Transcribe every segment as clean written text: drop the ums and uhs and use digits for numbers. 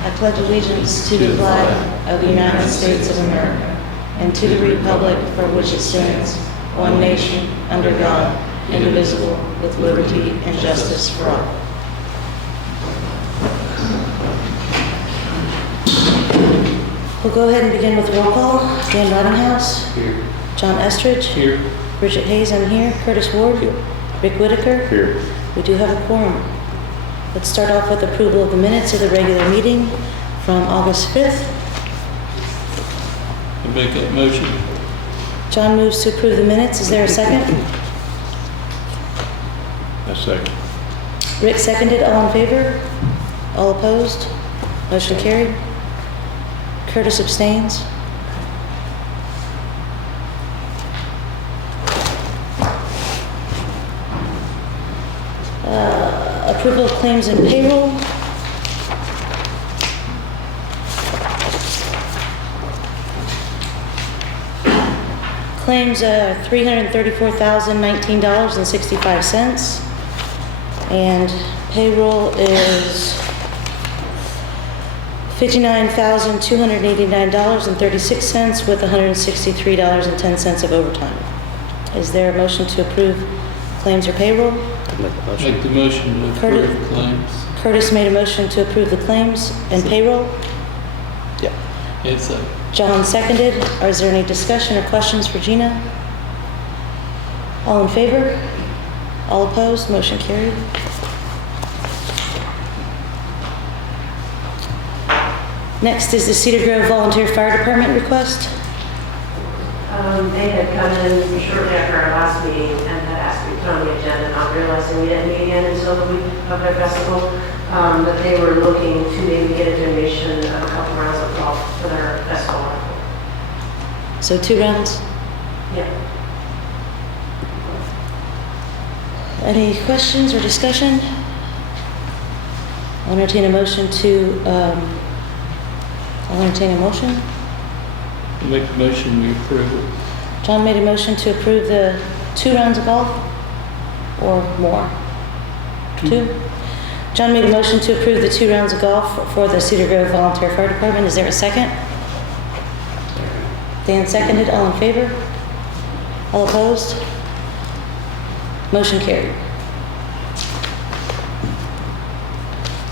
I pledge allegiance to the flag of the United States of America and to the republic for which it stands, one nation, under God, indivisible, with liberty and justice for all. We'll go ahead and begin with roll call. Dan Rottinghouse. Here. John Estridge. Here. Bridget Hayes, I'm here. Curtis Ward. Here. Rick Whitaker. Here. We do have a quorum. Let's start off with approval of the minutes of the regular meeting from August 5th. I make that motion. John moves to approve the minutes. Is there a second? A second. Rick seconded. All in favor? All opposed? Motion carried. Curtis abstains. Approval of claims and payroll. Claims $334,019.65, and payroll is $59,289.36 with $163.10 of overtime. Is there a motion to approve claims or payroll? Make the motion to approve claims. Curtis made a motion to approve the claims and payroll. Yep. It's a John seconded. Is there any discussion or questions for Gina? All in favor? All opposed? Motion carried. Next is the Cedar Grove Volunteer Fire Department request. They had come in shortly after our last meeting and had asked me to put on the agenda, not realizing we didn't meet again until the week of their festival, that they were looking to maybe get a donation of a couple rounds of golf for their festival. So 2 rounds. Yeah. Any questions or discussion? I'll entertain a motion to, make the motion we approve it. John made a motion to approve the 2 rounds of golf or more? 2? John made a motion to approve the 2 rounds of golf for the Cedar Grove Volunteer Fire Department. Is there a second? Dan seconded. All in favor? All opposed? Motion carried.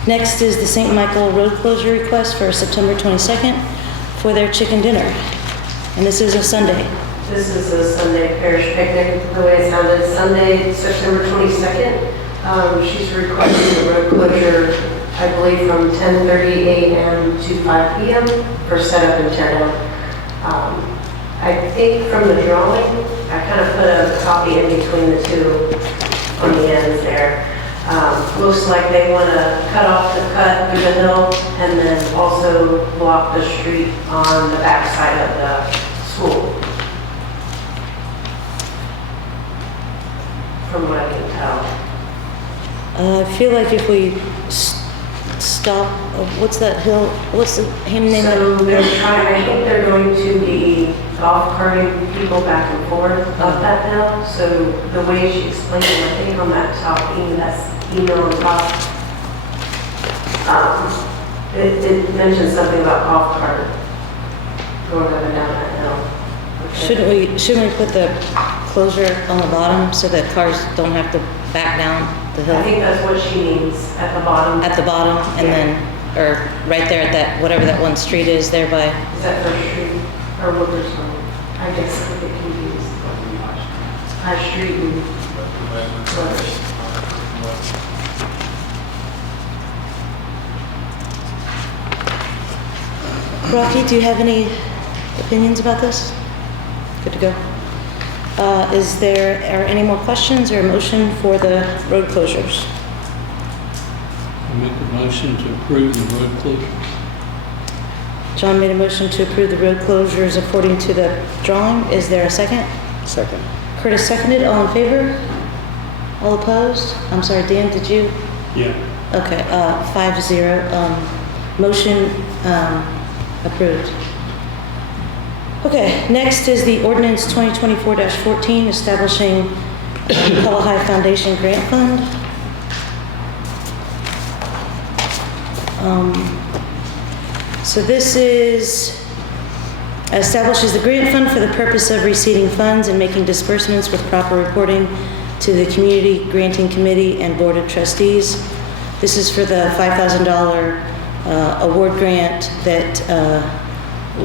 Next is the St. Michael road closure request for September 22nd for their chicken dinner. And this is a Sunday. This is a Sunday parish picnic, the way it sounded. Sunday, September 22nd. She's requesting the road closure, I believe, from 10:30 a.m. to 5 p.m. for setup and tear down. I think from the drawing, I kind of put a copy in between the two on the ends there. Looks like they want to cut off the cut through the hill and then also block the street on the back side of the school. From what I can tell. I feel like if we stop, what's that hill? What's the name? So they're trying, I think they're going to be golf carting people back and forth up that hill. So the way she explained it, I think on that top email on top, it mentions something about golf cart going up and down that hill. Shouldn't we put the closure on the bottom so that cars don't have to back down the hill? I think that's what she means at the bottom. At the bottom, and then, or right there at that, whatever that one street is there by, Is that First Street or Wilkerson? I guess I get confused. High Street and Wilkerson. Rocky, do you have any opinions about this? Good to go. Is there are any more questions or motion for the road closures? I make a motion to approve the road closure. John made a motion to approve the road closures according to the drawing. Is there a second? Second. Curtis seconded. All in favor? All opposed? I'm sorry, Dan, did you? Yeah. Okay, 5-0. Motion approved. Okay, next is the ordinance 2024-14 establishing Pella High Foundation Grant Fund. So this establishes the grant fund for the purpose of receiving funds and making disbursements with proper reporting to the Community Granting Committee and Board of Trustees. This is for the $5,000 award grant that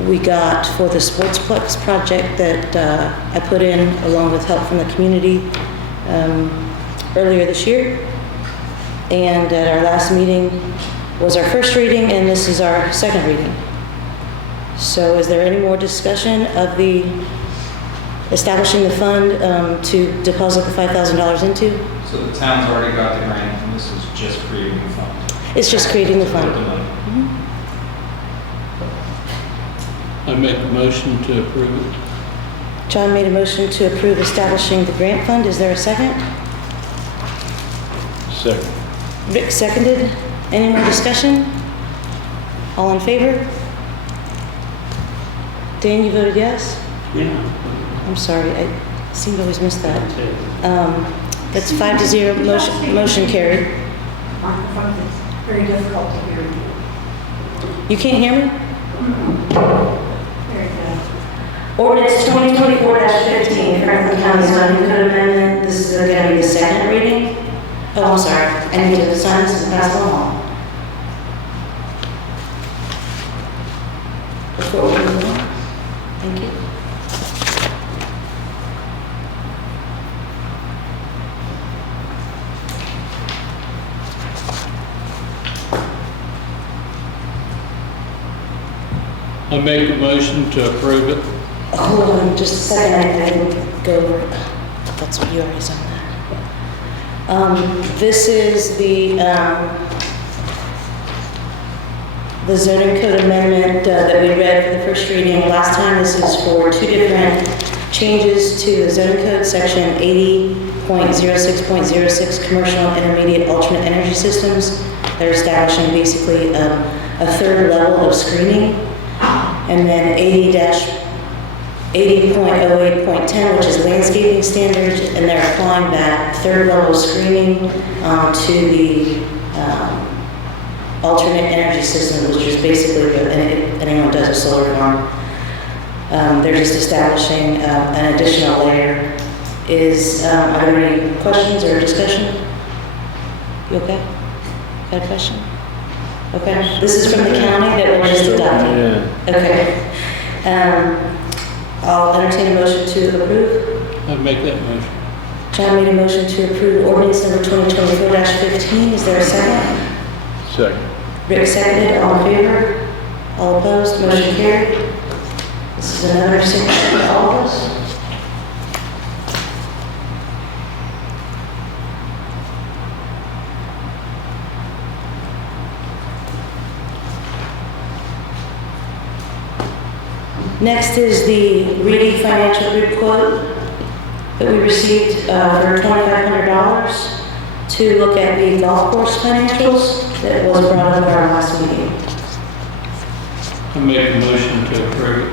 we got for the Sportsplex project that I put in along with help from the community earlier this year. And at our last meeting was our first reading, and this is our second reading. So is there any more discussion of the establishing the fund to deposit the $5,000 into? So the town's already got the grant, and this is just creating the fund. It's just creating the fund. For the money. I make a motion to approve it. John made a motion to approve establishing the grant fund. Is there a second? Second. Rick seconded. Any more discussion? All in favor? Dan, you voted yes? Yeah. I'm sorry, I seem to always miss that. That's 5-0, motion carried. Microphone is very difficult to hear you. You can't hear me? Very good. Ordinance 2024-15, Franklin County zoning code amendment. This is going to be the second reading. Oh, I'm sorry, I need to sign this and pass it along. Before we move on. Thank you. I make a motion to approve it. Hold on just a second, I didn't go over it. That's what you already said that. This is the zoning code amendment that we read for the first reading last time. This is for two different changes to the zoning code, section 80.06.06, commercial intermediate alternate energy systems. They're establishing basically a third level of screening. And then 80.08.10, which is landscaping standards, and they're applying that third level screening to the alternate energy system, which is basically, if anyone does a solar farm, they're just establishing an additional layer. Are there any questions or discussion? You okay? Got a question? Okay, this is from the county that we're just adopting. Yeah. Okay. I'll entertain a motion to approve. I make that motion. John made a motion to approve ordinance number 2024-15. Is there a second? Second. Rick seconded. All in favor? All opposed? Motion carried. This is another signature for all of us. Next is the Reedy Financial Group quote that we received for $2,500 to look at the golf course financials that was brought up at our last meeting. I make a motion to approve it.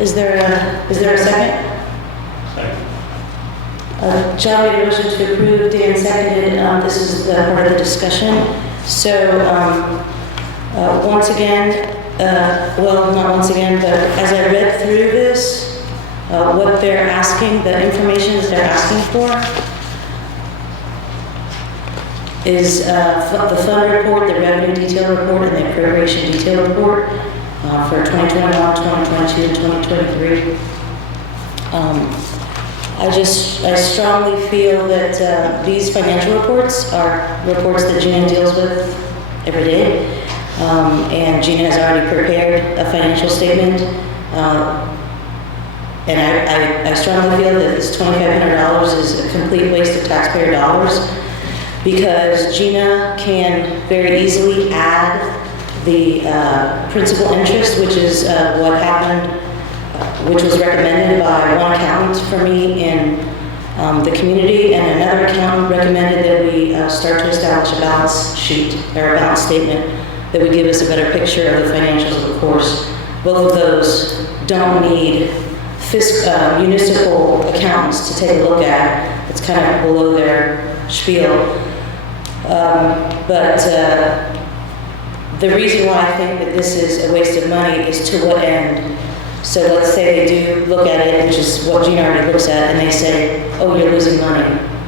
Is there a second? Second. John made a motion to approve, Dan seconded. This is the part of the discussion. So once again, well, not once again, but as I read through this, what they're asking, the information they're asking for is the fund report, the revenue detail report, and the appropriation detail report for 2021, 2022, and 2023. I strongly feel that these financial reports are reports that Gina deals with every day. And Gina has already prepared a financial statement. And I strongly feel that this $2,500 is a complete waste of taxpayer dollars because Gina can very easily add the principal interest, which is what happened, which was recommended by one accountant for me in the community, and another accountant recommended that we start to establish a balance sheet or a balance statement that would give us a better picture of the financials of the course. Both of those don't need municipal accountants to take a look at. it's kind of below their spiel. But the reason why I think that this is a waste of money is to what end? So let's say they do look at it, which is what Gina already looks at, and they say, oh, you're losing money.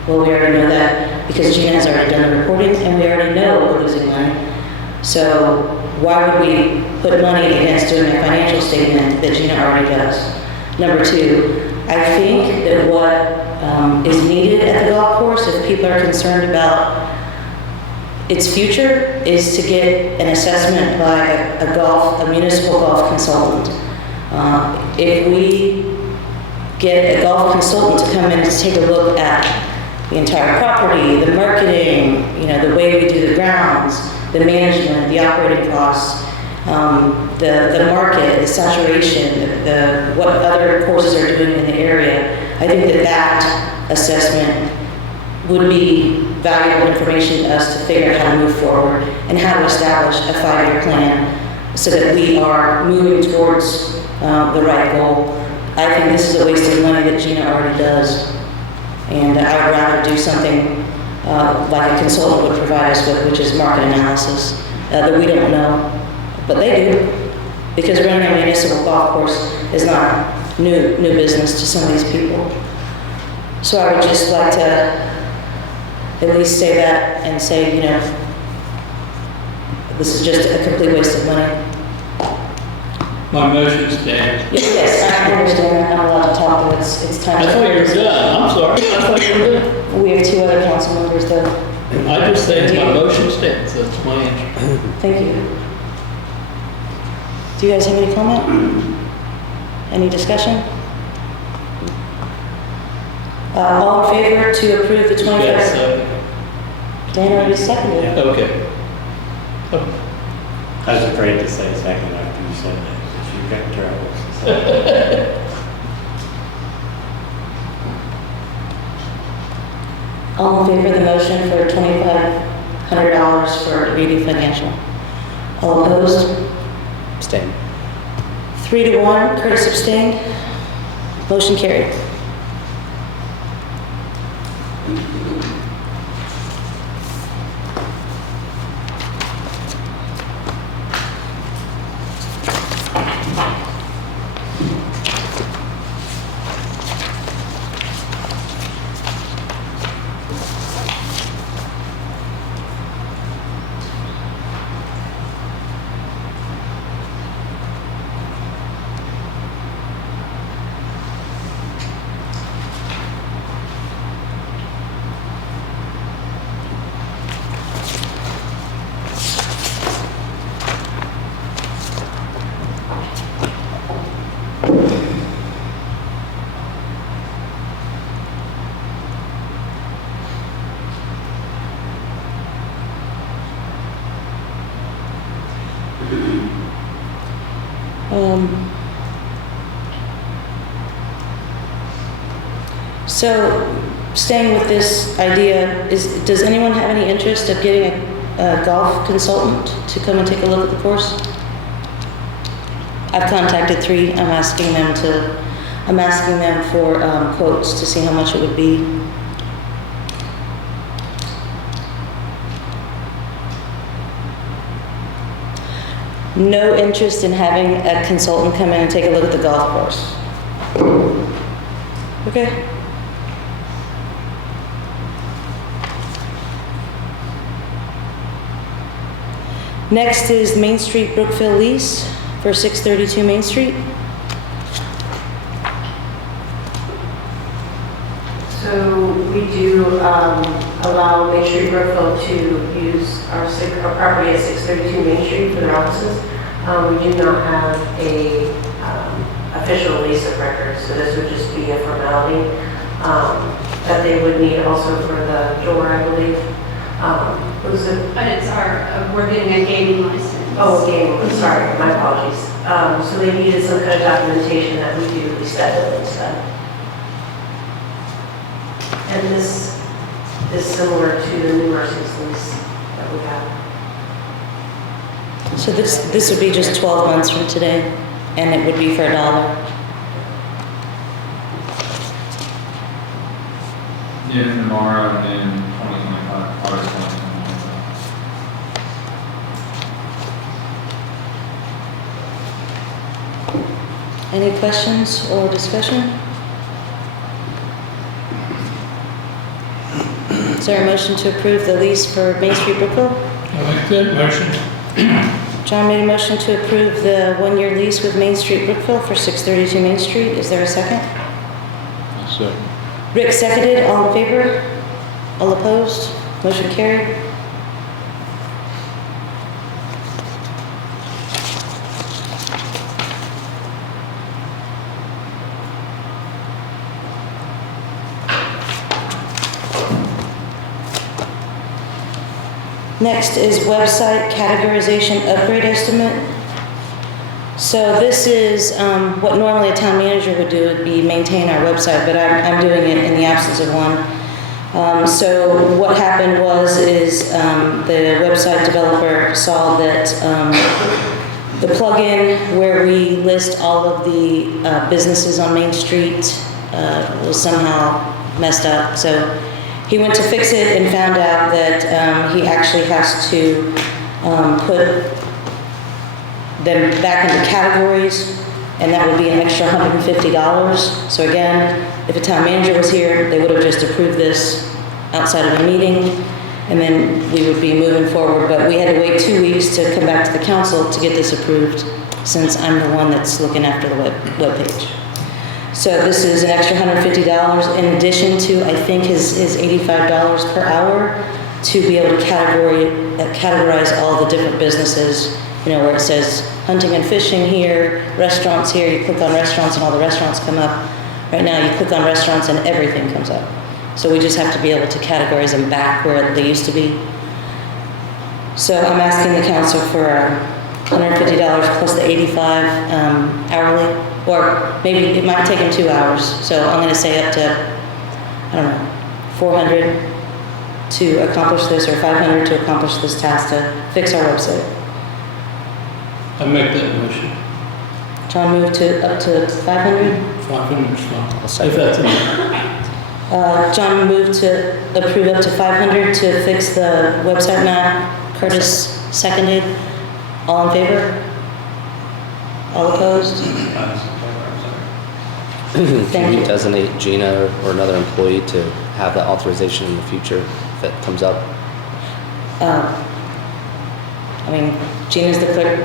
Well, we already know that because Gina has already done the reporting, and we already know we're losing money. So why would we put money against doing a financial statement that Gina already does? Number two, I think that what is needed at the golf course, if people are concerned about its future, is to get an assessment by a municipal golf consultant. If we get a golf consultant to come in and take a look at the entire property, the marketing, the way we do the grounds, the management, the operating costs, the market, the saturation, what other courses are doing in the area, I think that assessment would be valuable information to us to figure out how to move forward and how to establish a 5-year plan so that we are moving towards the right goal. I think this is a waste of money that Gina already does. And I would rather do something like a consultant would provide us with, which is market analysis, that we don't know, but they do. Because running a municipal golf course is not new business to some of these people. So I would just like to at least say that and say, this is just a complete waste of money. My motion stands. Yes, I understand that. I'm allowed to talk, but it's time. I thought you were done. I'm sorry. I thought you were done. We have 2 other council members though. I just said my motion stands. That's my answer. Thank you. Do you guys have any comment? Any discussion? All in favor to approve the 25? Yes. Dan already seconded it. Okay. I was afraid to say second after you said that, because you got trouble. All in favor of the motion for $2,500 for Beauty Financial? All opposed? Abstain. 3-1, Curtis abstained. Motion carried. So, staying with this idea, does anyone have any interest of getting a golf consultant to come and take a look at the course? I've contacted 3. I'm asking them for quotes to see how much it would be. No interest in having a consultant come in and take a look at the golf course. Okay. Next is Main Street Brookville lease for 632 Main Street. So we do allow Main Street Brookville to use our property at 632 Main Street for their offices. We do not have a official lease of record, so this would just be a formality that they would need also for the door, I believe. Was it? But it's we're getting a gaming license. Oh, gaming, sorry, my apologies. So they needed some kind of documentation that we do lease that building stuff. And this is similar to the new Mercy's lease that we have. So this would be just 12 months from today, and it would be for $1. in tomorrow and then 2025, August 2025. Any questions or discussion? Is there a motion to approve the lease for Main Street Brookville? I make that motion. John made a motion to approve the one-year lease with Main Street Brookville for 632 Main Street. Is there a second? Second. Rick seconded. All in favor? All opposed? Motion carried. Next is website categorization upgrade estimate. So this is what normally a town manager would do, would be maintain our website, but I'm doing it in the absence of one. So what happened is the website developer saw that the plugin where we list all of the businesses on Main Street was somehow messed up. So he went to fix it and found out that he actually has to put them back into categories, and that would be an extra $150. So again, if a town manager was here, they would have just approved this outside of a meeting, and then we would be moving forward. But we had to wait 2 weeks to come back to the council to get this approved, since I'm the one that's looking after the webpage. So this is an extra $150 in addition to, I think, his $85 per hour to be able to categorize all the different businesses, where it says hunting and fishing here, restaurants here. You click on restaurants and all the restaurants come up. Right now you click on restaurants and everything comes up. So we just have to be able to categorize them back where they used to be. So I'm asking the council for $150 plus the 85 hourly. Or maybe it might take him 2 hours. So I'm gonna say up to, 400 to accomplish this, or 500 to accomplish this task to fix our website. I make that motion. John moved up to 500. 500 is fine. If that's enough. John moved to approve up to 500 to fix the website map. Curtis seconded. All in favor? All opposed? Can Thank we you. designate Gina or another employee to have that authorization in the future if it comes up? Gina's the clerk.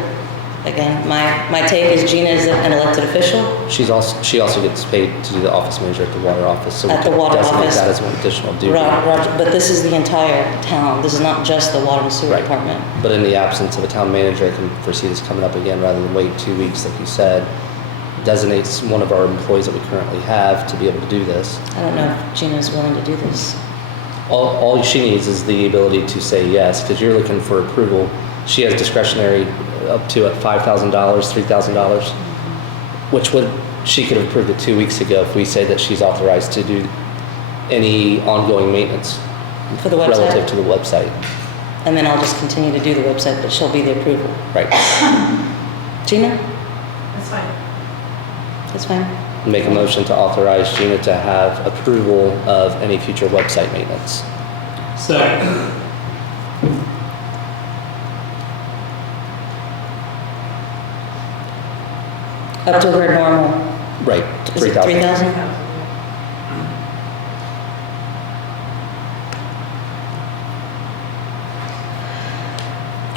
Again, my take is Gina is an elected official. She also gets paid to do the office manager at the water office, so we At the could water designate office. that as one additional duty. Roger, but this is the entire town. This is not just the water and sewer Right. department. But in the absence of a town manager, I can foresee this coming up again rather than wait 2 weeks, like you said. Designates one of our employees that we currently have to be able to do this. I don't know if Gina's willing to do this. All she needs is the ability to say yes, because you're looking for approval. She has discretionary up to $5,000, $3,000, which she could have approved it 2 weeks ago if we say that she's authorized to do any ongoing maintenance For the website? relative to the website. And then I'll just continue to do the website, but she'll be the approval. Right. Gina? That's fine. That's fine. Make a motion to authorize Gina to have approval of any future website maintenance. Second. Up to her normal. Right, Is it 3,000. 3,000?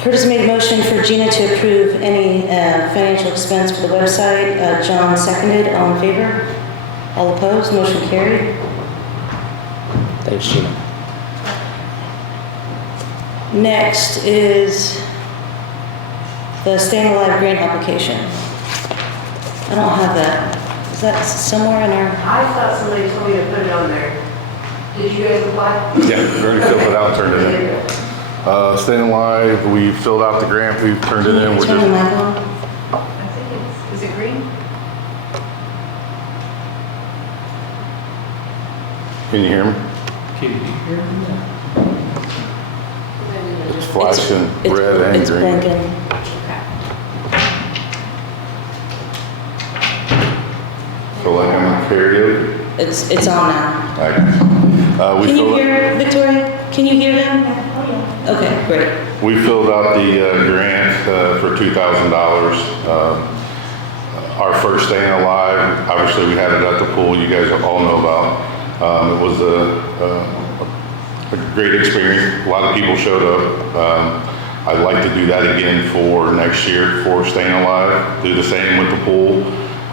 Curtis made a motion for Gina to approve any financial expense for the website. John seconded. All in favor? All opposed? Motion carried. Thanks, Gina. Next is the Staying Alive grant application. I don't have that. Is that somewhere in our? I thought somebody told me to put it on there. Did you guys apply? Yeah, we already filled it out, turned it There in. you go. Staying Alive, we filled out the grant, we've turned it in, we're Turn the just, mic on. I think it's, is it green? can you hear me? Can you hear me? It's flashing It's- red and it's green. blinking. So like I'm on karaoke, It's on now. like, We Can you filled, hear, Victoria? Can you hear them? Oh, yeah. Okay, great. we filled out the grant for $2,000. Our first staying alive, obviously we had it at the pool, you guys all know about. It was a great experience. A lot of people showed up. I'd like to do that again for next year for staying alive. Do the same with the pool.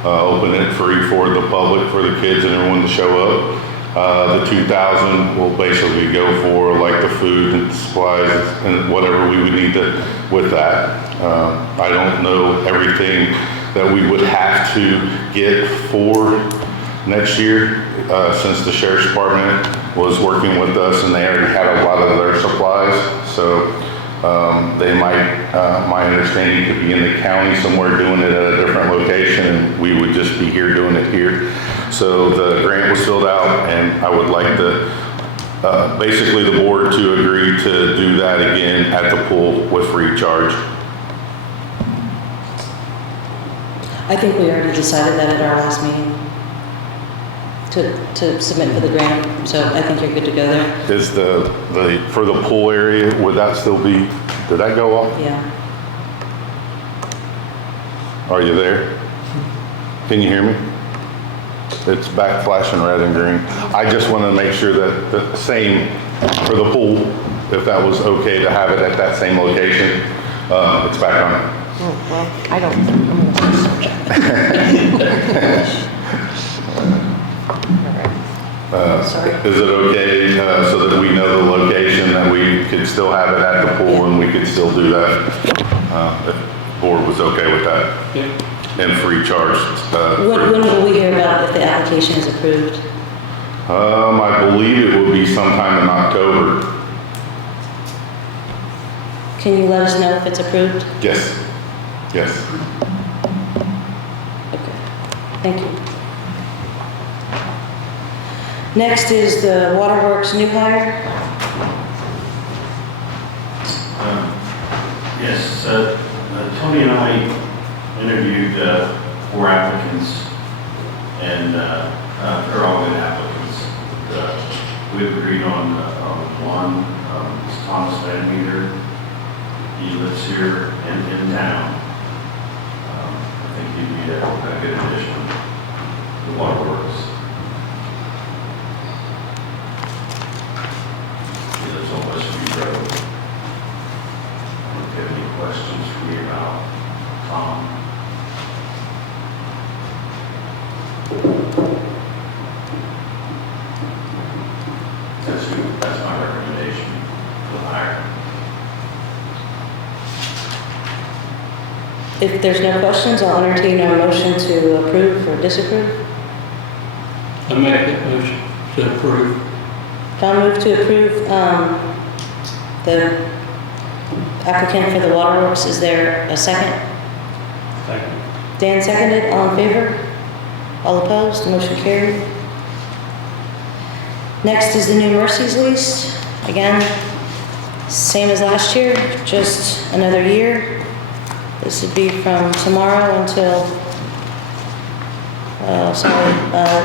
Open it free for the public, for the kids and everyone to show up. The 2,000 will basically go for like the food and supplies and whatever we would need to with that. I don't know everything that we would have to get for next year, since the sheriff's department was working with us and they already had a lot of their supplies. So they might, my understanding could be in the county somewhere doing it at a different location, and we would just be here doing it here. So the grant was filled out, and I would like the, basically the board to agree to do that again at the pool with free charge. I think we already decided that at our last meeting to submit for the grant, so I think you're good to go there. Is for the pool area, would that still be, did that go off? Yeah. Are you there? Can you hear me? It's back flashing red and green. I just want to make sure that the same for the pool, if that was okay to have it at that same location, it's back on. Oh, well, I don't, I'm going to search it. Is it okay so that we know the location, that we could still have it at the pool and we could still do that? If the board was okay with that? Yeah. And free charge. When will we hear about if the application is approved? I believe it would be sometime in October. Can you let us know if it's approved? Yes, yes. Okay, thank you. Next is the Waterworks new hire. Yes, Tony and I interviewed 4 applicants, and they're all good applicants. We've agreed on one, it's Thomas Van Meter. He lives here in town. I think he'd be a good addition to Waterworks. He lives on Westview Road. Do you have any questions for me about Tom? That's my recommendation for the hire. If there's no questions, I'll entertain a motion to approve or disapprove. I make that motion to approve. John moved to approve the applicant for the Waterworks. Is there a second? Second. Dan seconded. All in favor? All opposed? Motion carried. Next is the New Mercies lease. Again, same as last year, just another year. This would be from tomorrow until,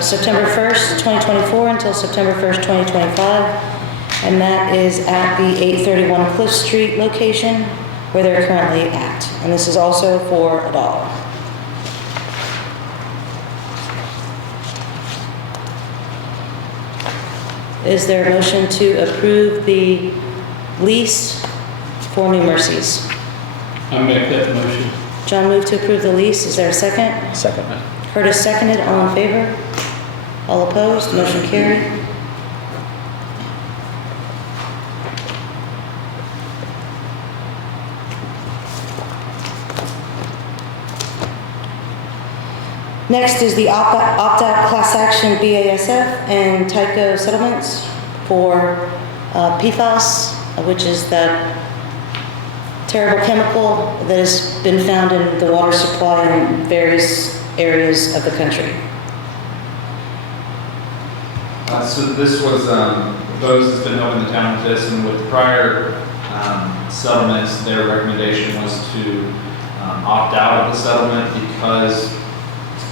September 1st, 2024 until September 1st, 2025. And that is at the 831 Cliff Street location where they're currently at. And this is also for $1. Is there a motion to approve the lease for New Mercies? I make that motion. John moved to approve the lease. Is there a second? Second. Curtis seconded. All in favor? All opposed? Motion carried. Next is the opt-out class action BASF and Tyco settlements for PFAS, which is that terrible chemical that has been found in the water supply in various areas of the country. So this was, Bose has been helping the town with this, and with prior settlements, their recommendation was to opt out of the settlement because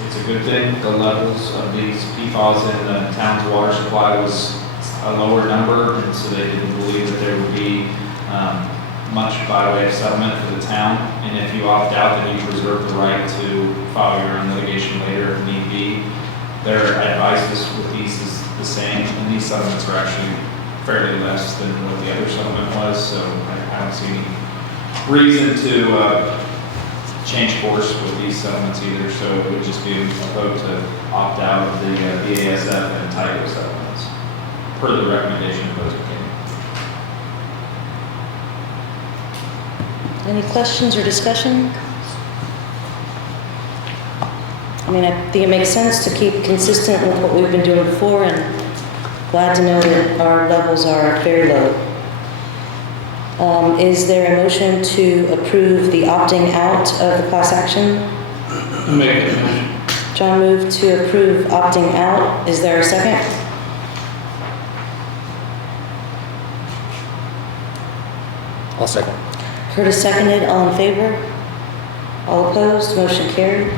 it's a good thing. The levels of these PFAS in the town's water supply was a lower number, and so they didn't believe that there would be much by way of settlement for the town. And if you opt out, then you preserve the right to file your own litigation later if need be. Their advice with these is the same, and these settlements are actually fairly less than what the other settlement was, so I don't see any reason to change course with these settlements either, so it would just be a vote to opt out of the BASF and Tyco settlements, per the recommendation of those committee. Any questions or discussion? I mean, I think it makes sense to keep consistent with what we've been doing before, and glad to know that our levels are very low. Is there a motion to approve the opting out of the class action? Make that motion. John moved to approve opting out. Is there a second? I'll second. Curtis seconded. All in favor? All opposed? Motion carried.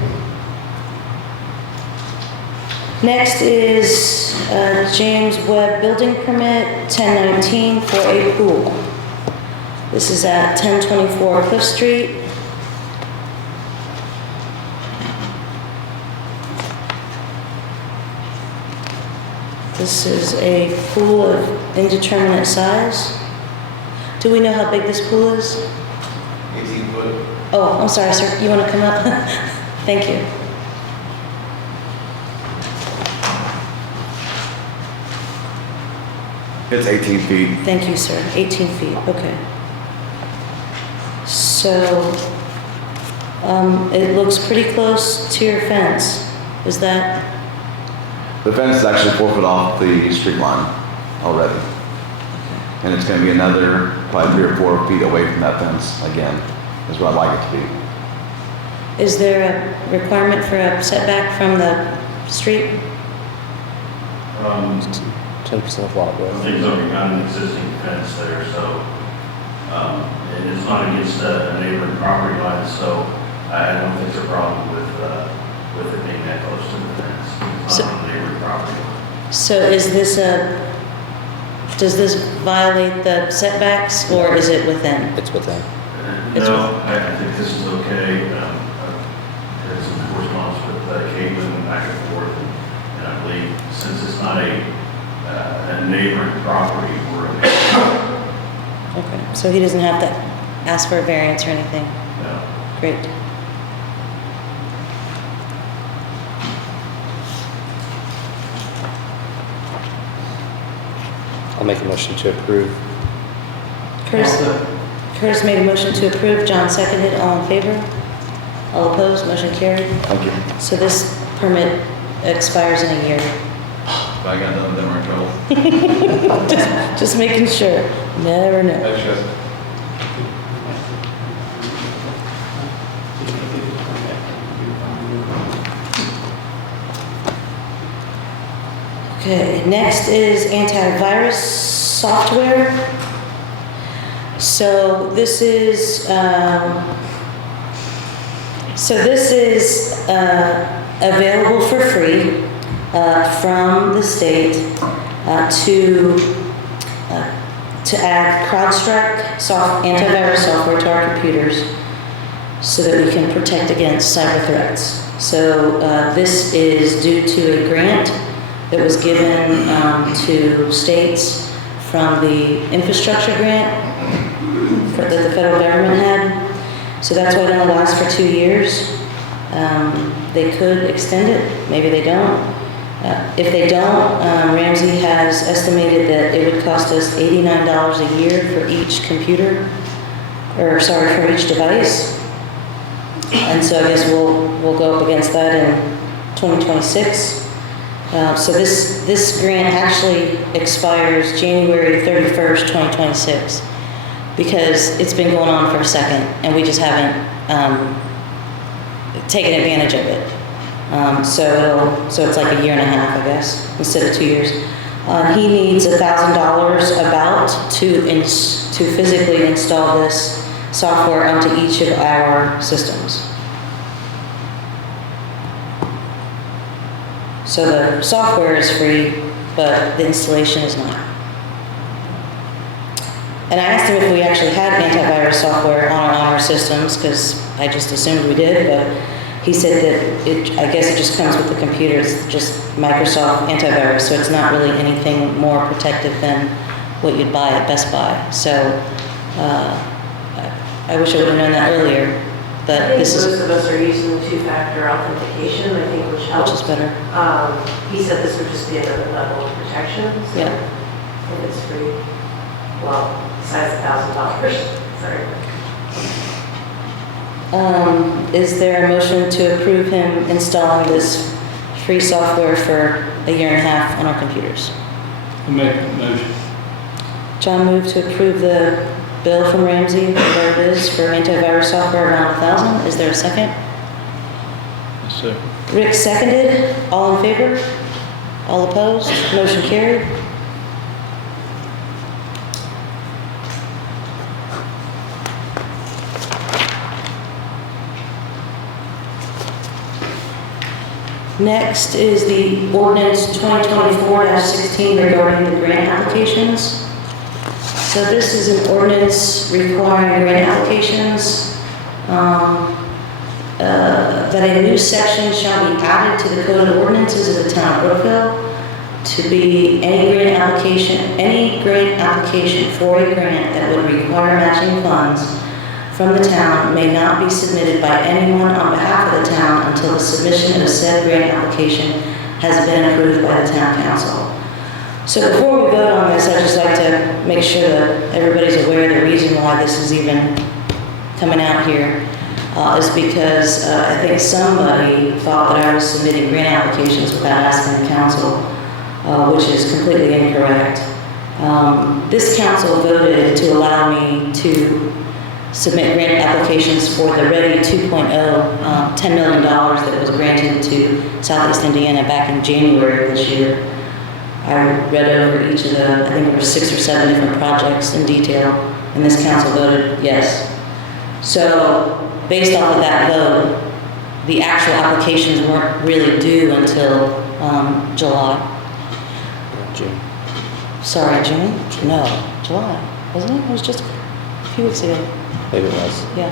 Next is James Webb building permit, 1019 for a pool. This is at 1024 Cliff Street. This is a pool of indeterminate size. Do we know how big this pool is? 18 foot. Oh, I'm sorry, sir. You want to come up? Thank you. It's 18 feet. Thank you, sir. 18 feet, okay. So, it looks pretty close to your fence. Is that, The fence is actually 4 foot off the street line already. And it's going to be another probably 3 or 4 feet away from that fence again, is what I'd like it to be. is there a requirement for a setback from the street? 10% of lot I width. think it's already got an existing fence there, so, and it's not against a neighboring property line, so I don't think there's a problem with it being that close to the fence. It's not on the neighboring property line. So is this does this violate the setbacks or is it within? It's within. It's No, I think this is okay. There's some correspondence with Caitlin back and forth, and I believe since it's not a neighboring property, we're okay. Okay, so he doesn't have to ask for a variance or anything? No. Great. I'll make a motion to approve. Curtis made a motion to approve, John seconded, all in favor? All opposed, motion carried. Thank you. So this permit expires in a year. If I got none, then we're in trouble. Just making sure, never know. Thanks, guys. Okay, next is antivirus software. So this is, available for free from the state to add CrowdStrike antivirus software to our computers so that we can protect against cyber threats. So this is due to a grant that was given to states from the infrastructure grant that the federal government had. So that's why it only lasts for 2 years. They could extend it, maybe they don't. If they don't, Ramsey has estimated that it would cost us $89 a year for each computer, for each device. And so I guess we'll go up against that in 2026. So this grant actually expires January 31st, 2026, because it's been going on for a second and we just haven't taken advantage of it. So it's like a year and a half, I guess, instead of 2 years. He needs $1,000 about to physically install this software onto each of our systems. So the software is free, but the installation is not. And I asked him if we actually had antivirus software on our systems, because I just assumed we did, but he said that I guess it just comes with the computer. It's just Microsoft antivirus, so it's not really anything more protective than what you'd buy at Best Buy. So I wish I would have known that earlier, but I think this is, most of us are using two-factor authentication, I think, which helps. which is better. He said this would just be another level of protection, so Yeah. I think it's pretty, well, besides $1,000, sorry. Is there a motion to approve him installing this free software for a year and a half on our computers? I make that motion. John moved to approve the bill from Ramsey, whatever it is, for antivirus software around $1,000. Is there a second? Yes, sir. Rick seconded. All in favor? All opposed? Motion carried. Next is the ordinance 2024-16 regarding the grant applications. So this is an ordinance requiring grant applications, that a new section shall be added to the code of ordinances of the town of Brookville to be any grant application for a grant that would require matching funds from the town may not be submitted by anyone on behalf of the town until the submission of said grant application has been approved by the town council. So before we vote on this, I'd just like to make sure that everybody's aware of the reason why this is even coming out here, is because I think somebody thought that I was submitting grant applications without asking the council, which is completely incorrect. This council voted to allow me to submit grant applications for the Ready 2.0, $10 million that was granted to Southeast Indiana back in January of this year. I read over each of the, I think there were 6 or 7 different projects in detail, and this council voted yes. So, based off of that vote, the actual applications weren't really due until July. June. Sorry, June? No, July, wasn't it? It was just a few weeks ago. Maybe it was. Yeah.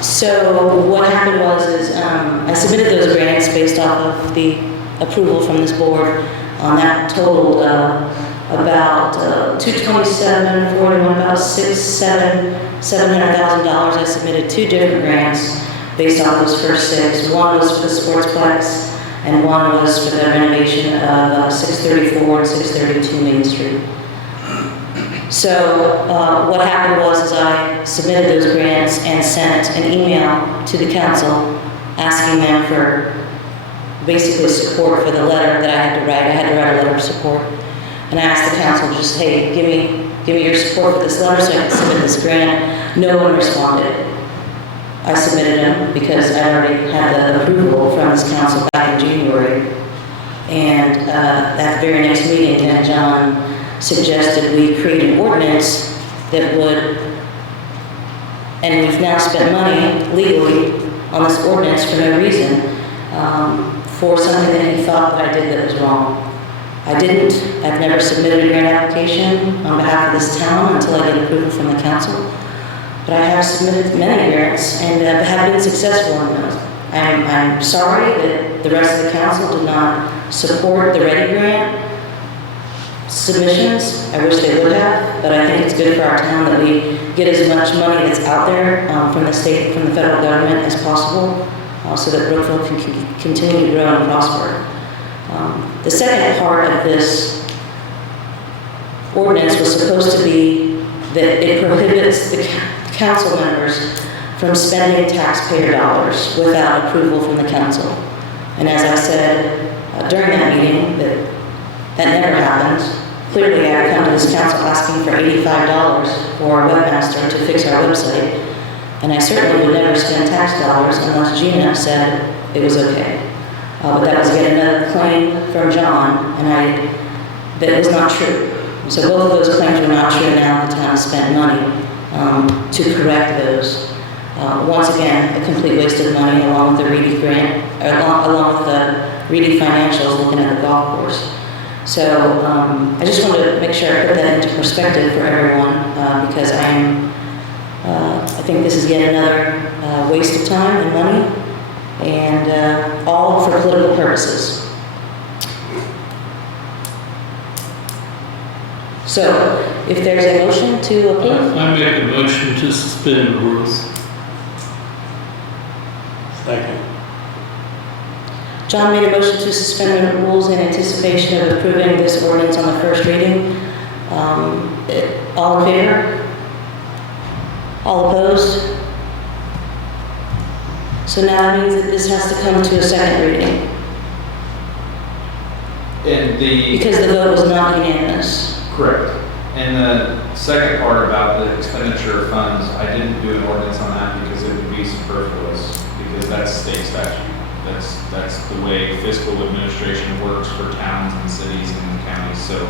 So what happened was I submitted those grants based off of the approval from this board. That totaled about $227,41, about $700,000. I submitted 2 different grants based off those first 6. One was for the sportsplex, and one was for the renovation of 634 and 632 Main Street. So what happened was I submitted those grants and sent an email to the council asking them for basically support for the letter that I had to write. I had to write a letter of support. And I asked the council just, hey, give me your support for this letter so I can submit this grant. No one responded. I submitted them because I already had the approval from this council back in January. And at the very next meeting, then John suggested we create an ordinance that would, and we've now spent money legally on this ordinance for no reason, for something that he thought that I did that was wrong. I didn't. I've never submitted a grant application on behalf of this town until I get approval from the council. But I have submitted many grants and have been successful in those. I'm sorry that the rest of the council did not support the Ready grant submissions. I wish they would have, but I think it's good for our town that we get as much money that's out there from the state, from the federal government as possible, so that Brookville can continue to grow and prosper. The second part of this ordinance was supposed to be that it prohibits the council members from spending taxpayer dollars without approval from the council. And as I said during that meeting, that never happened. Clearly, I would come to this council asking for $85 for a webmaster to fix our website, and I certainly would never spend tax dollars unless Gina said it was okay. But that was yet another claim from John, and that was not true. So both of those claims were not true. Now the town has spent money to correct those. Once again, a complete waste of money, along with the Reedy grant, along with the Reedy financials looking at the golf course. So I just wanted to make sure I put that into perspective for everyone because I think this is yet another waste of time and money, and all for political purposes. So, if there's a motion to approve, I make a motion to suspend the rules. Second. John made a motion to suspend the rules in anticipation of approving this ordinance on the first reading. All in favor? All opposed? So now it means that this has to come to a second reading And because the vote was not unanimous. correct. And the second part about the expenditure of funds, I didn't do an ordinance on that because it would be superfluous, because that's state statute. That's the way fiscal administration works for towns and cities and counties, so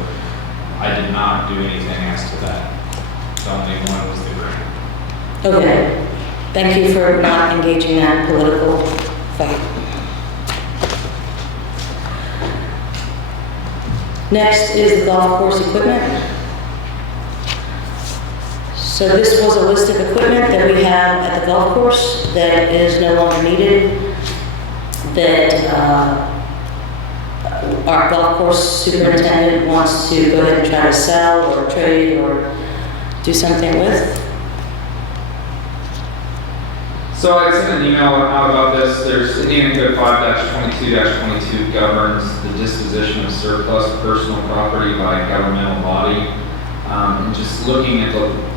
I did not do anything as to that. The only one was the grant. Okay. Thank you for not engaging that political fight. Next is the golf course equipment. So this was a list of equipment that we have at the golf course that is no longer needed, that our golf course superintendent wants to go ahead and try to sell or trade or do something with. So I sent an email out about this. There's Indiana Code 5-22-22 governs the disposition of surplus personal property by a governmental body. And just looking at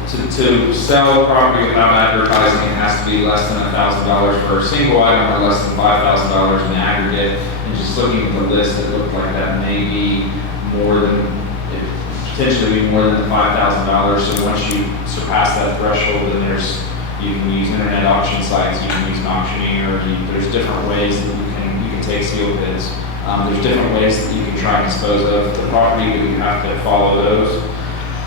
to sell property without advertising, it has to be less than $1,000 for a single item or less than $5,000 in the aggregate. And just looking at the list, it looked like that may be more than, it potentially be more than the $5,000. So once you surpass that threshold, then you can use internet auction sites, you can use an auctioneer, there's different ways that you can take sealed bids. There's different ways that you can try and dispose of the property, but you have to follow those.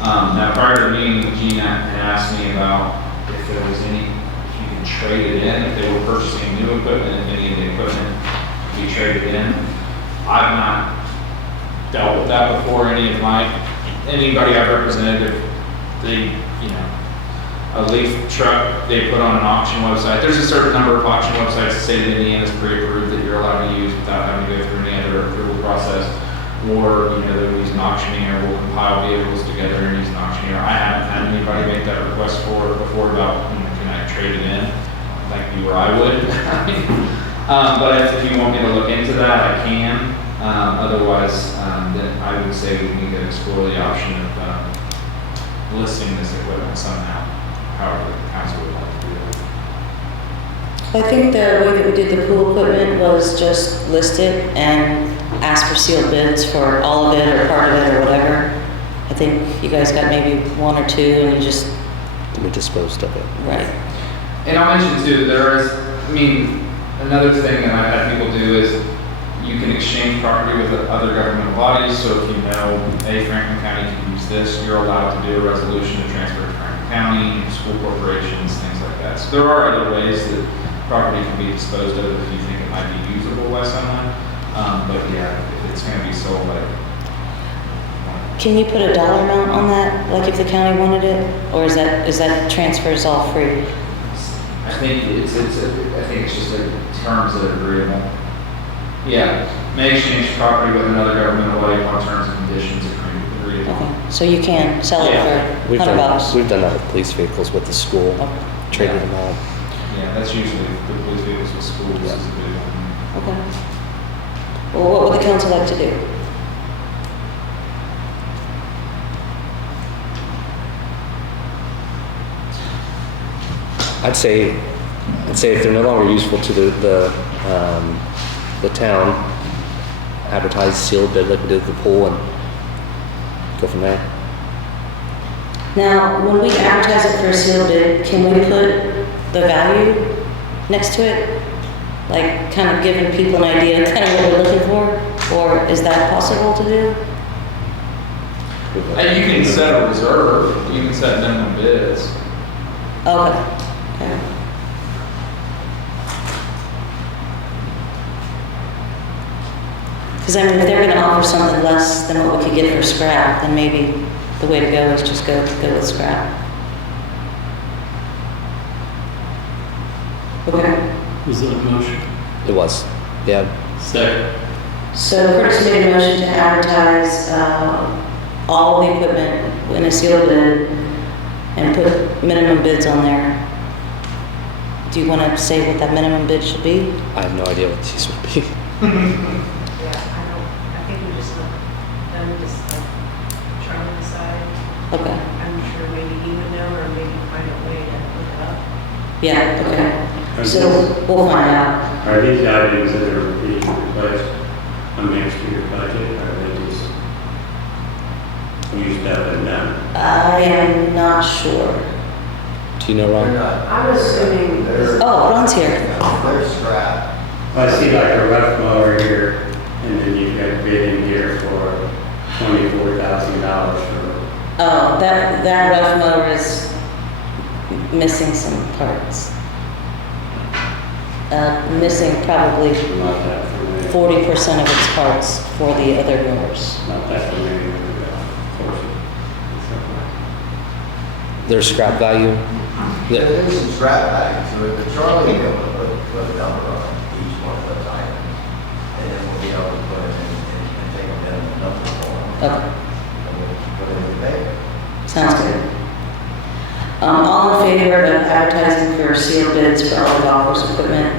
Now, prior to the meeting, Gina had asked me about if there was if you can trade it in, if they were purchasing new equipment, if any of the equipment could be traded in. I've not dealt with that before. Anybody I've represented, a leaf truck they put on an auction website. There's a certain number of auction websites that say that Indiana's pre-approved that you're allowed to use without having to go through any other approval process. Or, they'll use an auctioneer, we'll compile vehicles together and use an auctioneer. I haven't had anybody make that request before about, can I trade it in? Like you or I would. But if you want me to look into that, I can. Otherwise, then I would say we need to explore the option of listing this equipment somehow, however the council would like to do it. I think the way that we did the pool equipment was just list it and ask for sealed bids for all of it or part of it or whatever. I think you guys got maybe one or two and you just... We disposed of it. Right. And I'll mention too, there is, another thing that I've had people do is you can exchange property with other governmental bodies. So if Franklin County can use this, you're allowed to do a resolution to transfer to Franklin County, school corporations, things like that. So there are other ways that property can be disposed of if you think it might be usable by someone. But yeah, if it's going to be sold, Can you put a dollar amount on that, like if the county wanted it? Or is that transfers all free? I think it's just terms that are agreeable. Yeah, may exchange property with another governmental body upon terms and conditions agreeable. Okay, so you can sell it for We've $100. We've done that with police vehicles with the school, traded them all. Yeah, that's usually the police vehicles with schools is a good one. Okay. Well, what would the council like to do? I'd say if they're no longer useful to the town, advertise sealed bid like we did with the pool and go from there. Now, when we advertise it for a sealed bid, can we put the value next to it? Like kind of giving people an idea kind of what we're looking for? Or is that possible to do? And you can set a reserve, you can set minimum bids. Okay. Okay. Because I mean, if they're gonna offer something less than what we could get for scrap, then maybe the way to go is just go with scrap. Okay. Was that a motion? It was. Yeah. Second. So Curtis made a motion to advertise all the equipment in a sealed bid and put minimum bids on there. Do you want to say what that minimum bid should be? I have no idea what these would be. Yeah, I think we just let them just like try to decide. Okay. I'm sure maybe he would know or maybe find a way to look it up. Yeah, okay. So we'll find out. Are these items that are being replaced on next year's budget, or are they just used up and done? I am not sure. Do you know, Ron? I'm assuming this. Oh, Ron's here. There's scrap. I see like a rough mower here, and then you've got bid in here for $24,000 for, Oh, that rough mower is missing some parts. Missing probably not that familiar. 40% of its parts for the other mowers. Not that familiar with the portion. Their scrap value? There Yeah. is some scrap value to it, but Charlie will be able to put a number on each one of those items. And then we'll be able to put it in and take them down the number form. Okay, And we'll put it in the paper. sounds good. All in favor of advertising for sealed bids for all the golf course equipment?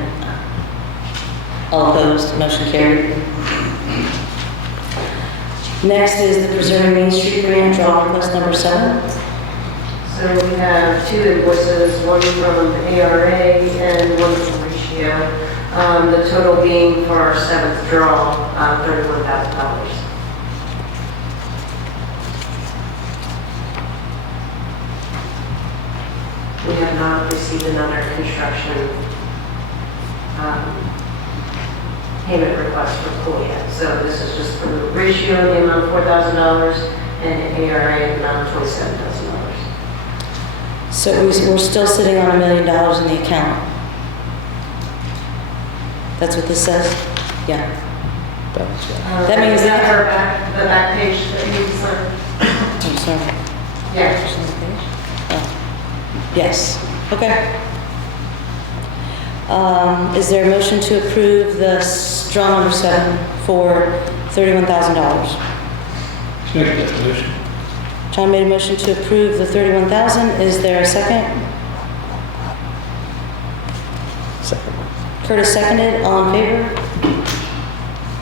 All opposed, motion carried. Next is the Preserving Main Street Grant draw request number 7. So we have 2 invoices, one from ARA and one from Ratio. The total being for our 7th draw, $31,000. We have not received another construction payment request for pool yet. So this is just for the Ratio, the amount of $4,000, and ARA, the amount of $27,000. So we're still sitting on $1 million in the account. That's what this says? Yeah. That means Is that that, the back page that you can sign? I'm sorry. Yeah. Oh. Yes, okay. Is there a motion to approve the draw number 7 for $31,000? Second that motion. John made a motion to approve the $31,000. Is there a second? Second. Curtis seconded. All in favor?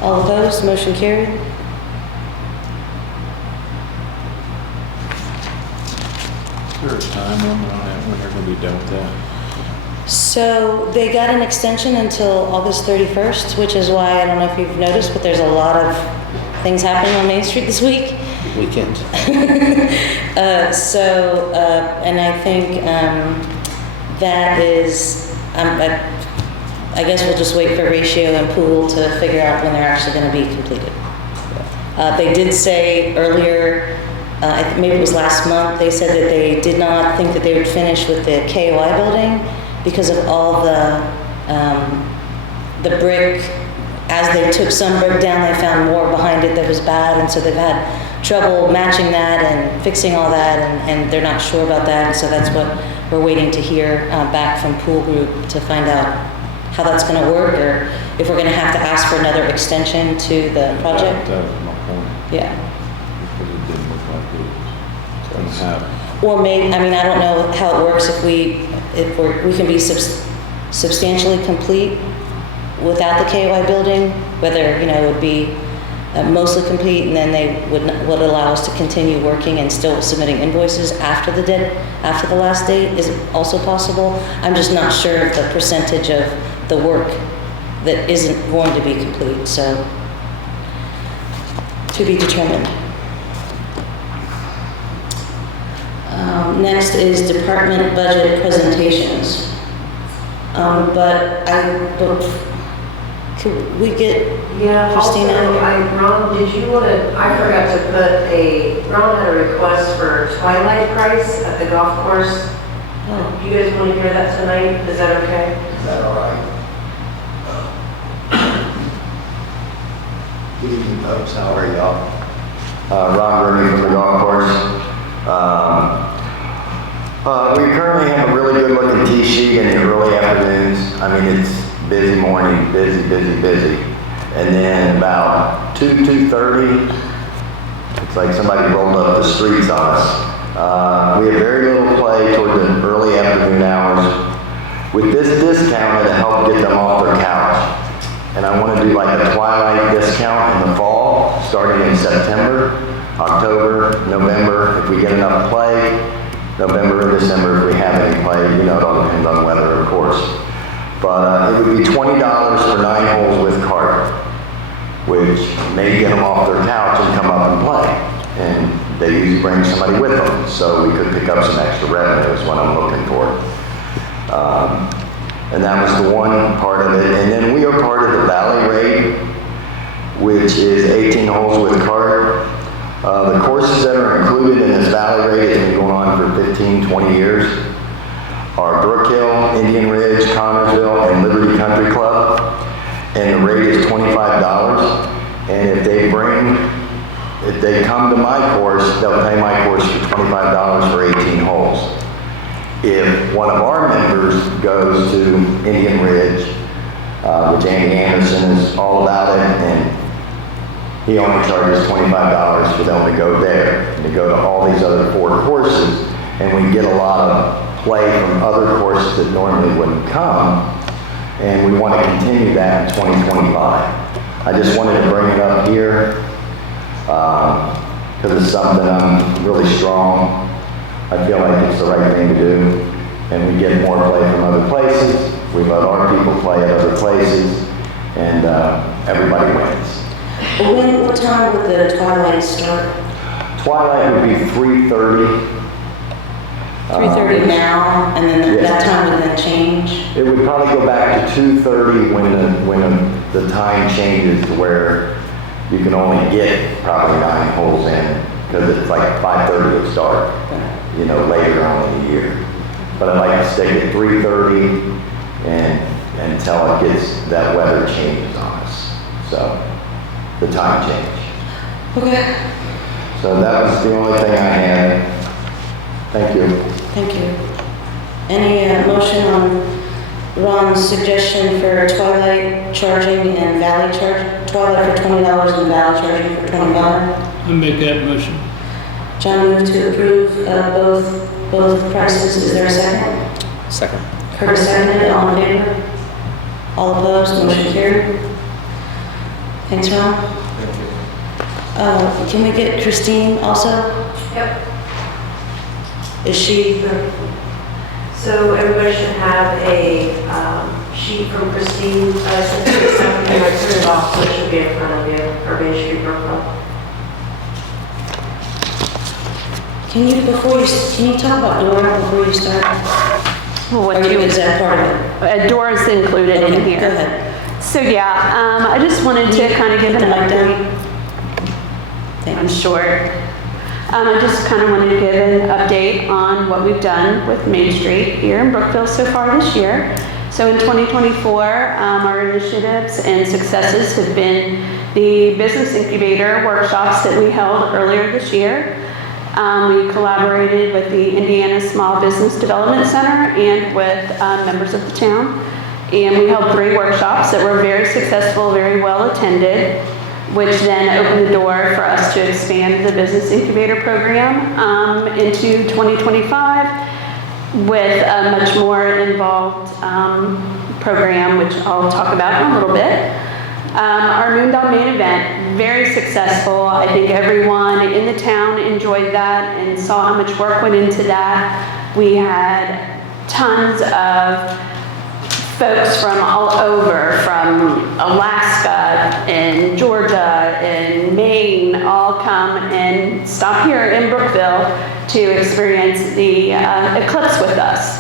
All opposed? Motion carried. Is there a time limit on that, when they're gonna be done with that? So they got an extension until August 31st, which is why, I don't know if you've noticed, but there's a lot of things happening on Main Street this week. Weekend. And I think that is, I guess we'll just wait for Ratio and Pool to figure out when they're actually going to be completed. They did say earlier, maybe it was last month, they said that they did not think that they would finish with the KOI building because of all the brick. As they took some brick down, they found more behind it that was bad, and so they've had trouble matching that and fixing all that, and they're not sure about that, and so that's what we're waiting to hear back from Pool Group to find out how that's going to work, or if we're going to have to ask for another extension to the project. That was my point, Yeah. because it didn't look like it was gonna happen. Or maybe, I mean, I don't know how it works if we can be substantially complete without the KOI building, whether, it would be mostly complete, and then they would allow us to continue working and still submitting invoices after the last date is also possible. I'm just not sure of the percentage of the work that isn't going to be complete, so to be determined. Next is department budget presentations. Could we get Yeah, Christina also, here? Ron, did you want to, I forgot to put Ron had a request for twilight price at the golf course. Oh. You guys want to hear that tonight? Is that okay? Is that all right? Good evening, folks. How are y'all? Ron Rooney from the golf course. We currently have a really good looking tee sheet in the early afternoons. I mean, it's busy morning, busy. And then about 2:30, it's like somebody rolled up the streets on us. We have very little play toward the early afternoon hours. With this discount, it'll help get them off their couch. And I want to do like a twilight discount in the fall, starting in September, October, November, if we get enough play, November and December if we have any play, it all depends on the weather, of course. But it would be $20 for 9 holes with cart, which may get them off their couch and come up and play. And they usually bring somebody with them, so we could pick up some extra revenue is what I'm looking for. And that was the one part of it. And then we are part of the Valley Raid, which is 18 holes with cart. The courses that are included in this Valley Raid has been going on for 15, 20 years are Brookville, Indian Ridge, Connersville, and Liberty Country Club. And the rate is $25. And if they come to my course, they'll pay my course for $25 for 18 holes. If one of our members goes to Indian Ridge, which Andy Anderson is all about it, and he only charges $25 for them to go there, and to go to all these other 4 courses, and we get a lot of play from other courses that normally wouldn't come, and we want to continue that in 2025. I just wanted to bring it up here, because it's something I'm really strong. I feel like it's the right thing to do, and we get more play from other places. We let our people play at other places, and everybody wins. What time would the twilight start? Twilight would be 3:30. 3:30 now, and then that time would then change? It would probably go back to 2:30 when the time changes to where you can only get probably 9 holes in, because it's like 5:30 it starts. Later on in the year. But I like to stick at 3:30 and until it gets, that weather changes on us. So, the time change. Okay. So that was the only thing I had. Thank you. Thank you. Any motion on Ron's suggestion for twilight charging and valley charge? Twilight for $20 and valley charging for $25? I make that motion. John moved to approve both prices. Is there a second? Second. Curtis seconded. All in favor? All opposed? Motion carried. Thanks, Ron. Can we get Christine also? Yep. Is she? So everybody should have a sheet from Christine. I sent it to somebody, and I printed it off, so it should be in front of you, or Main Street, Brookville. Can you talk about Dora before you start? Is that part of it? Dora's included in here. Go ahead. So yeah, I just wanted to kind of give an update. I'm short. I just kind of wanted to give an update on what we've done with Main Street here in Brookville so far this year. So in 2024, our initiatives and successes have been the business incubator workshops that we held earlier this year. We collaborated with the Indiana Small Business Development Center and with members of the town. And we held 3 workshops that were very successful, very well attended, which then opened the door for us to expand the business incubator program into 2025 with a much more involved program, which I'll talk about in a little bit. Our Moondog Main event, very successful. I think everyone in the town enjoyed that and saw how much work went into that. We had tons of folks from all over, from Alaska and Georgia and Maine, all come and stop here in Brookville to experience the eclipse with us.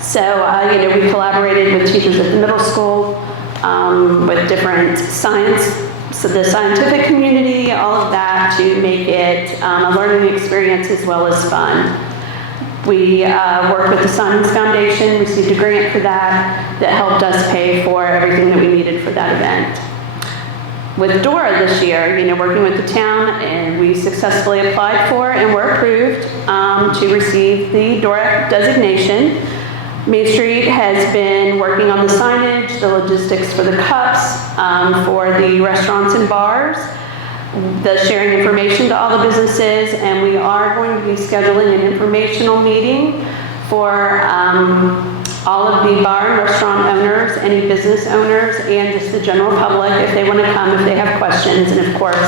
So, we collaborated with teachers at the middle school, with different science, so the scientific community, all of that to make it a learning experience as well as fun. We worked with the Science Foundation, received a grant for that helped us pay for everything that we needed for that event. with Dora this year, working with the town, and we successfully applied for and were approved to receive the Dora designation. Main Street has been working on the signage, the logistics for the cups, for the restaurants and bars, the sharing information to all the businesses, and we are going to be scheduling an informational meeting for all of the bar and restaurant owners, any business owners, and just the general public if they want to come, if they have questions. And of course,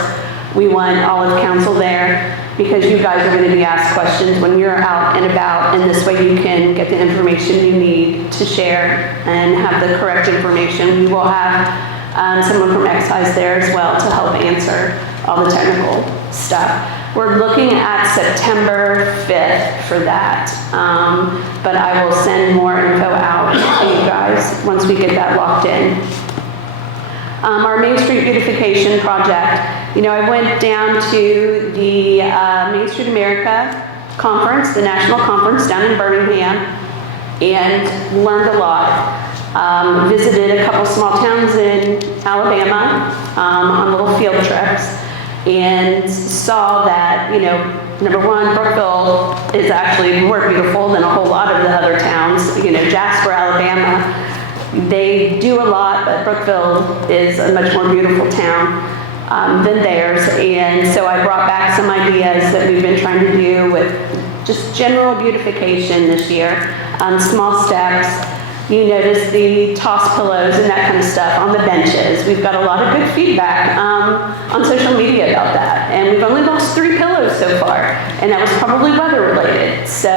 we want all of council there because you guys are going to be asked questions when you're out and about, and this way you can get the information you need to share and have the correct information. We will have someone from excise there as well to help answer all the technical stuff. We're looking at September 5th for that, but I will send more info out to you guys once we get that locked in. Our Main Street beautification project, I went down to the Main Street America conference, the national conference down in Birmingham, and learned a lot. Visited a couple small towns in Alabama on little field trips, and saw that, number one, Brookville is actually more beautiful than a whole lot of the other towns. Jasper, Alabama, they do a lot, but Brookville is a much more beautiful town than theirs. And so I brought back some ideas that we've been trying to do with just general beautification this year. Small steps. You notice the toss pillows and that kind of stuff on the benches. We've got a lot of good feedback on social media about that. And we've only lost 3 pillows so far, and that was probably weather related. So,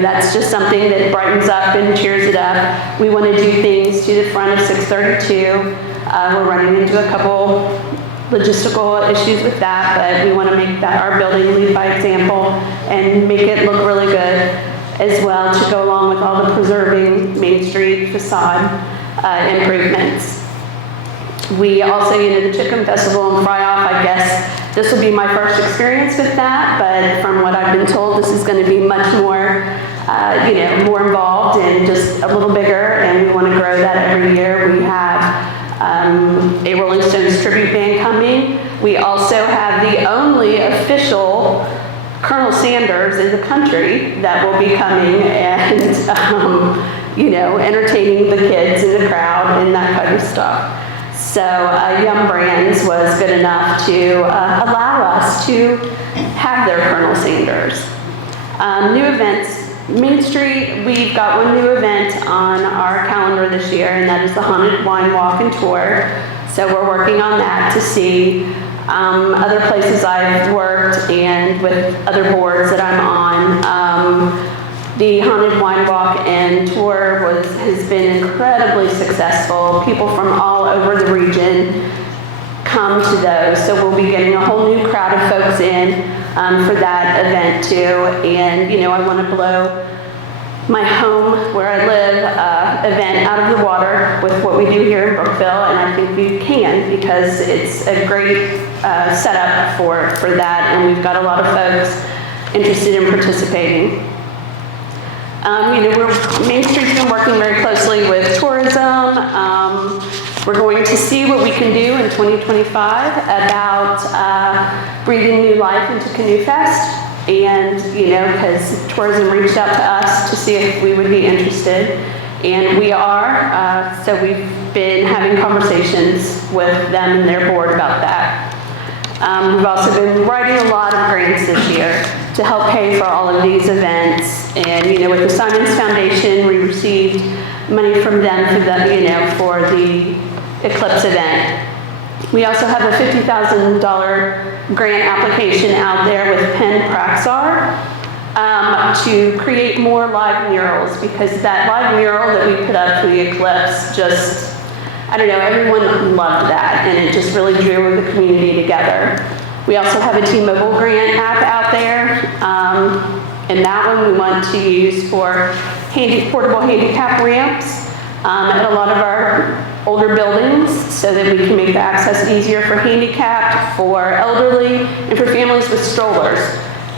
that's just something that brightens up and cheers it up. We want to do things to the front of 632. We're running into a couple logistical issues with that, but we want to make that our building lead by example and make it look really good as well, to go along with all the preserving Main Street facade improvements. We also, the Chicken Festival and Fry-Off, I guess this will be my first experience with that, but from what I've been told, this is going to be much more, more involved and just a little bigger, and we want to grow that every year. We have a Rolling Stones tribute band coming. We also have the only official Colonel Sanders in the country that will be coming and, entertaining the kids in the crowd and that kind of stuff. So Yum Brands was good enough to allow us to have their Colonel Sanders. New events. Main Street, we've got one new event on our calendar this year, and that is the Haunted Wine Walk and Tour. So we're working on that to see other places I've worked and with other boards that I'm on. The Haunted Wine Walk and Tour has been incredibly successful. People from all over the region come to those. So we'll be getting a whole new crowd of folks in for that event too. And, I want to blow my home where I live event out of the water with what we do here in Brookville, and I think we can because it's a great setup for that, and we've got a lot of folks interested in participating. Main Street's been working very closely with tourism. We're going to see what we can do in 2025 about breathing new life into Canoe Fest. And, because tourism reached out to us to see if we would be interested. And we are, so we've been having conversations with them and their board about that. We've also been writing a lot of grants this year to help pay for all of these events. And, with the Simons Foundation, we received money from them for the Eclipse event. We also have a $50,000 grant application out there with Penn Praxar to create more live murals, because that live mural that we put up for the Eclipse everyone loved that, and it just really drew the community together. We also have a T-Mobile grant app out there, and that one we want to use for portable handicap ramps at a lot of our older buildings so that we can make the access easier for handicapped, for elderly, and for families with strollers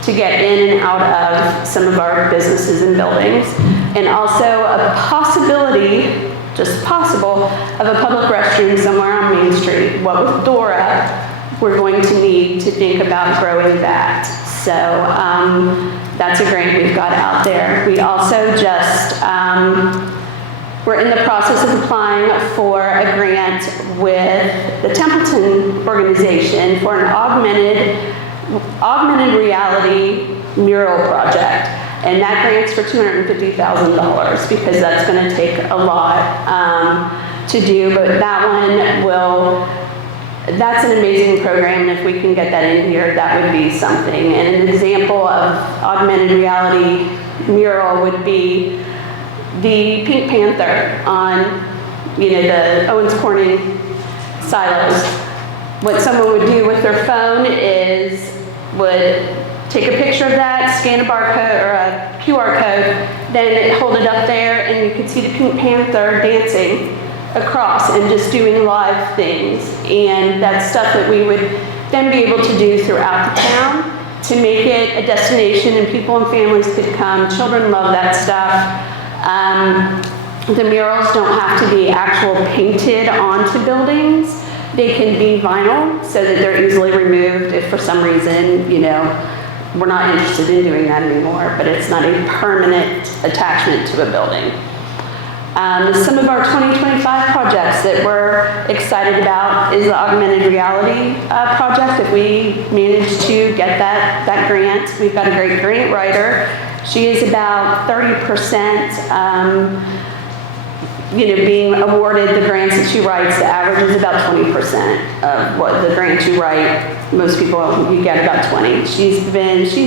to get in and out of some of our businesses and buildings. And also a possibility just possible, of a public restroom somewhere on Main Street. What with Dora, we're going to need to think about growing that. So that's a grant we've got out there. We also just, we're in the process of applying for a grant with the Templeton organization for an augmented reality mural project. And that grant's for $250,000 because that's going to take a lot to do, but that one will, that's an amazing program, and if we can get that in here, that would be something. And an example of augmented reality mural would be the Pink Panther on, the Owens Corning silos. What someone would do with their phone is would take a picture of that, scan a barcode or a QR code, then hold it up there, and you could see the Pink Panther dancing across and just doing live things. And that's stuff that we would then be able to do throughout the town to make it a destination, and people and families could come. Children love that stuff. The murals don't have to be actual painted onto buildings. They can be vinyl so that they're easily removed if for some reason, we're not interested in doing that anymore, but it's not a permanent attachment to a building. Some of our 2025 projects that we're excited about is the augmented reality project. If we manage to get that grant, we've got a great grant writer. She is about 30%, being awarded the grants that she writes. The average is about 20% of what the grants you write. Most people, you get about 20. She's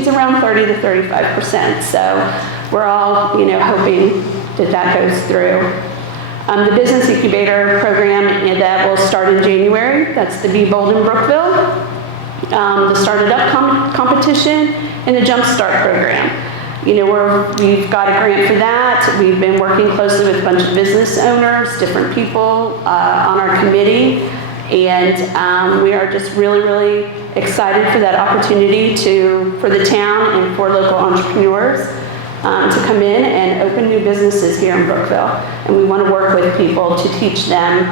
around 30 to 35%. So we're all, hoping that goes through. The Business Incubator program that will start in January, that's the Be Bold in Brookville, the Started Up competition, and the Jumpstart program. We've got a grant for that. We've been working closely with a bunch of business owners, different people on our committee, and we are just really, really excited for that opportunity for the town and for local entrepreneurs to come in and open new businesses here in Brookville. And we want to work with people to teach them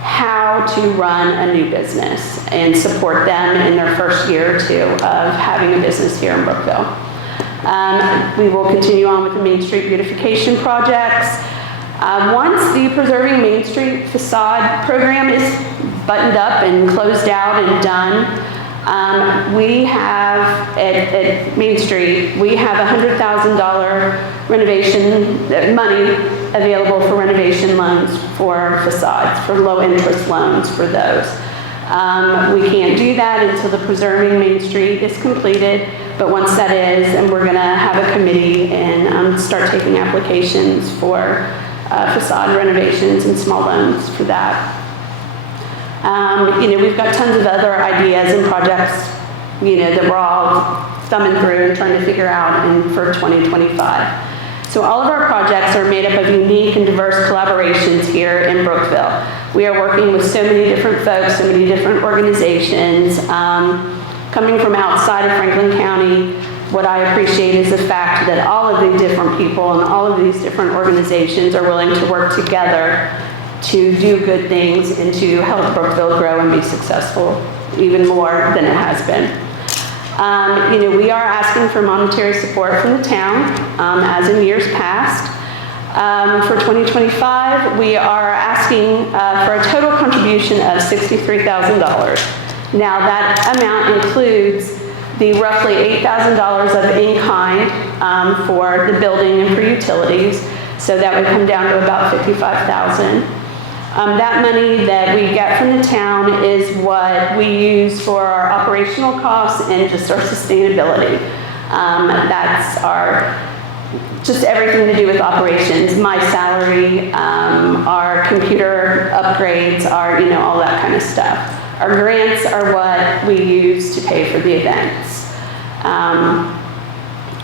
how to run a new business and support them in their first year or two of having a business here in Brookville. We will continue on with the Main Street beautification projects. Once the Preserving Main Street facade program is buttoned up and closed out and done, we have, at Main Street, we have $100,000 renovation money available for renovation loans for facades, for low interest loans for those. We can't do that until the Preserving Main Street is completed, but once that is, and we're going to have a committee and start taking applications for facade renovations and small loans for that. We've got tons of other ideas and projects, that we're all thumbing through and trying to figure out for 2025. So all of our projects are made up of unique and diverse collaborations here in Brookville. We are working with so many different folks, so many different organizations. Coming from outside of Franklin County, what I appreciate is the fact that all of the different people and all of these different organizations are willing to work together to do good things and to help Brookville grow and be successful even more than it has been. We are asking for monetary support from the town, as in years past. For 2025, we are asking for a total contribution of $63,000. Now, that amount includes the roughly $8,000 of in-kind for the building and for utilities, so that would come down to about $55,000. That money that we get from the town is what we use for our operational costs and just our sustainability. That's just everything to do with operations, my salary, our computer upgrades, all that kind of stuff. Our grants are what we use to pay for the events.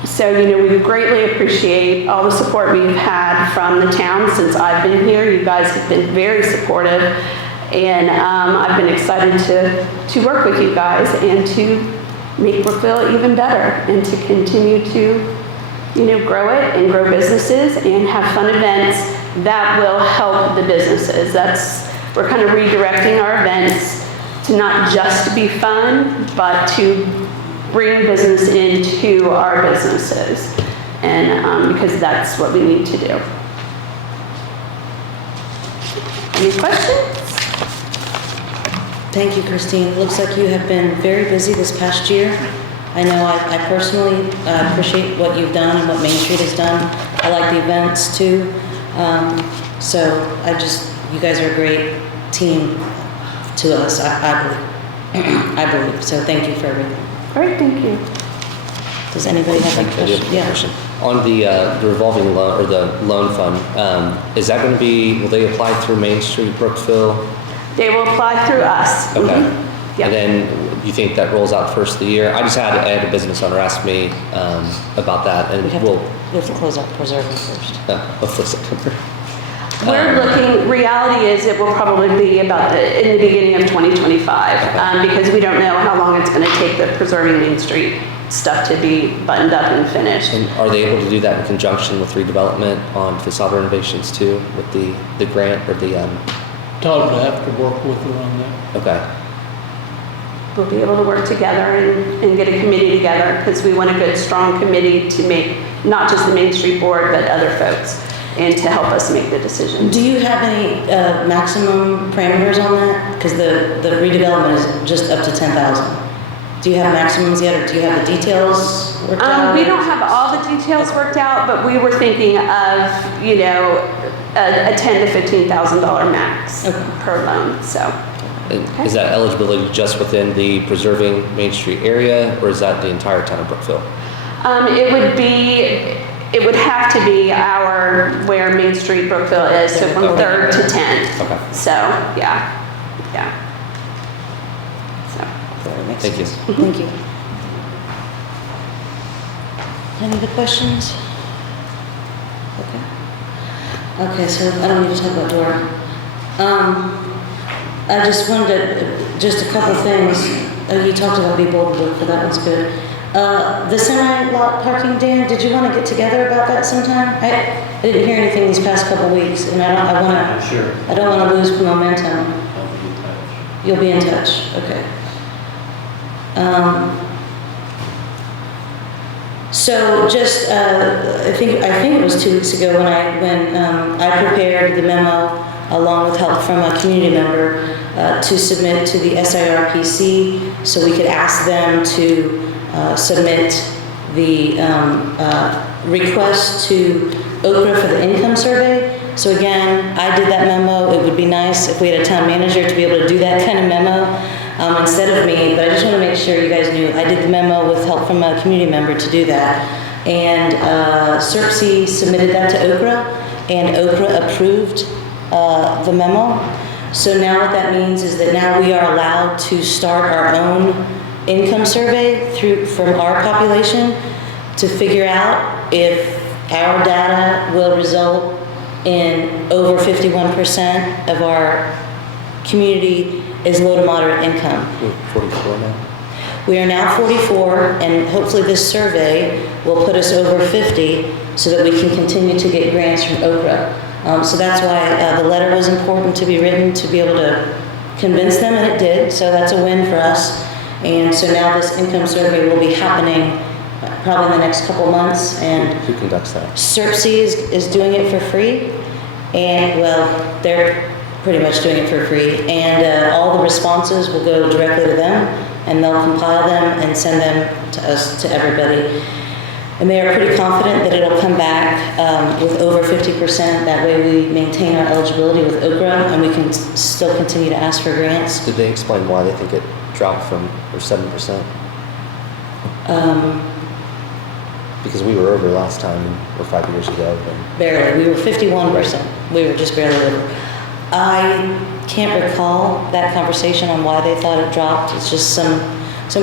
So, we greatly appreciate all the support we've had from the town since I've been here. You guys have been very supportive, and I've been excited to work with you guys and to make Brookville even better and to continue to, grow it and grow businesses and have fun events that will help the businesses. We're kind of redirecting our events to not just be fun, but to bring business into our businesses. And because that's what we need to do. Any questions? Thank you, Christine. Looks like you have been very busy this past year. I know I personally appreciate what you've done and what Main Street has done. I like the events too. So you guys are a great team to us, I believe. I believe. So thank you for everything. All right, thank you. Does anybody have any questions? Yeah. On the revolving loan or the loan fund, is that going to be? Will they apply through Main Street, Brookville? They will apply through us. Okay. Mm-hmm. And then you think that rolls out first of the year? I had a business owner ask me about that, and We have to close out preserving first. Hopefully September. We're looking, reality is it will probably be about in the beginning of 2025, because we don't know how long it's going to take the preserving Main Street stuff to be buttoned up and finished. And are they able to do that in conjunction with redevelopment on facade renovations too, with the grant or the? Todd would have to work with her on that. Okay. We'll be able to work together and get a committee together, because we want a good, strong committee to make not just the Main Street Board, but other folks, and to help us make the decisions. Do you have any maximum parameters on that? Because the redevelopment is just up to 10,000. Do you have maximums yet, or do you have the details worked out? We don't have all the details worked out, but we were thinking of, a $10,000 to $15,000 max per loan, so. Is that eligibility just within the preserving Main Street area, or is that the entire town of Brookville? It would have to be where Main Street Brookville is, so from 3rd to 10th. Okay. So, yeah. So. Thank you. Thank you. Any other questions? Okay, so I don't need to talk about Dora. I just wanted just a couple things. You talked about Be Bold Book, but that one's good. The semi-lot parking, Dan, did you want to get together about that sometime? I didn't hear anything these past couple weeks, and I don't want to lose momentum. You'll be in touch, okay. So just, I think it was 2 weeks ago when I prepared the memo along with help from a community member to submit to the SIRPC, so we could ask them to submit the request to Okra for the income survey. So again, I did that memo. It would be nice if we had a town manager to be able to do that kind of memo instead of me, but I just want to make sure you guys knew I did the memo with help from a community member to do that. And SIRPC submitted that to Okra, and Okra approved the memo. So now what that means is that now we are allowed to start our own income survey from our population to figure out if our data will result in over 51% of our community is low to moderate income. We're 44 now. We are now 44, and hopefully this survey will put us over 50 so that we can continue to get grants from Okra. So that's why the letter was important to be written, to be able to convince them, and it did, so that's a win for us. And so now this income survey will be happening probably in the next couple months. And who conducts that? SIRPC is doing it for free, and well, they're pretty much doing it for free. And all the responses will go directly to them, and they'll compile them and send them to us, to everybody. And they are pretty confident that it'll come back with over 50%. That way we maintain our eligibility with Okra, and we can still continue to ask for grants. Did they explain why they think it dropped from 7%? Because we were over last time, or 5 years ago. Barely. We were 51%. We were just barely over. I can't recall that conversation on why they thought it dropped. It's just some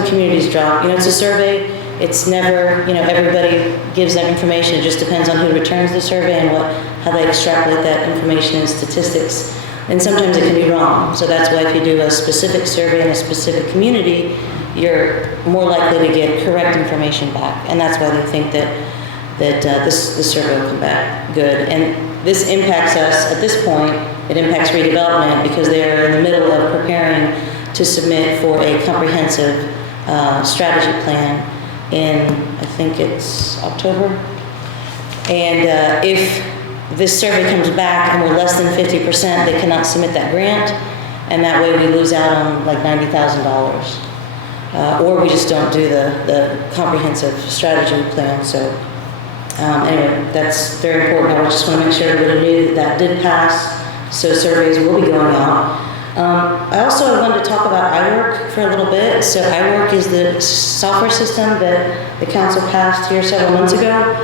communities drop. It's a survey. It's never, everybody gives that information. It just depends on who returns the survey and how they extrapolate that information and statistics. And sometimes it can be wrong. So that's why if you do a specific survey in a specific community, you're more likely to get correct information back. And that's why they think that this survey will come back good. And this impacts us at this point. It impacts redevelopment because they're in the middle of preparing to submit for a comprehensive strategy plan in, I think it's October. And if this survey comes back and we're less than 50%, they cannot submit that grant, and that way we lose out on like $90,000. Or we just don't do the comprehensive strategy plan. So anyway, that's very important. I just want to make sure everybody knew that that did pass, so surveys will be going out. I also wanted to talk about iWork for a little bit. So iWork is the software system that the council passed here several months ago,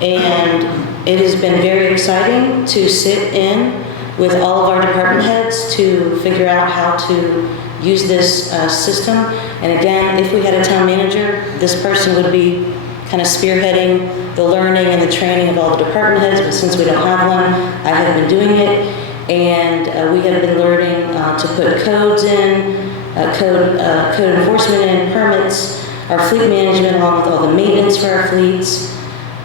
and it has been very exciting to sit in with all of our department heads to figure out how to use this system. And again, if we had a town manager, this person would be kind of spearheading the learning and the training of all the department heads, but since we don't have one, I have been doing it. And we have been learning to put codes in, code enforcement in, permits, our fleet management along with all the maintenance for our fleets,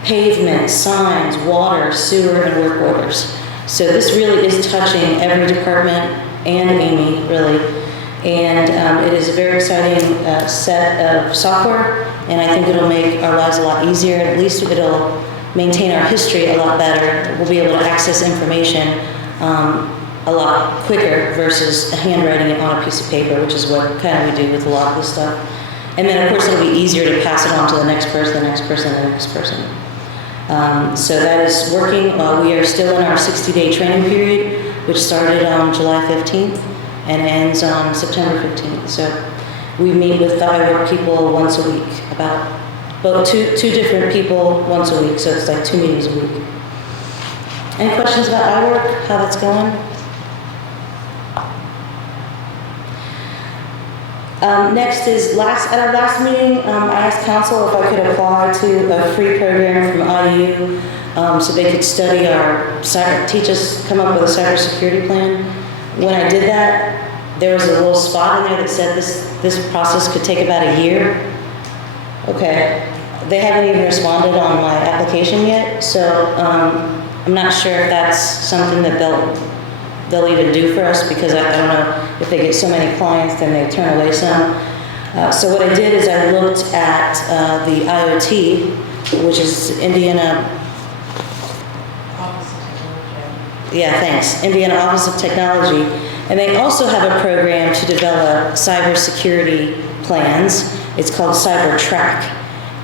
pavement, signs, water, sewer, and work orders. So this really is touching every department and Amy, really. And it is a very exciting set of software, and I think it'll make our lives a lot easier. At least it'll maintain our history a lot better. We'll be able to access information a lot quicker versus handwriting it on a piece of paper, which is what kind of we do with a lot of this stuff. And then, of course, it'll be easier to pass it on to the next person, the next person, the next person. So that is working. We are still in our 60-day training period, which started on July 15th. And ends on September 15th. So we meet with the iWork people once a week, about two different people once a week, so it's like 2 meetings a week. Any questions about iWork, how that's going? Next is, at our last meeting, I asked council if I could apply to a free program from IU so they could study teach us, come up with a cybersecurity plan. When I did that, there was a little spot in there that said this process could take about a year. Okay, they haven't even responded on my application yet, so I'm not sure if that's something that they'll even do for us, because I don't know if they get so many clients, then they turn away some. So what I did is I looked at the IoT, which is Indiana. Yeah, thanks. Indiana Office of Technology. And they also have a program to develop cybersecurity plans. It's called CyberTrack.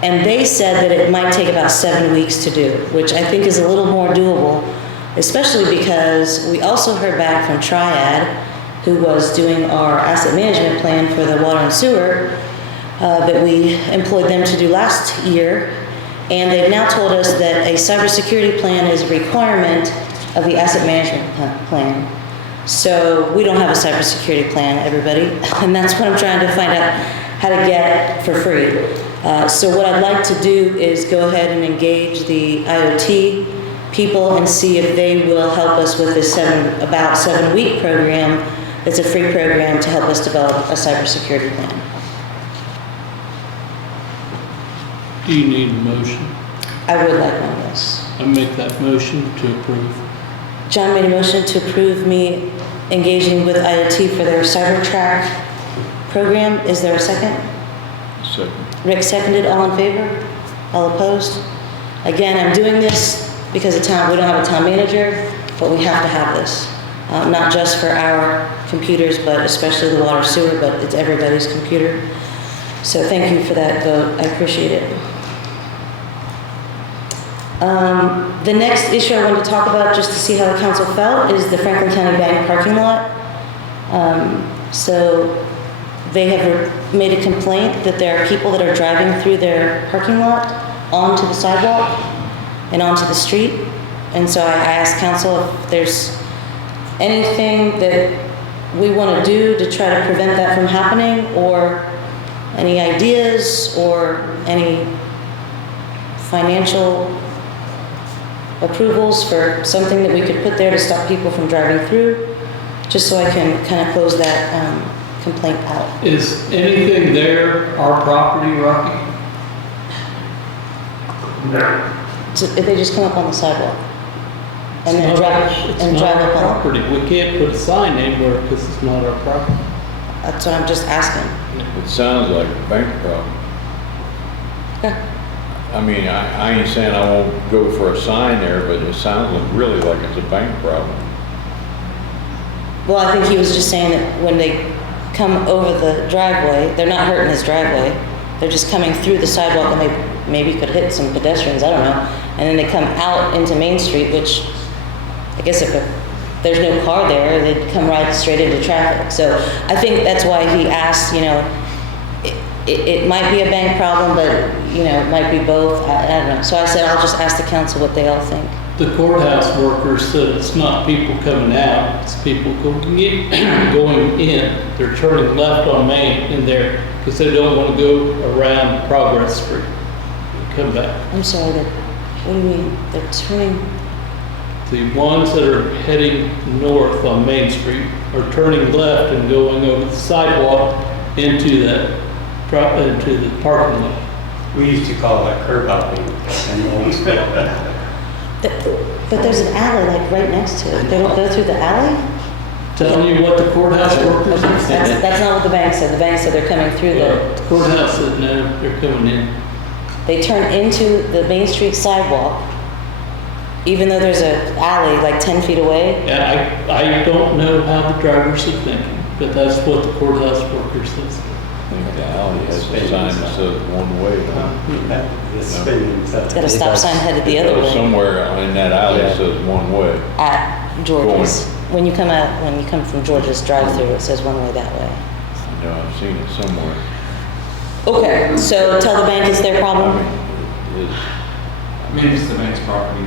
And they said that it might take about 7 weeks to do, which I think is a little more doable, especially because we also heard back from Triad, who was doing our asset management plan for the water and sewer, that we employed them to do last year. And they've now told us that a cybersecurity plan is a requirement of the asset management plan. So we don't have a cybersecurity plan, everybody, and that's what I'm trying to find out how to get for free. So what I'd like to do is go ahead and engage the IoT people and see if they will help us with this about 7 week program. It's a free program to help us develop a cybersecurity plan. Do you need a motion? I would like one, yes. I make that motion to approve. John made a motion to approve me engaging with IoT for their CyberTrack program. Is there a second? Second. Rick seconded. All in favor? All opposed? Again, I'm doing this because we don't have a town manager, but we have to have this. Not just for our computers, but especially the water sewer, but it's everybody's computer. So thank you for that vote. I appreciate it. The next issue I wanted to talk about, just to see how the council felt, is the Franklin County Bank parking lot. So they have made a complaint that there are people that are driving through their parking lot onto the sidewalk and onto the street. And so I asked council if there's anything that we want to do to try to prevent that from happening, or any ideas or any financial approvals for something that we could put there to stop people from driving through, just so I can kind of close that complaint out. Is anything there our property, Rocky? So if they just come up on the sidewalk and then drive, It's and not drive our up on. property. We can't put a sign anywhere because it's not our property. That's what I'm just asking. It sounds like a bank problem. Okay. I mean, I ain't saying I won't go for a sign there, but it sounds really like it's a bank problem. Well, I think he was just saying that when they come over the driveway, they're not hurting his driveway. They're just coming through the sidewalk and they maybe could hit some pedestrians, I don't know. And then they come out into Main Street, which I guess if there's no car there, they'd come right straight into traffic. So I think that's why he asked, you know, it might be a bank problem, but, you know, it might be both. I don't know. So I said, I'll just ask the council what they all think. The courthouse workers said it's not people coming out, it's people going in. They're turning left on Main in there because they don't want to go around Progress Street and come back. I'm sorry, what do you mean? They're turning? The ones that are heading north on Main Street are turning left and going over the sidewalk into the parking lot. We used to call that curb hopping in old school. But there's an alley like right next to it. They don't go through the alley? Telling you what the courthouse workers Okay, are saying. that's not what the bank said. The bank said they're coming through The courthouse said no, they're coming in. They turn into the Main Street sidewalk, even though there's an alley like 10 feet away. Yeah, I don't know how the drivers are thinking, but that's what the courthouse workers says. I think the alley has a sign that says one way, It's got a stop sign headed the other way. Somewhere in that alley it says one way. At George's. When you come from George's drive-through, it says one way that way. I know, I've seen it somewhere. Okay, so tell the bank it's their problem? I mean, it's the bank's property.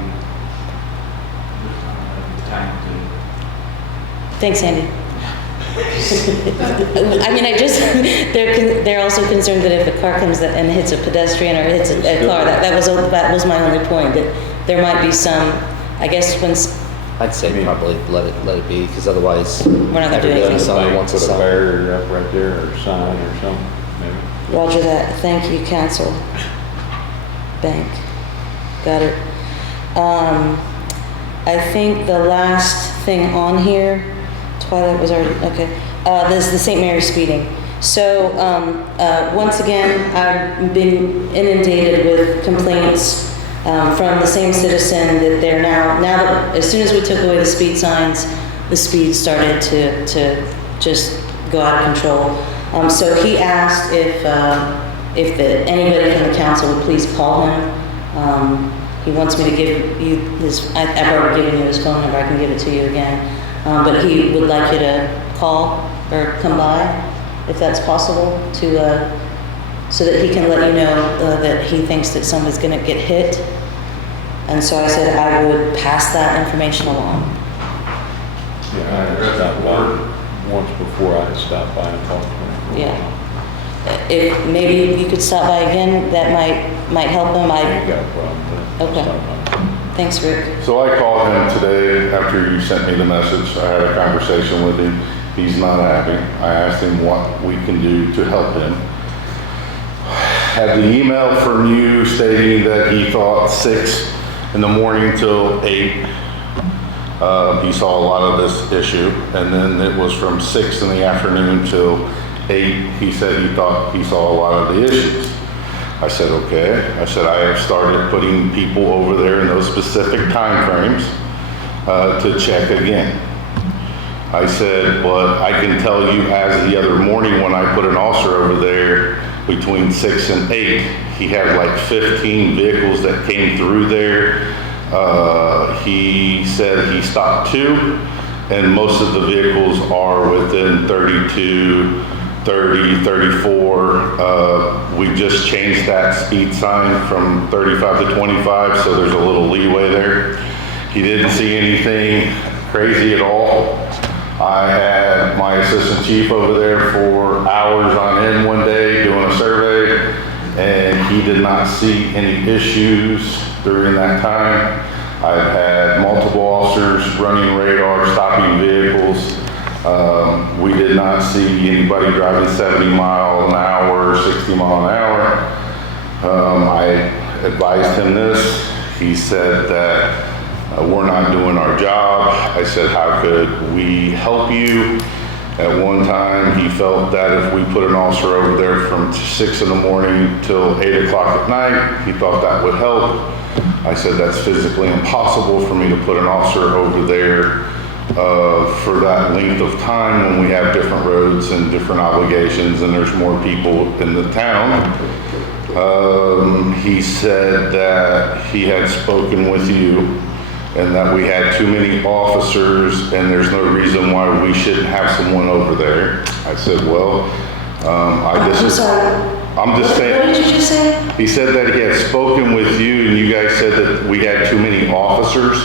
The time Thanks, Andy. I mean, they're also concerned that if a car comes and hits a pedestrian or hits a car, that was my only point, that there might be some, I guess when. I'd say probably let it be, because otherwise. We're not gonna do anything. Someone wants to Put a sell. barrier up right there or a sign or something, maybe. Roger that. Thank you, council. Bank. Got it. I think the last thing on here, Twilight was already, okay. This is the St. Mary's speeding. So, once again, I've been inundated with complaints from the same citizen that they're now that as soon as we took away the speed signs, the speed started to just go out of control. So he asked if anybody from the council would please call him. He wants me to give you I've already given you his phone number, I can give it to you again. But he would like you to call or come by, if that's possible, so that he can let you know that he thinks that someone's going to get hit. And so I said I would pass that information along. Yeah, I heard that word once before. I had stopped by and talked to him. Yeah. If maybe you could stop by again, that might help him. I ain't got a problem with it. Okay. Stop by. Thanks, Rick. So I called him today after you sent me the message. I had a conversation with him. He's not happy. I asked him what we can do to help him. Had the email from you stating that he thought 6 in the morning till 8. He saw a lot of this issue. And then it was from 6 in the afternoon till 8. He said he thought he saw a lot of the issues. I said, okay. I said, I have started putting people over there in those specific time frames to check again. I said, but I can tell you as the other morning when I put an officer over there between 6 and 8, he had like 15 vehicles that came through there. He said he stopped 2, and most of the vehicles are within 32, 30, 34. We just changed that speed sign from 35 to 25, so there's a little leeway there. He didn't see anything crazy at all. I had my assistant chief over there for hours on end one day doing a survey, and he did not see any issues during that time. I've had multiple officers running radar, stopping vehicles. We did not see anybody driving 70 mile an hour, 60 mile an hour. I advised him this. He said that we're not doing our job. I said, how could we help you? At one time, he felt that if we put an officer over there from 6 in the morning till 8 o'clock at night, he thought that would help. I said, that's physically impossible for me to put an officer over there for that length of time when we have different roads and different obligations and there's more people in the town. He said that he had spoken with you and that we had too many officers and there's no reason why we shouldn't have someone over there. I said, well, I'm sorry. I'm just saying. What did you just say? He said that he had spoken with you and you guys said that we had too many officers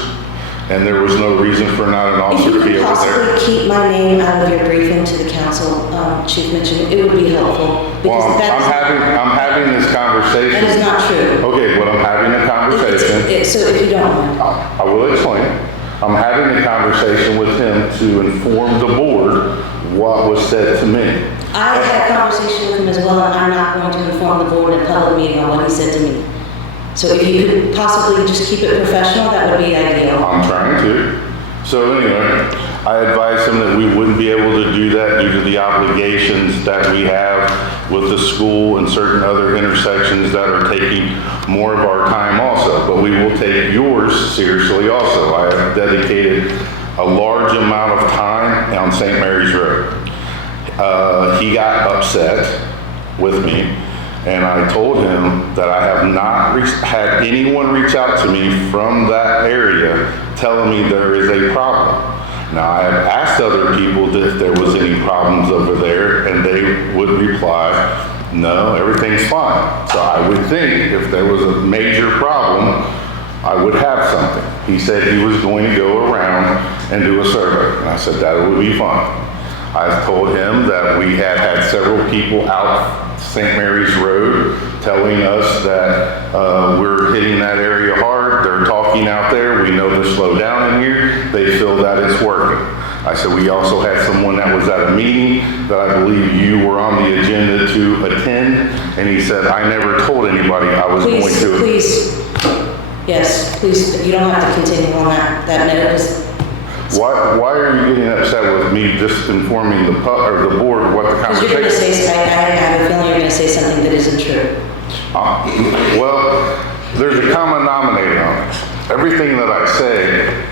and there was no reason for not an officer to be over there. If you could possibly keep my name out of your briefing to the council, Chief Mitchell, it would be helpful. Well, I'm having this conversation. That is not true. Okay, well, I'm having a conversation. So if you don't mind. I will explain. I'm having a conversation with him to inform the board what was said to me. I had a conversation with him as well, and I'm not going to inform the board in a public meeting on what he said to me. So if you could possibly just keep it professional, that would be ideal. I'm trying to. So anyway, I advised him that we wouldn't be able to do that due to the obligations that we have with the school and certain other intersections that are taking more of our time also. But we will take yours seriously also. I have dedicated a large amount of time on St. Mary's Road. He got upset with me. And I told him that I have not had anyone reach out to me from that area telling me there is a problem. Now, I have asked other people if there was any problems over there, and they would reply, no, everything's fine. So I would think if there was a major problem, I would have something. He said he was going to go around and do a survey. And I said that would be fine. I told him that we had several people out St. Mary's Road telling us that we're hitting that area hard. They're talking out there. We know to slow down in here. They feel that it's working. I said we also had someone that was at a meeting that I believe you were on the agenda to attend. And he said, I never told anybody I was going to. Please, yes, please, you don't have to continue on that note. Why are you getting upset with me just informing the board what the Because you're conversation? going to say, I have a feeling you're going to say something that isn't true. Well, there's a common denominator on this. Everything that I say,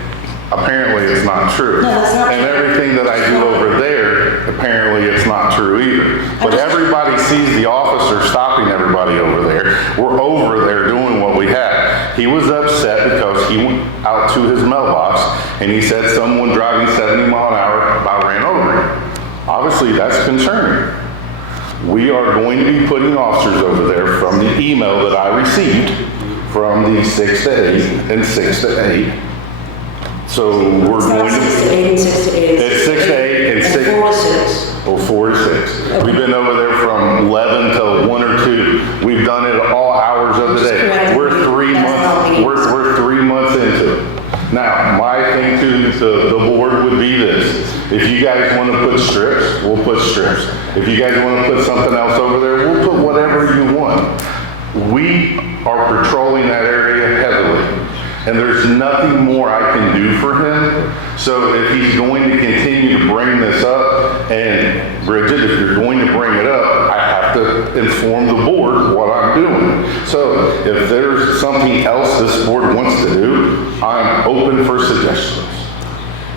apparently it's not true. No, that's not and true. everything that I do over there, apparently it's not true either. But everybody sees the officer stopping everybody over there. We're over there doing what we have. He was upset because he went out to his mailbox and he said someone driving 70 mile an hour about ran over him. Obviously, that's concerning. We are going to be putting officers over there from the email that I received from the 6 to 8 and 6 to 8. So we're It's going not to... 6 to 8 and 6 to 8. It's 6 to 8 and 6... 4 to 6. Oh, 4 to 6. Okay. We've been over there from 11 till 1 or 2. We've done it all hours of the Just day. correct me. We're 3 That's months. not We're 3 months into it. Now, my thing to the board would be this. If you guys want to put strips, we'll put strips. If you guys want to put something else over there, we'll put whatever you want. We are patrolling that area heavily. And there's nothing more I can do for him. So if he's going to continue to bring this up, and Bridget, if you're going to bring it up, I have to inform the board what I'm doing. So if there's something else this board wants to do, I'm open for suggestions.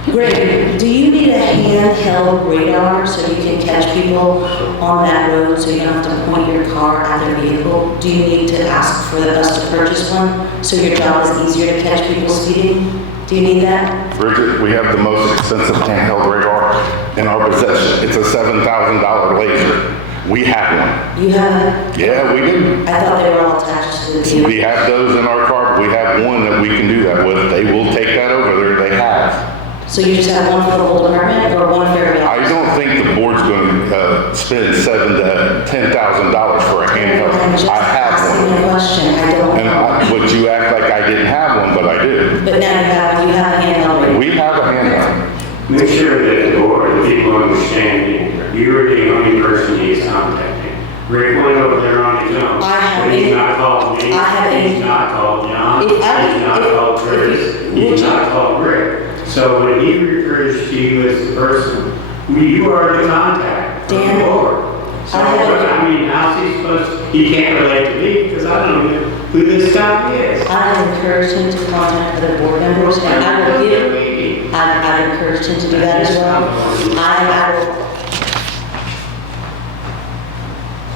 Greg, do you need a handheld radar so you can catch people on that road so you don't have to point your car at their vehicle? Do you need to ask for us to purchase one so your job is easier to catch people speeding? Do you need that? Bridget, we have the most expensive handheld radar in our possession. It's a $7,000 laser. We have one. You have? Yeah, we do. I thought they were all attached to the vehicle. We have those in our car, but we have one that we can do that with. They will take that over there. They have. So you just have one for the whole department or one for every office? I don't think the board's going to spend $7,000 to $10,000 for a handheld. I'm just I have asking one. a question. I don't know. But you act like I didn't have one, but I do. But now you have a handheld radar. We have a handheld. Make sure that the board, the people understand you are the only person he is contacting. Rick went over there on his own. I have But he's a- not called me. I have a saying, He's not called John, If he's I- not if- called if Chris, you- he's not called Rick. So when he refers to you as the person, you are the contact. of the Dan, board. So, I mean, how's he supposed, he can't relate to me because I don't know who this guy is. I encouraged him to contact other board members, and I will give, I've encouraged him to do that as well.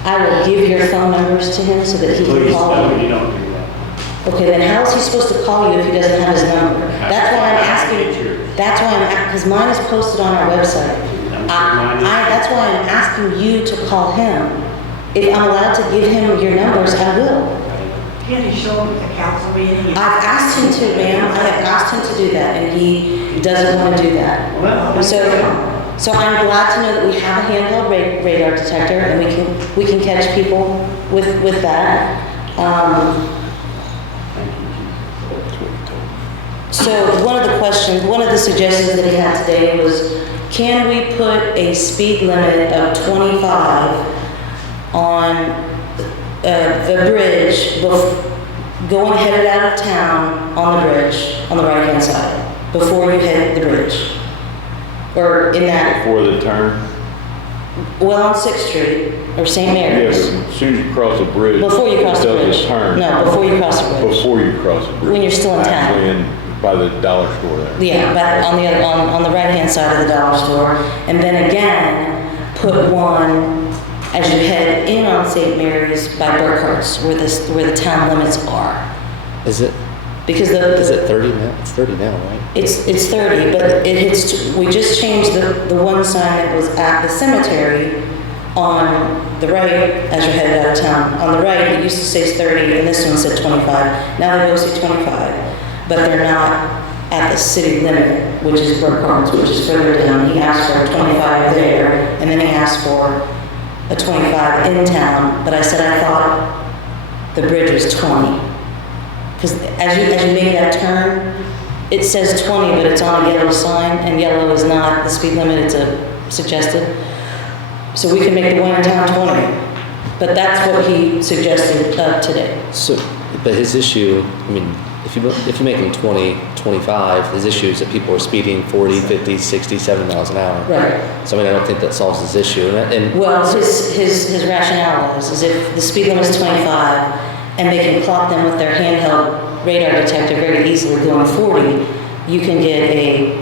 I will give your phone numbers to him so that he can Please, call no, you. you don't do that. Okay, then how is he supposed to call you if he doesn't have his number? That's why I'm asking, because mine is posted on our website. That's why I'm asking you to call him. If I'm allowed to give him your numbers, I will. Can you show up at the council meeting? I've asked him to, ma'am, I have asked him to do that, and he doesn't want to do that. So I'm glad to know that we have a handheld radar detector, and we can catch people with that. So one of the suggestions that he had today was, can we put a speed limit of 25 on the bridge, going headed out of town on the bridge, on the right-hand side, before you hit the bridge? Or in that, Before the turn? well, on 6th Street, or St. Yeah, Mary's. but as soon as you cross the bridge. Before you cross the it bridge. does a turn. No, before you cross the bridge. Before you cross the bridge. When you're still in town. Actually, by the dollar store there. Yeah, but on the other, on the right-hand side of the dollar store. And then again, put one as you head in on St. Mary's by Burkhart's, where the town limits are. Is it, Because is it 30 now? It's 30 now, right? It's 30, but it hits, we just changed the one sign that was at the cemetery on the right as you're headed out of town. On the right, it used to say 30, and this one said 25. Now they both say 25, but they're not at the city limit, which is Burkhart's, which is further down. He asked for a 25 there, and then he asked for a 25 in town, but I said I thought the bridge was 20. Because as you make that turn, it says 20, but it's on a yellow sign, and yellow is not the speed limit, it's a suggested. So we can make the one in town 20, but that's what he suggested today. So, but his issue, I mean, if you make him 20, 25, his issue is that people are speeding 40, 50, 60, 70 miles an hour. Right. So I mean, I don't think that solves his issue. And Well, his rationale is if the speed limit is 25, and they can clock them with their handheld radar detector very easily going 40, you can get a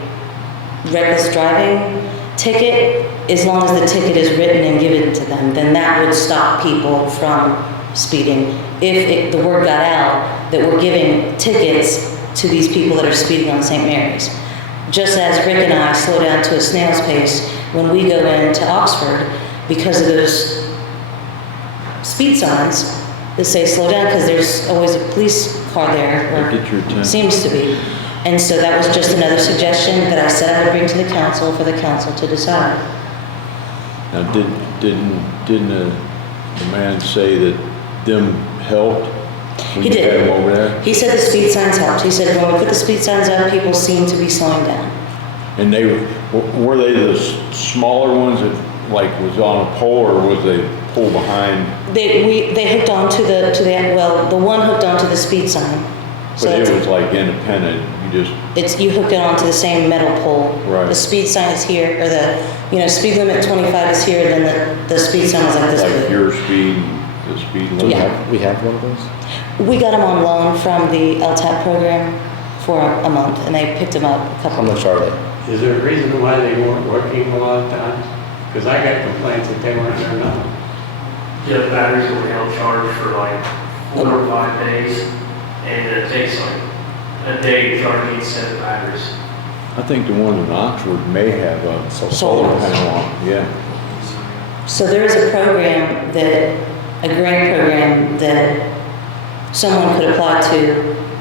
reckless driving ticket as long as the ticket is written and given to them. Then that would stop people from speeding. If the word got out that we're giving tickets to these people that are speeding on St. Mary's. Just as Rick and I slow down to a snail's pace when we go into Oxford because of those speed signs that say slow down, because there's always a police car there, or Get your attention. seems to be. And so that was just another suggestion that I said I would bring to the council for the council to decide. Now, didn't the man say that them helped? when He you had did. him over there? He said the speed signs helped. He said when we put the speed signs up, people seem to be slowing down. And were they the smaller ones that like was on a pole, or was they pull behind? They hooked onto the one hooked onto the speed sign. So But it it's- was like independent, you just, you hook it onto the same metal pole. Right. The speed sign is here, or speed limit 25 is here, then the speed sign is like this like big. your speed, the speed do limit? we have one of those? We got them on loan from the LTAP program for a month, and they picked them up a How couple much are they? Is there a reason why they weren't working a lot of times? Because I got complaints that they weren't there enough. Yeah, the batteries will be held charged for like 4 or 5 days, and it takes like a day to charge each set of batteries. I think the ones in Oxford may have a solar panel on, yeah. So there is a program a grant program that someone could apply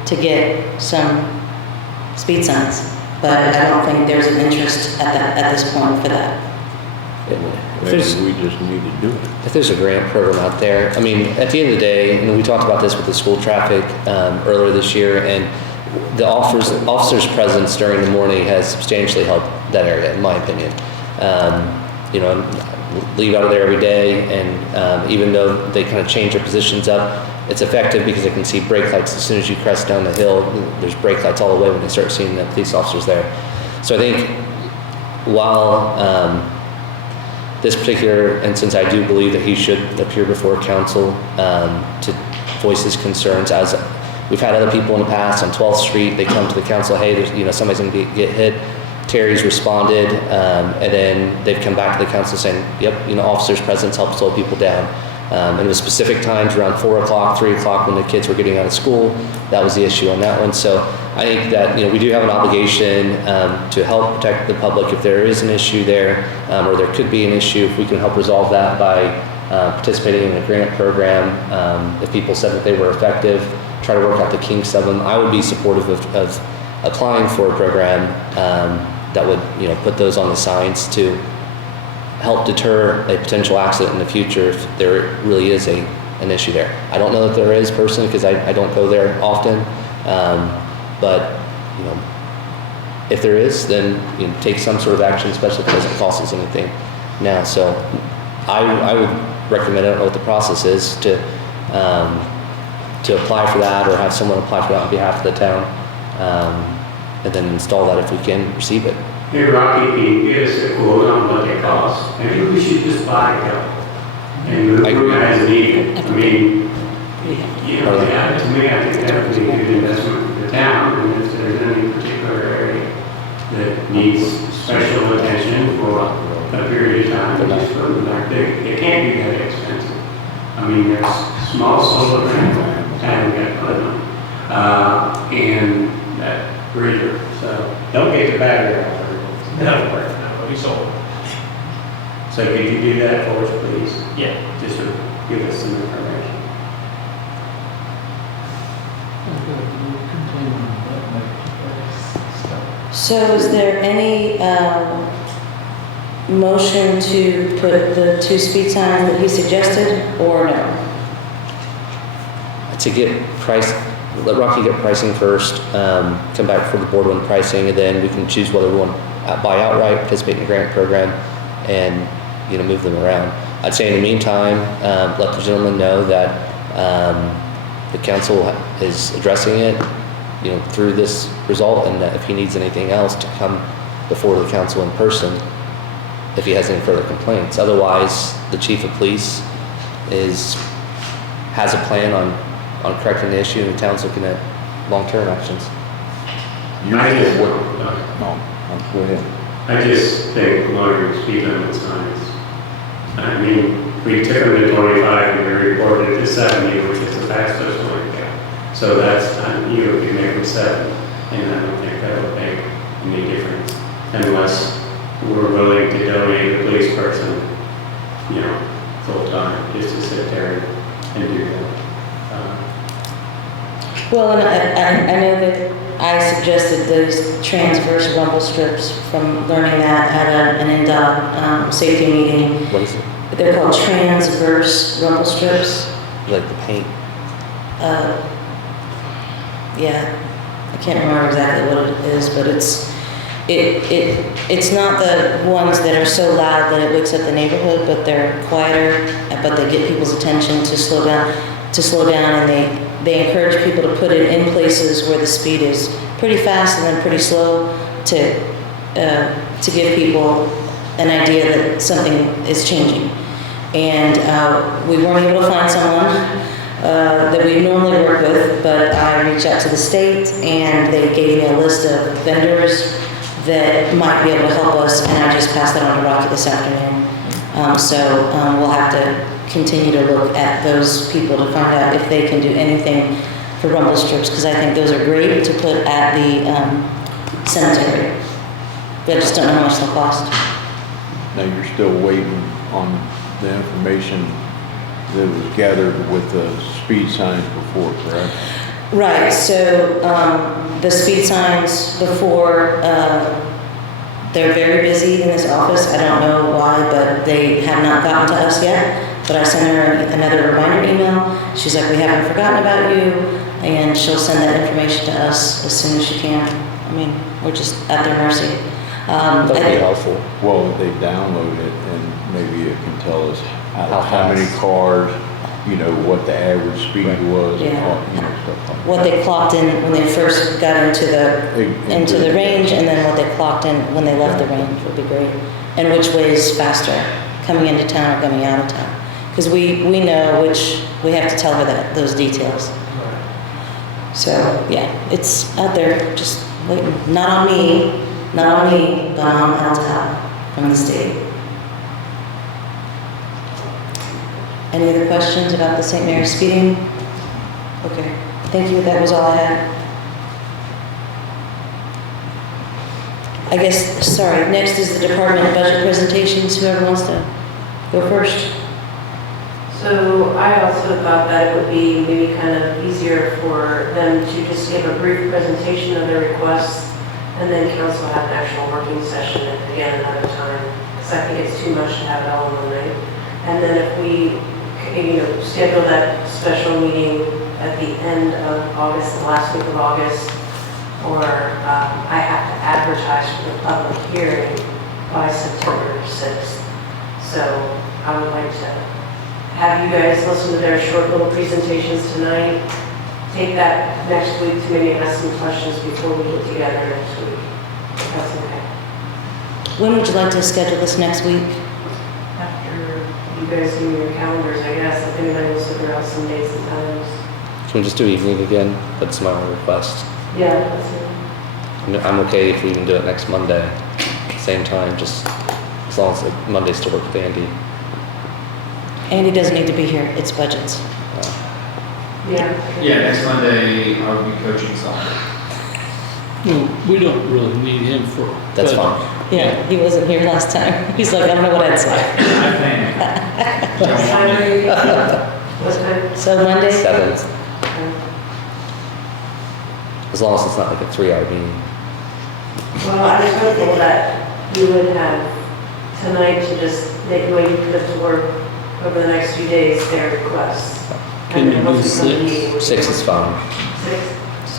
to get some speed signs, but I don't think there's an interest at this point for that. Maybe we just need to do it. If there's a grant program out there, I mean, at the end of the day, and we talked about this with the school traffic earlier this year, and the officer's presence during the morning has substantially helped that area, in my opinion. Leave out of there every day, and even though they kind of change their positions up, it's effective because I can see brake lights as soon as you crest down the hill. There's brake lights all the way when you start seeing the police officers there. So I think while this particular instance, I do believe that he should appear before council to voice his concerns. As we've had other people in the past on 12th Street, they come to the council, hey, there's, somebody's going to get hit. Terry's responded, and then they've come back to the council saying, yep, officers' presence helps slow people down. And the specific times around 4 o'clock, 3 o'clock when the kids were getting out of school, that was the issue on that one. So I think that, we do have an obligation to help protect the public if there is an issue there, or there could be an issue, if we can help resolve that by participating in a grant program. If people said that they were effective, try to work out the kinks of them. I would be supportive of applying for a program that would, put those on the signs to help deter a potential accident in the future if there really is an issue there. I don't know that there is personally because I don't go there often, but if there is, then take some sort of action, especially if it doesn't cost us anything now. So I would recommend, I don't know what the process is, to apply for that or have someone apply for that on behalf of the town, and then install that if we can receive it. Hey, Rocky, can you give us a quote on what they cost? Maybe we should just buy a couple and move them as needed. I mean, to me, I think that would be a good investment for the town. And if there's any particular area that needs special attention for a period of time, just put them back there. It can't be that expensive. I mean, there's small solar panels, haven't got put on, and that breeder. So don't get the battery out. That'll work. No, we sold. So could you do that for us, please? Yeah. Just to give us some information. So is there any motion to put the 2 speed signs that he suggested, or no? To get price, let Rocky get pricing first, come back for the board on pricing, and then we can choose whether we want to buy outright, participate in the grant program, and move them around. I'd say in the meantime, let the gentleman know that the council is addressing it, through this result, and that if he needs anything else to come before the council in person, if he has any further complaints. Otherwise, the chief of police has a plan on correcting the issue, and the town's looking at long-term actions. Go ahead. I just think lowering speed limit signs. I mean, we took them to 25 and we reported it to 70, which is the fastest one to go. So that's you can make it 7, and I don't think that would make any difference unless we're willing to donate a police person, full time, just to sit there and do that. Well, and I know that I suggested those transverse rumble strips from learning that at an NDOT safety meeting. What is it? They're called transverse rumble strips. Like the paint? Yeah, I can't remember exactly what it is, but it's not the ones that are so loud that it wakes up the neighborhood, but they're quieter, but they get people's attention to slow down, and they encourage people to put it in places where the speed is pretty fast and then pretty slow to give people an idea that something is changing. And we weren't able to find someone that we normally work with, but I reached out to the state and they gave me a list of vendors that might be able to help us, and I just passed that on to Rocky this afternoon. We'll have to continue to look at those people to find out if they can do anything for rumble strips, because I think those are great to put at the cemetery. But I just don't know how much they'll cost. Now, you're still waiting on the information that was gathered with the speed signs before, correct? Right, so the speed signs before, they're very busy in this office. I don't know why, but they have not gotten to us yet. But I sent her another reminder email. She's like, we haven't forgotten about you, and she'll send that information to us as soon as she can. I mean, we're just at their mercy. That'd be helpful. Well, if they download it, and maybe it can tell us how many cars you know, what the average speed was, and Yeah. all, you know, stuff like that. What they clocked in when they first got into the range, and then what they clocked in when they left the range would be great. And which way is faster, coming into town or coming out of town? Because we know which, we have to tell her those details. So, yeah, it's out there, just waiting. Not on me, but on LTAP from the state. Any other questions about the St. Mary's speeding? Okay, thank you, that was all I had. I guess, sorry, next is the department budget presentations, whoever wants to go first. So I also thought that it would be maybe kind of easier for them to just give a brief presentation of their requests, and then council have an actual working session again another time, because I think it's too much to have it all in one night. And then if we, schedule that special meeting at the end of August, the last week of August, or I have to advertise for the public hearing by September 6th. So I would like to have you guys listen to their short little presentations tonight. Take that next week to maybe ask some questions before we get together next week. If that's okay. When would you like to schedule this next week? After you guys do your calendars, I guess, if anybody wants to figure out some dates and times. Can we just do evening again? That's my only request. Yeah, that's it. I'm okay if we even do it next Monday, same time, just as long as Mondays to work with Andy. Andy doesn't need to be here, it's budgets. Yeah. Yeah, next Monday I'll be coaching soccer. No, we don't really need him for. That's budget. fine. Yeah, he wasn't here last time. He's like, I don't know what I'd say. I think. What time are you? What time? So Monday? 7th, as long as it's not like a 3-hour meeting. Well, I was hopeful that you would have tonight to just make the way you put it to work over the next few days, their requests. Can you do hopefully come to 6? meeting with 6 you. is fine. 6? 6.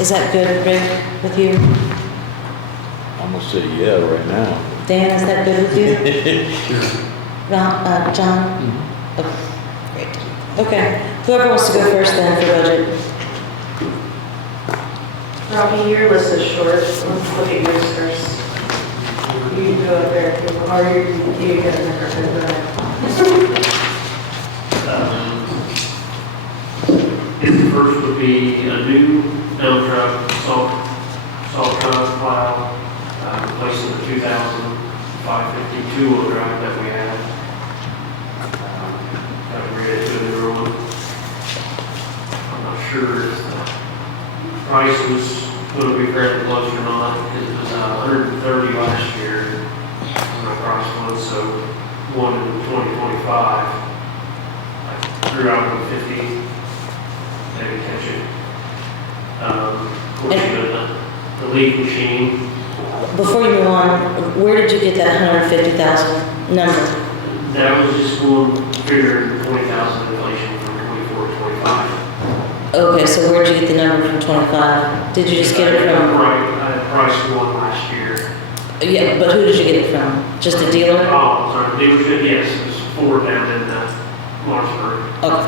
Is that good, Rick, with you? I'm gonna say yeah right now. Dan, is that good with you? John? Okay, great. Okay, whoever wants to go first then for budget. Robbie, your list is short. Let's look at yours first. You can go up there, or you can go ahead. His first would be a new dump truck, salt truck plow, replacing the 2005 two-wheel drive that we have. Got to ready to a newer one. I'm not sure if the price was going to be fairly close or not. It was $130 last year when I priced one, so one in 2025. I threw out 150. Maybe catch it. Of course, you got the leaf machine. Before you move on, where did you get that 150,000 number? That was just going figuring 20,000 inflation from 24 to 25. Okay, so where'd you get the number from 25? Did you just get it from? Right, I priced one last year. Yeah, but who did you get it from? Just a dealer? Oh, sorry, dealership, yes, it was Ford down in Lawrenceburg. Okay,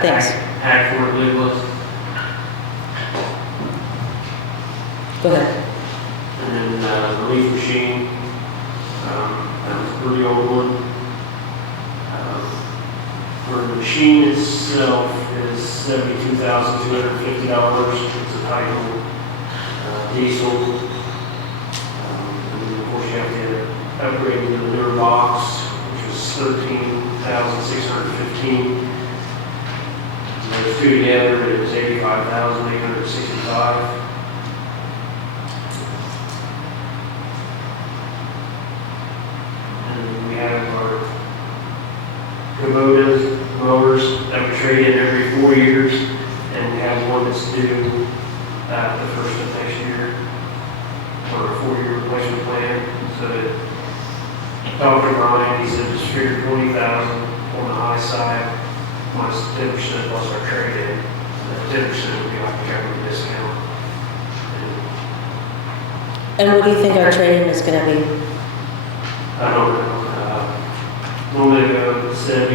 thanks. Hackford, I believe it was. Go ahead. And then the leaf machine, that was a pretty old one. For the machine itself is $72,250. It's a Titan diesel. And then of course you have to upgrade to the newer box, which was $13,615. Those two together, it was $85,865. And we have our Kubota mowers that we trade in every 4 years, and we have one that's due the first of next year for a 4-year replacement plan. So Dr. Ryan, he said just figure 20,000 on the high side, minus 10% plus our trade-in. And 10% would be like a government discount. And what do you think our trade-in is gonna be? I don't know. Normally,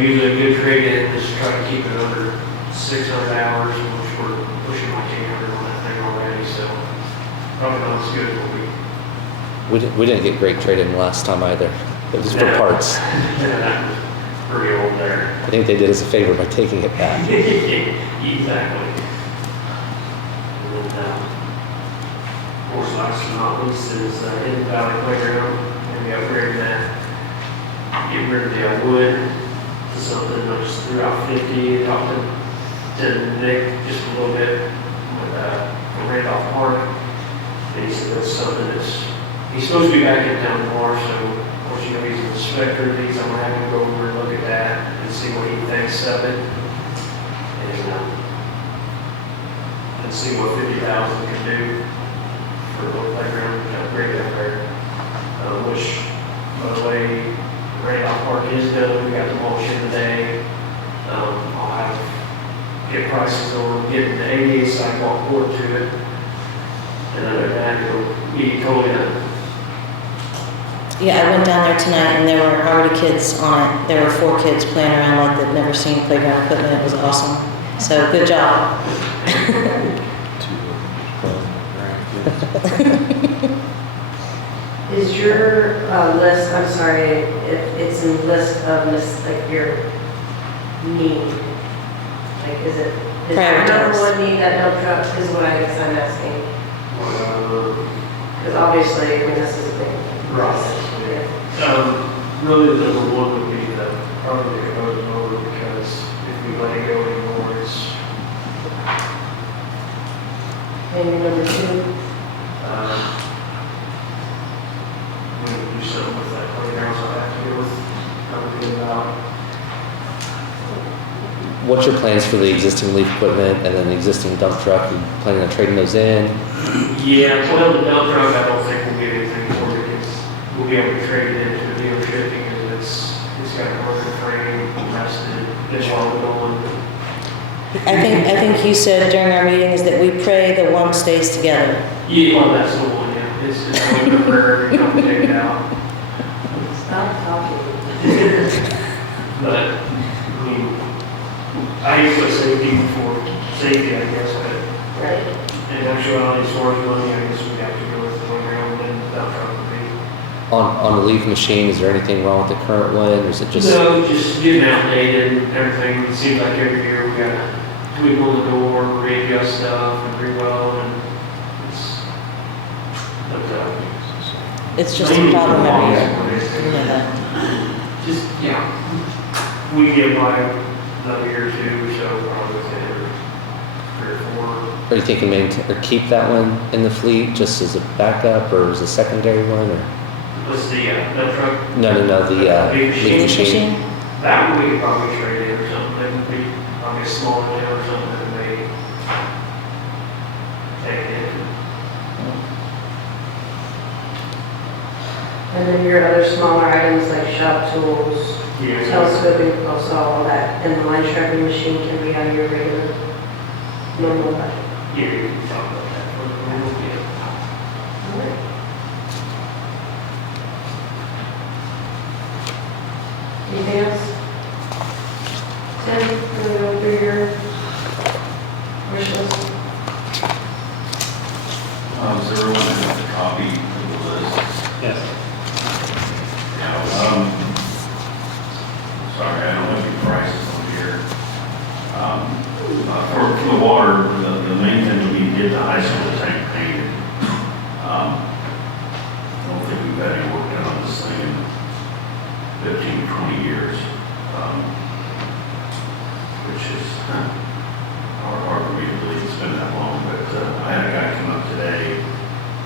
usually a good trade-in is try to keep it under 600 hours, which we're pushing like 800 on that thing already, so probably not as good as what We didn't get great trade-in last time either. It was for parts. Yeah, that was pretty old there. I think they did us a favor by taking it back. Exactly. And then, of course, last but not least is Hidden Valley Playground, and we upgraded that. Get rid of the wood to something I just threw out 50, talked to Nick just a little bit with Randolph Park. And he said that's something that's, he's supposed to be back in town tomorrow, so of course, you know, he's an inspector of these. I'm gonna have him go over and look at that and see what he thinks of it. And see what 50,000 can do for a little playground upgrade up there. Which, by the way, Randolph Park is done. We got the mulch in today. I'll have get prices on getting the ADA sidewalk board to it. And other than that, it'll be totally done. Yeah, I went down there tonight and there were already kids on it. There were 4 kids playing around like they'd never seen playground equipment. It was awesome. So good job. Is your list, I'm sorry, if it's in list of like your need? Like, is it number one need that dump truck is what I guess I'm asking? Because obviously, I mean, this is a big process. Really, the number one would be probably the converter mower, because if we let it go anymore, it's And your number 2? we need to do something with that playground, so I have to deal with everything about. What's your plans for the existing leaf equipment and then the existing dump truck? You planning on trading those in? Yeah, well, the dump truck, I don't think we'll get anything for it, because we'll be able to trade it into a dealership, because it's got a working frame, rested, it's all going. I think you said during our meetings that we pray the one stays together. Yeah, well, that's the one, yeah. It's just a prayer, you don't take it out. Stop talking. But, I mean, I usually safety before safety, I guess, but Right. in actuality, as far as money, I guess we have to go with the playground and dump truck would be. On the leaf machine, is there anything wrong with the current one? Or is it just? No, just getting outdated and everything. It seems like every year we gotta tweak on the door, readjust stuff and re-weld, and it's, but, It's just a problem every year. You know that. just, yeah. We get by another year or two, so probably within every 3 or 4. Are you thinking maintain or keep that one in the fleet just as a backup or as a secondary one? Or? What's the dump truck? No, the Big leaf machine. That one we could probably trade in or something. That would be probably a smaller one or something that may take it. And then your other smaller items like shop tools, Yeah. telescoping, also all that, and the line sharpening machine can be out of your regular normal budget. Yeah, we can talk about that for a little bit. All right. Anything else? Tim, going over your wish list? Does everyone have a copy of the list? Yes. Sorry, I don't have any prices on here. For the water, the main thing we need to get the high school tank painted. I don't think we've had any work done on this thing in 15, 20 years. Which is hard for me to believe it's been that long, but I had a guy come up today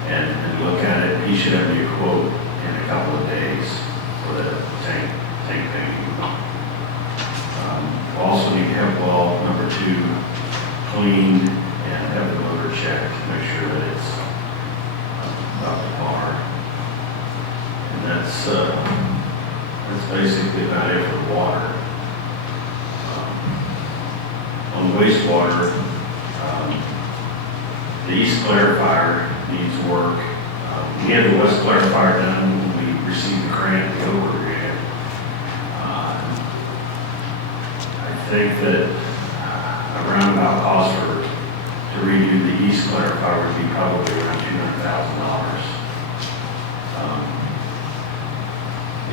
and look at it. He should have me a quote in a couple of days for the tank painting. Also need to have well number 2 cleaned and have the motor checked to make sure that it's up to par. And that's basically about it for water. On wastewater, The east clarifier needs work. We had the west clarifier done when we received the grant, the over grant. I think that a roundabout cost to redo the east clarifier would be probably around $200,000.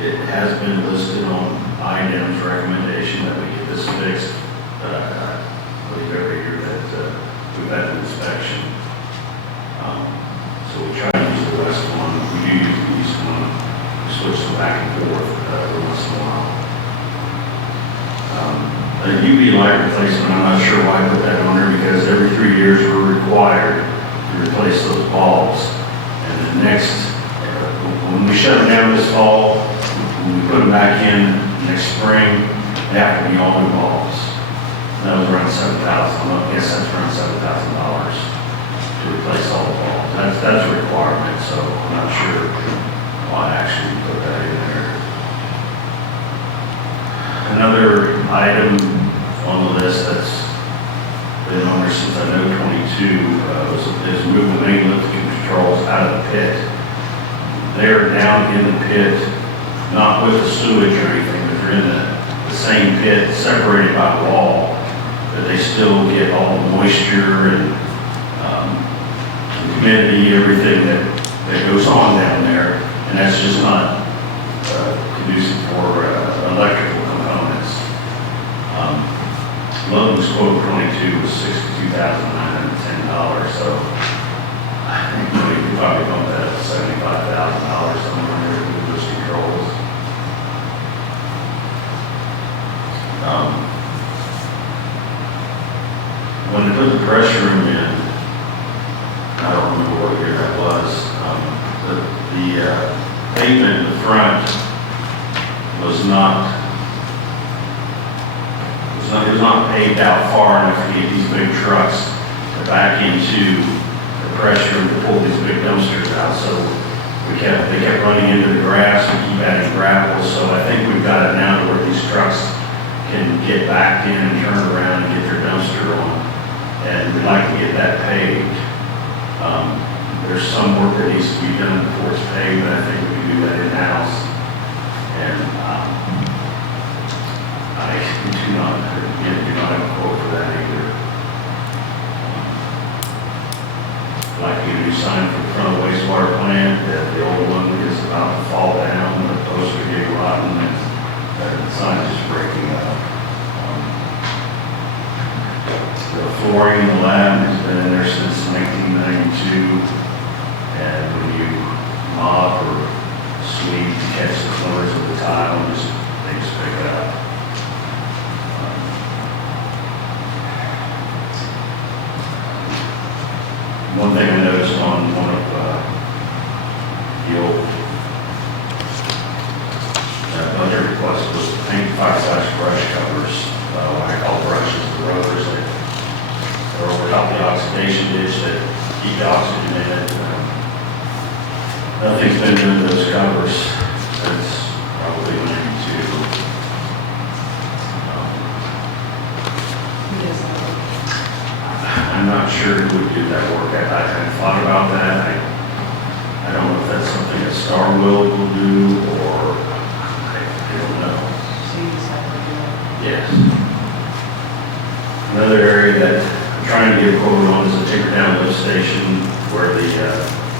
It has been listed on IDEM's recommendation that we get this fixed, but I believe every year that we've had an inspection. So we try to use the west one, we do use the east one, we switch them back and forth every once in a while. The UV light replacement, I'm not sure why I put that on there, because every 3 years we're required to replace those bulbs. And the next, when we shut them down this fall, when we put them back in next spring, they have to be all new bulbs. And that was around $7,000, I guess that's around $7,000 to replace all the bulbs. That's a requirement, so I'm not sure why I actually put that in there. Another item on the list that's been on there since I know 22 is move the main lift controls out of the pit. They're down in the pit, not with the sewage or anything, but they're in the same pit, separated by a wall, but they still get all the moisture and humidity, everything that goes on down there, and that's just not conducive for electrical components. Logan's quote 22 was $62,910, so I think we could probably bump that up to $75,000 somewhere in there with those controls. When they put the pressure room in, I don't remember what year that was, the pavement in the front was not paved out far enough to get these big trucks to back into the pressure room to pull these big dumpsters out. So they kept running into the grass and keep adding gravel. So I think we've got it now to where these trucks can get backed in and turn around and get their dumpster on. And we'd like to get that paved. There's some work that needs to be done before it's paved, but I think we can do that in-house. And I do not have a quote for that either. I'd like to get a new sign for the front of the wastewater plant. The old one is about to fall down, the posts are getting rotten, and the sign is just breaking up. The flooring in the lab has been in there since 1992. And when you mop or sweep, you catch the corners of the tile and they just pick it up. One thing I noticed on one of the old budget requests was to paint 5-slash brush covers, what I call brushes, the rotors that are over top the oxidation ditch that keep the oxygen in it. Nothing's been done to those covers since probably 92. I'm not sure who would do that work. I hadn't thought about that. I don't know if that's something that Starwill will do or I don't know. Yes. Another area that I'm trying to get a quote on is the Tinker Down lift station where the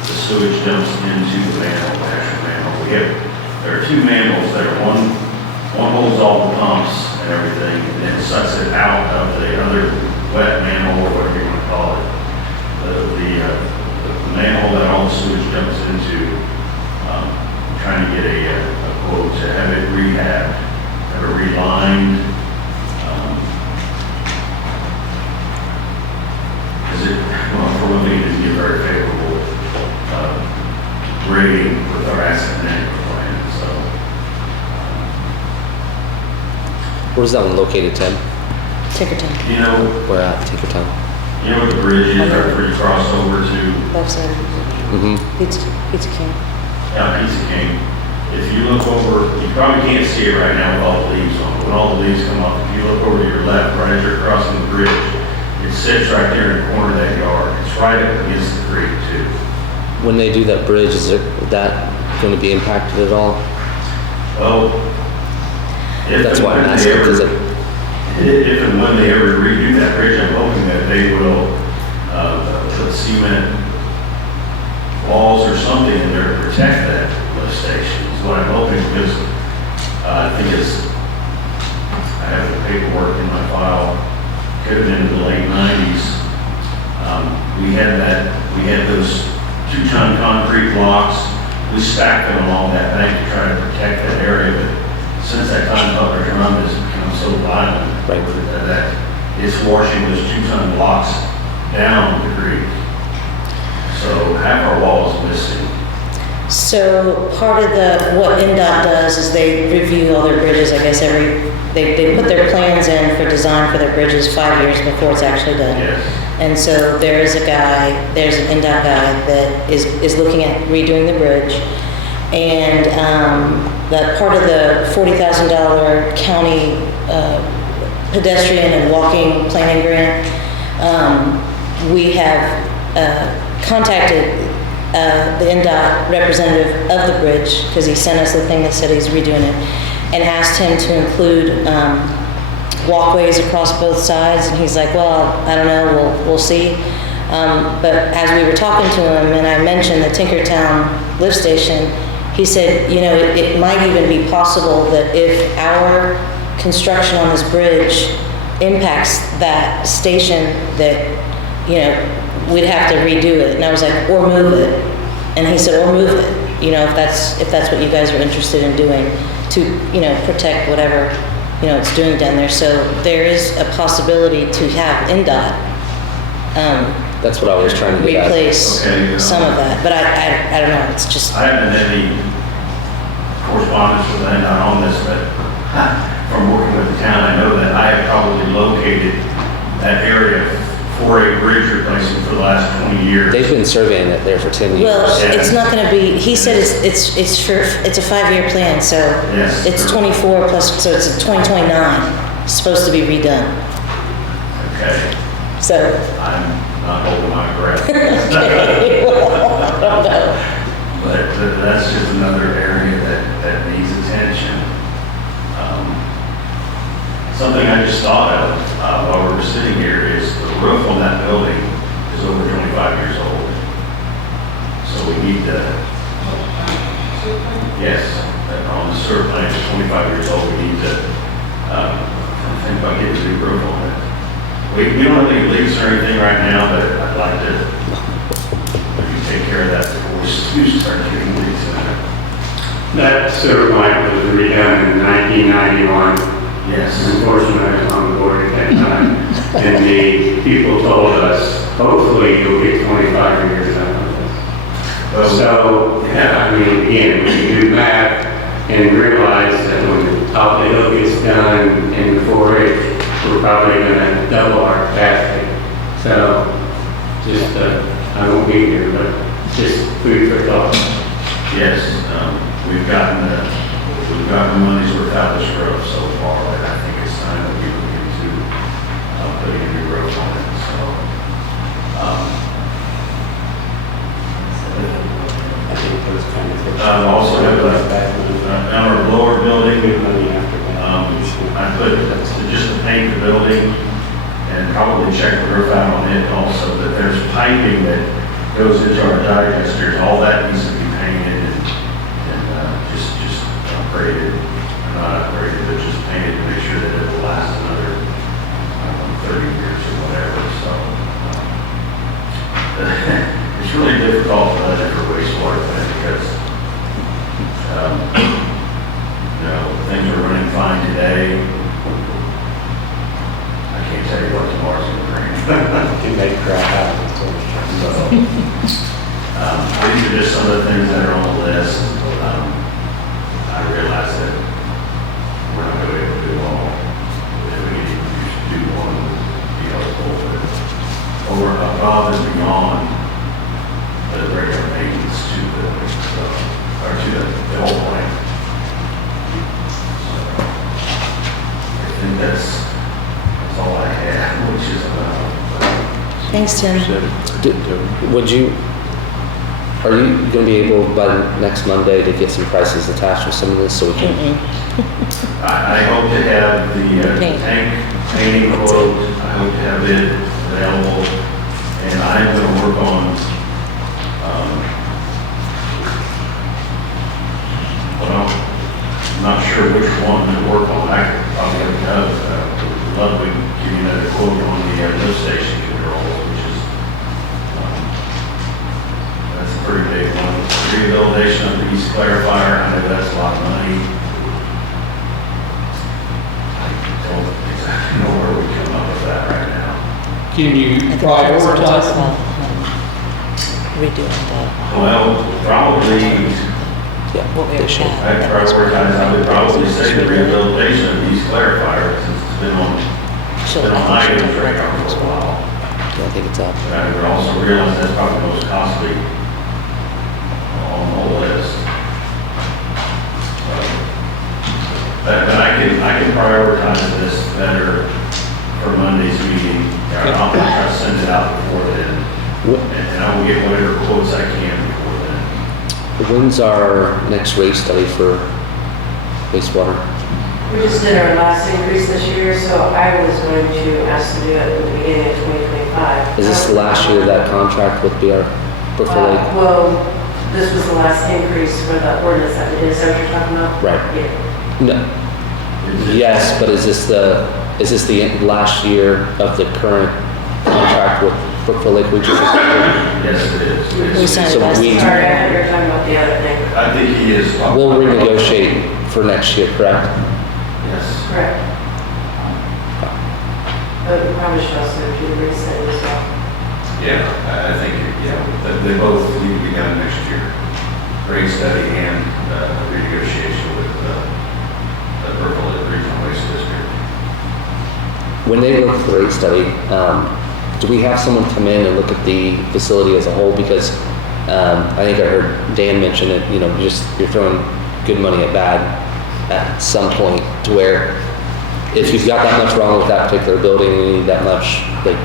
sewage dumps into the manhole, the actual manhole. There are 2 manholes there. One holds all the pumps and everything, and then sucks it out of the other wet manhole or whatever you want to call it. The manhole that all the sewage dumps into, I'm trying to get a quote to have it rehabbed, have it relined. For one thing, it didn't get very favorable rating with our asset management plan, so. Where's that one located, Tim? Tickerton, You know, Where at Tinkertown? you know what the bridge is, right where you cross over to, left side, Mm-hmm. Pizza King. Pizza King. If you look over, you probably can't see it right now with all the leaves on, but when all the leaves come off, if you look over to your left, right as you're crossing the bridge, It sits right there in the corner of that yard. It's right up against the creek too. When they do that bridge, is that going to be impacted at all? Well, That's why I'm asking, because if and when they ever redo that bridge, I'm hoping that they will put cement walls or something in there to protect that lift station, is what I'm hoping, because I think I have the paperwork in my file, could have been in the late 90s. We had those 2-ton concrete blocks. We stacked them along that bank to try to protect that area, but since that time, Butler Drum has become so violent that it's washing those 2-ton blocks down the creek. So half our wall is missing. So part of what NDOT does is they review all their bridges, I guess they put their plans in for design for their bridges 5 years before it's actually done. Yes. And so there's an NDOT guy that is looking at redoing the bridge. And that part of the $40,000 county pedestrian and walking planning grant, we have contacted the NDOT representative of the bridge, because he sent us the thing that said he's redoing it, and asked him to include walkways across both sides, and he's like, well, I don't know, we'll see. But as we were talking to him, and I mentioned the Tinkertown lift station, he said, it might even be possible that if our construction on this bridge impacts that station, that, we'd have to redo it. And I was like, or move it. And he said, or move it, if that's what you guys are interested in doing to, protect whatever, it's doing down there. So there is a possibility to have NDOT that's what I was trying to get at. replace some of that. But I don't know, it's just. I haven't had any correspondence with NDOT on this, but from working with the town, I know that I have probably located that area for a bridge replacement for the last 20 years. They've been surveying it there for 10 years. Well, it's not going to be, he said it's a 5-year plan, so Yes, it's sure. 24 plus, so it's 2029, it's supposed to be redone. Okay. So. I'm not holding my breath. Okay, well, I don't know. But that's just another area that needs attention. Something I just thought of while we were sitting here is the roof on that building is over 25 years old. So we need to, yes, on the sewer plant is 25 years old. We need to think about getting a new roof on it. We don't have any leaks or anything right now, but I'd like to maybe take care of that before we start getting leaks in it. That sewer plant was redone in 1991. Yes. Unfortunately, I was on the board at that time. And the people told us, hopefully you'll get 25 years out of this. So, I mean, again, we can do math and realize that when the top of the hill gets done in the 4-H, we're probably going to double our capacity. So, just, I won't be here, but just food for thought. Yes, we've gotten money's worth out of this roof so far, and I think it's time that we look into putting a new roof on it, so. Also have our blower building, I put just to paint the building and probably check the roof out on it also, but there's piping that goes into our digesters, all that needs to be painted and just upgraded, not upgraded, but just painted to make sure that it will last another 30 years or whatever, so. It's really difficult to budget for wastewater plant because, things are running fine today. I can't tell you what tomorrow's going to bring. Can make crap out of it. So, these are just some of the things that are on the list. I realize that we're not going to be able to do all. If we need to do one, be helpful, but over above and beyond the regular maintenance to the, or to the whole plant. So, I think that's all I have, which is about Thanks, Tim. Set it for Would you, are you gonna be able by next Monday to get some prices attached with some of this so we can? I hope to have the tank painting quote, I hope to have it available, and I'm gonna work on, well, I'm not sure which one to work on. I could probably have love to give you another quote on the lift station control, which is, that's a pretty big one. Rehabilitation of the east clarifier, I know that's a lot of money. I don't exactly know where we come up with that right now. Can you I think I was gonna talk prioritize? about redoing Well, probably, what we already I had. prioritize, I would probably say the rehabilitation of these clarifiers, since it's been on my radar for a while. I think it's up. But I would also realize that's probably the most costly on the whole list. But I can prioritize this better for Monday's meeting. I'll try to send it out before then, and I will get whatever quotes I can before then. When's our next rate study for wastewater? We just did our last increase this year, so I was going to ask to do it at the beginning of 2025. Is this the last year of that contract with BR Brookville Lake? Well, this was the last increase for the ordinance that we did, is that what you're talking about? Right. Yeah. No. Yes, but is this the last year of the current contract with Brookville Lake Regional? Yes, it is. We signed So last we- year. Sorry, I thought you were talking about the other thing. I think he is. We'll renegotiate for next year, correct? Yes. Correct. But we probably should also do the reset as well. Yeah, I think, that they both need to be done next year. Rate study and renegotiation with the Brookville Regional Waste District. When they look at the rate study, do we have someone come in and look at the facility as a whole? Because I think I heard Dan mention it, you're throwing good money at bad at some point to where if you've got that much wrong with that particular building, you need that much, like,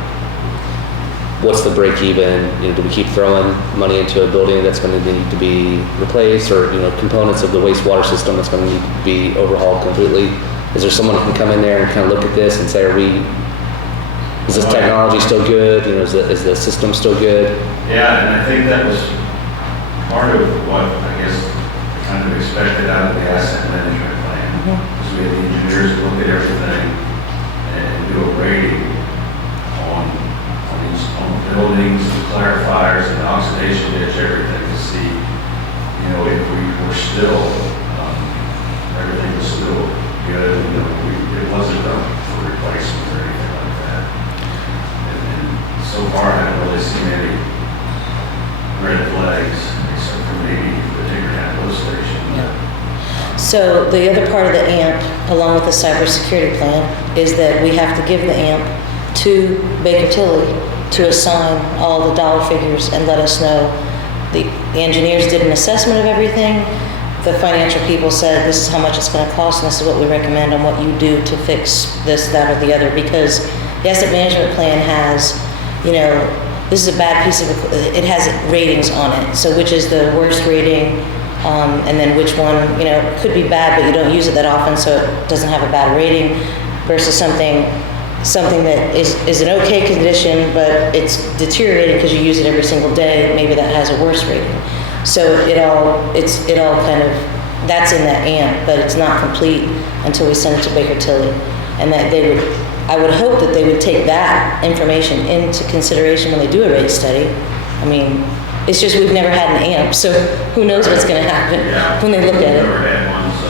what's the break even? Do we keep throwing money into a building that's going to need to be replaced, or, components of the wastewater system that's going to need to be overhauled completely? Is there someone who can come in there and kind of look at this and say, is this technology still good? Is the system still good? Yeah, and I think that was part of what I guess kind of expected out of the asset management plan. Because we had the engineers look at everything and do a rating on the buildings, the clarifiers, and the oxidation ditch, everything to see, if we were still, everything was still good. It wasn't done for replacement or anything like that. And so far, I haven't really seen any red flags, except for maybe the Tinkertown lift station. So the other part of the AMP, along with the cybersecurity plan, is that we have to give the AMP to Baker Tilly to assign all the dollar figures and let us know. The engineers did an assessment of everything. The financial people said, this is how much it's going to cost, and this is what we recommend on what you do to fix this, that, or the other, because the asset management plan has, this is a bad piece of, it has ratings on it. So which is the worst rating, and then which one, could be bad, but you don't use it that often, so it doesn't have a bad rating, versus something that is an okay condition, but it's deteriorating because you use it every single day, maybe that has a worse rating. So it all kind of, that's in that AMP, but it's not complete until we send it to Baker Tilly. And that I would hope that they would take that information into consideration when they do a rate study. I mean, it's just we've never had an AMP, so who knows what's going to happen when they look at it. We've never had one, so,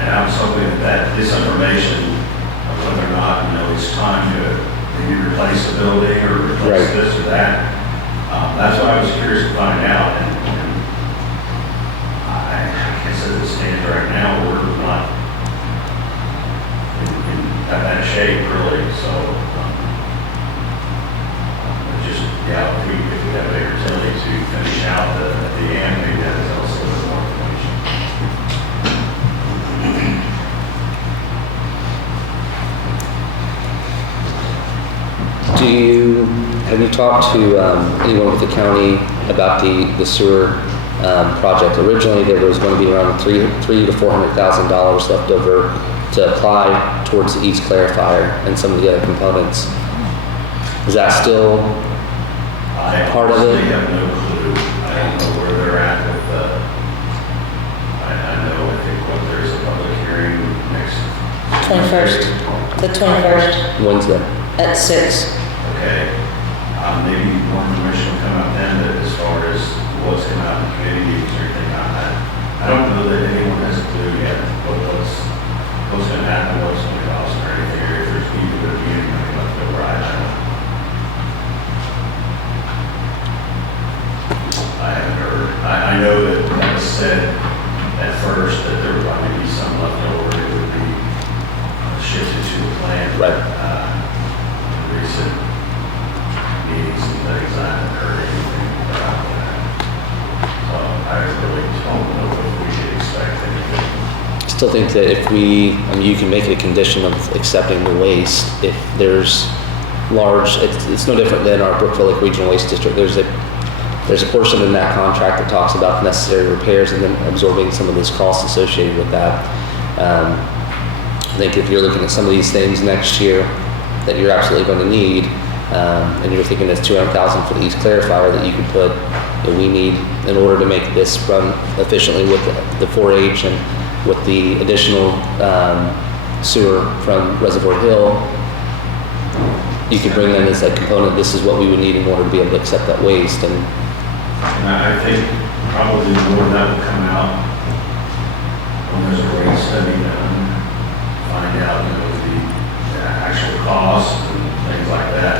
and I was hoping that this information, of whether or not, it's time to maybe replace the building or replace this or that, that's what I was curious to find out, and I guess as it stands right now, we're not in that bad shape, really, so, if we have Baker Tilly to finish out the end, maybe that is also a little more information. Do talked to anyone with the county about the sewer project? Originally, there was going to be around $300,000 to $400,000 left over to apply towards the east clarifier and some of the other components. Is that still part of it? I have no clue. I don't know where they're at with I know, I think there's a public hearing next. 21st, the 21st Wednesday. at 6. Okay. Maybe more information will come out then, but as far as what's coming out in the committee meetings or anything on that, I don't know that anyone has a clue yet what's going to happen, what's going to cost or anything, or if there's people that are being left over, I don't know. I haven't heard. I know that was said at first that there would probably be some left over that would be shifted to the plan. Right. Recent meetings and things, I haven't heard anything about that. So I really don't know if we should expect anything. I still think that if you can make it a condition of accepting the waste, if there's large, it's no different than our Brookville Lake Regional Waste District. There's a portion in that contract that talks about necessary repairs and then absorbing some of those costs associated with that. I think if you're looking at some of these things next year that you're absolutely going to need, and you're thinking there's $200,000 for the east clarifier that you can put, that we need in order to make this run efficiently with the 4-H and with the additional sewer from Reservoir Hill, you could bring in as a component, this is what we would need in order to be able to accept that waste. And I think probably more of that will come out when there's a rate study done, find out, the actual cost and things like that.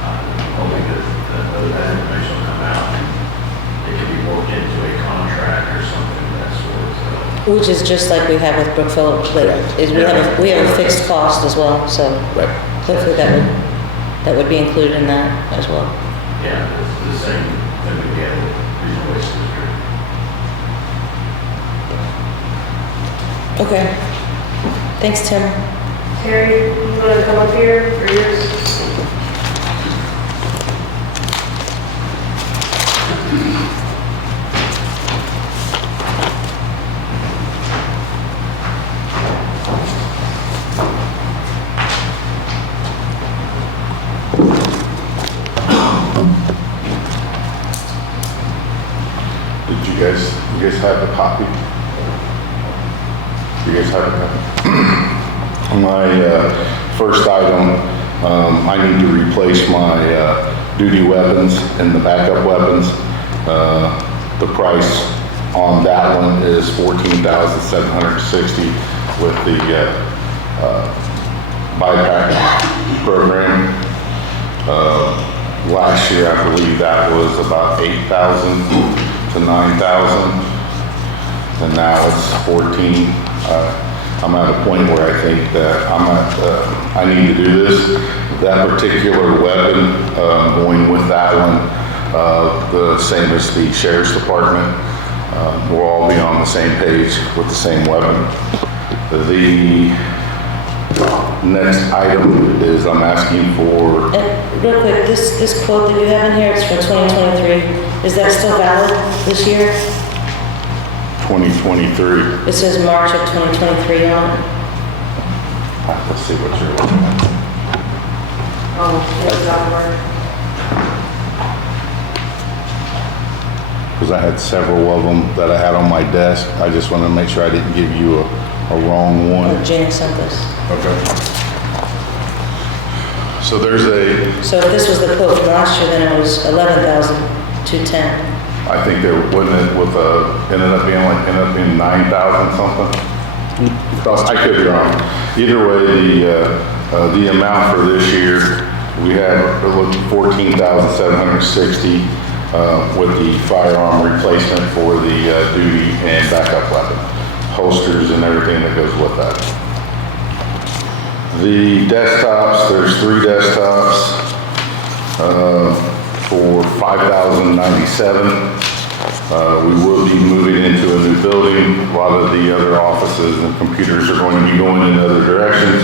I'm hoping that information will come out and it can be worked into a contract or something of that sort. Which is just like we have with Brookville Lake. We have a fixed cost as well, so hopefully that would be included in that as well. Yeah, it's the same thing we get with Regional Waste District. Okay. Thanks, Tim. Terry, you want to come up here for yours? Did you guys have a copy? You guys have a copy? My first item, I need to replace my duty weapons and the backup weapons. The price on that one is $14,760 with the buyback program. Last year, I believe that was about $8,000 to $9,000, and now it's 14. I'm at a point where I think that I need to do this. That particular weapon, going with that one, the same as the sheriff's department. We'll all be on the same page with the same weapon. The next item is I'm asking for. And real quick, this quote that you have in here, it's for 2023. Is that still valid this year? 2023. It says March of 2023 on it. Let's see what you're looking at. Oh, it's not work. Because I had several of them that I had on my desk. I just wanted to make sure I didn't give you a wrong one. Oh, Jane sent this. Okay. So there's So if this was the quote from last year, then it was 11,210. I think there wasn't it with ended up being 9,000 something. I could be wrong. Either way, the amount for this year, we had 14,760 with the firearm replacement for the duty and backup weapon, holsters and everything that goes with that. The desktops, there's 3 desktops for $5,097. We will be moving into a new building. A lot of the other offices and computers are going to be going in other directions.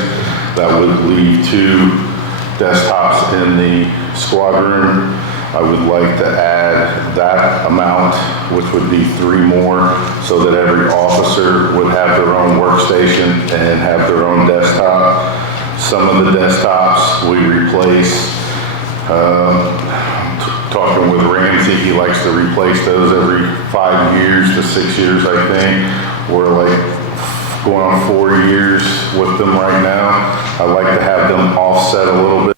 That would leave 2 desktops in the squad room. I would like to add that amount, which would be 3 more, so that every officer would have their own workstation and have their own desktop. Some of the desktops we replace. Talking with Ramsey, he likes to replace those every 5 years to 6 years, I think. We're like going on 4 years with them right now. I'd like to have them offset a little bit.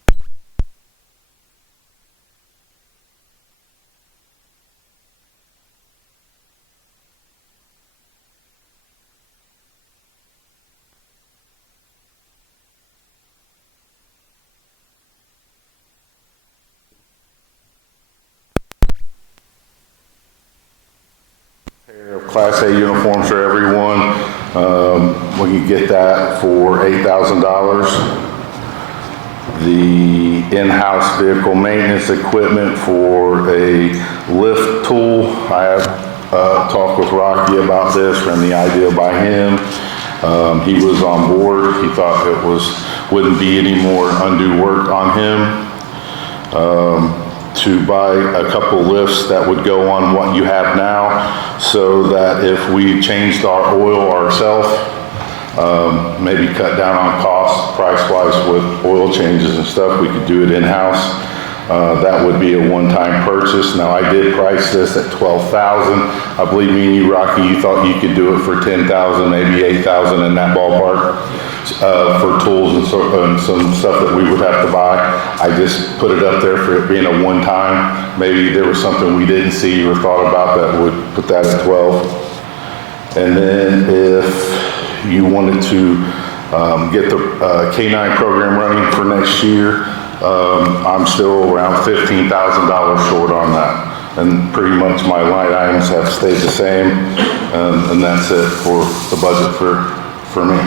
Class A uniforms for everyone. We can get that for $8,000. The in-house vehicle maintenance equipment for a lift tool. I have talked with Rocky about this, ran the idea by him. He was on board. He thought it wouldn't be any more undue work on him. To buy a couple lifts that would go on what you have now, so that if we changed our oil ourselves, maybe cut down on costs price-wise with oil changes and stuff, we could do it in-house. That would be a one-time purchase. Now, I did price this at $12,000. I believe me and you, Rocky, you thought you could do it for $10,000, maybe $8,000 in that ballpark. For tools and some stuff that we would have to buy. I just put it up there for it being a one-time. Maybe there was something we didn't see or thought about that would put that at 12. And then if you wanted to get the K-9 program running for next year, I'm still around $15,000 short on that. And pretty much my line items have stayed the same. And that's it for the budget for me.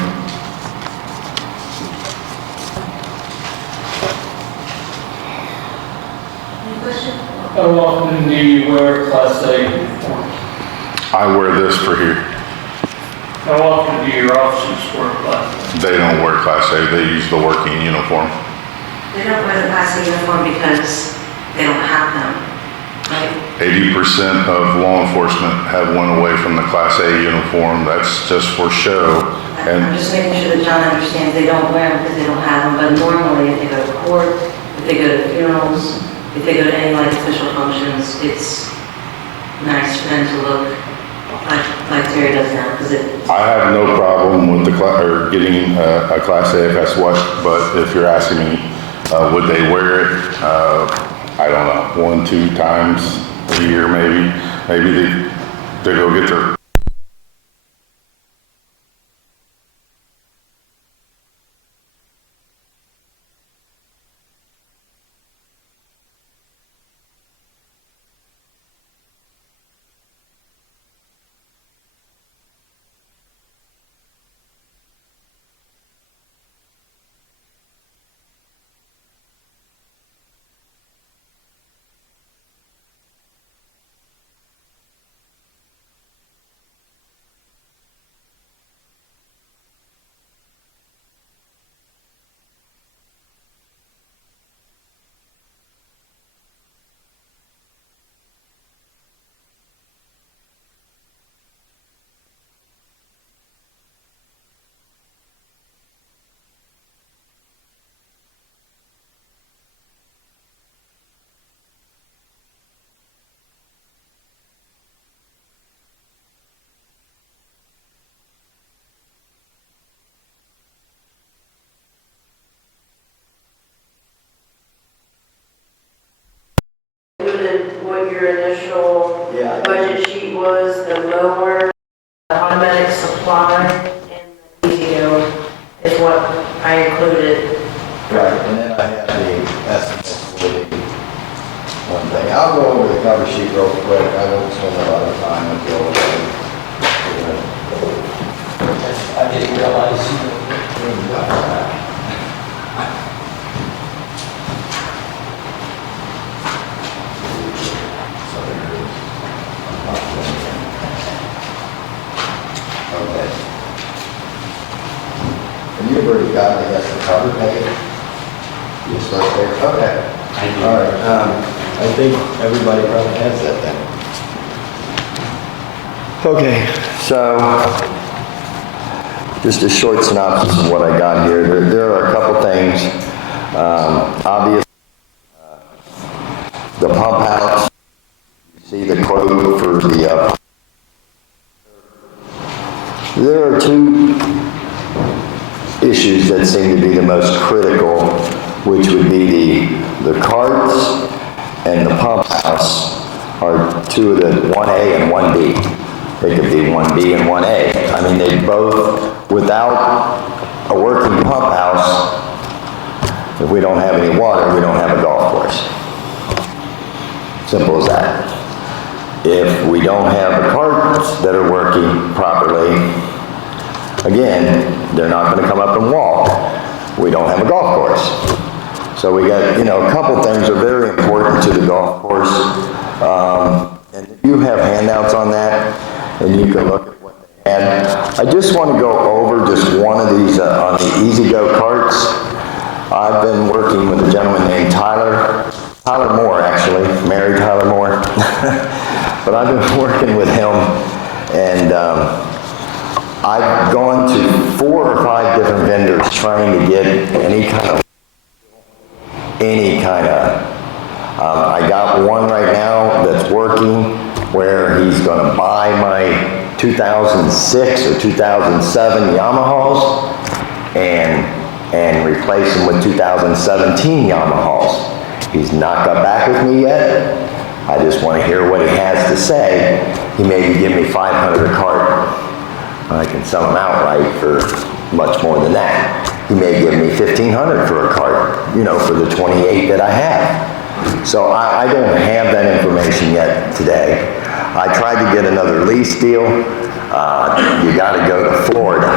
How often do you wear Class A uniform? I wear this for here. How often do your officers wear Class A? They don't wear Class A, they use the working uniform. They don't wear the Class A uniform because they don't have them, right? 80% of law enforcement have one away from the Class A uniform. That's just for show. I'm just making sure that John understands they don't wear them because they don't have them, but normally if they go to court, if they go to funerals, if they go to any like official functions, it's nice for them to look like Terry does now, because it. I have no problem with getting a Class A if that's what, but if you're asking me, would they wear it? I don't know, 1-2 times a year maybe. Maybe they go get their. What your initial budget sheet was, the mower, the automatic supply, and the PTO is what I included. Right, and then I have the estimates for the one thing. I'll go over the cover sheet real quick. I won't spend a lot of time until. I didn't realize you. Okay. And you've already got, I guess, the cover page? Yes, start there? Okay. All right, I think everybody probably has that then. Okay, so just a short synopsis of what I got here. There are a couple things. Obviously, the pump house, you see the quote for the, there are two issues that seem to be the most critical, which would be the carts and the pump house are two of the 1A and 1B. They could be 1B and 1A. I mean, they both, without a working pump house, if we don't have any water, we don't have a golf course. Simple as that. If we don't have the carts that are working properly, again, they're not going to come up and walk. We don't have a golf course. So we got, a couple things are very important to the golf course. And you have handouts on that, and you can look at what they had. I just want to go over just one of these on the Easy-Go carts. I've been working with a gentleman named Tyler Moore, actually, married Tyler Moore. But I've been working with him, and I've gone to 4 or 5 different vendors trying to get any kind of, I got one right now that's working where he's going to buy my 2006 or 2007 Yamahas and replace them with 2017 Yamahas. He's not got back with me yet. I just want to hear what he has to say. He maybe give me $500 a cart. I can sell them outright for much more than that. He may give me $1,500 for a cart, for the 28 that I have. So I don't have that information yet today. I tried to get another lease deal. You got to go to Florida,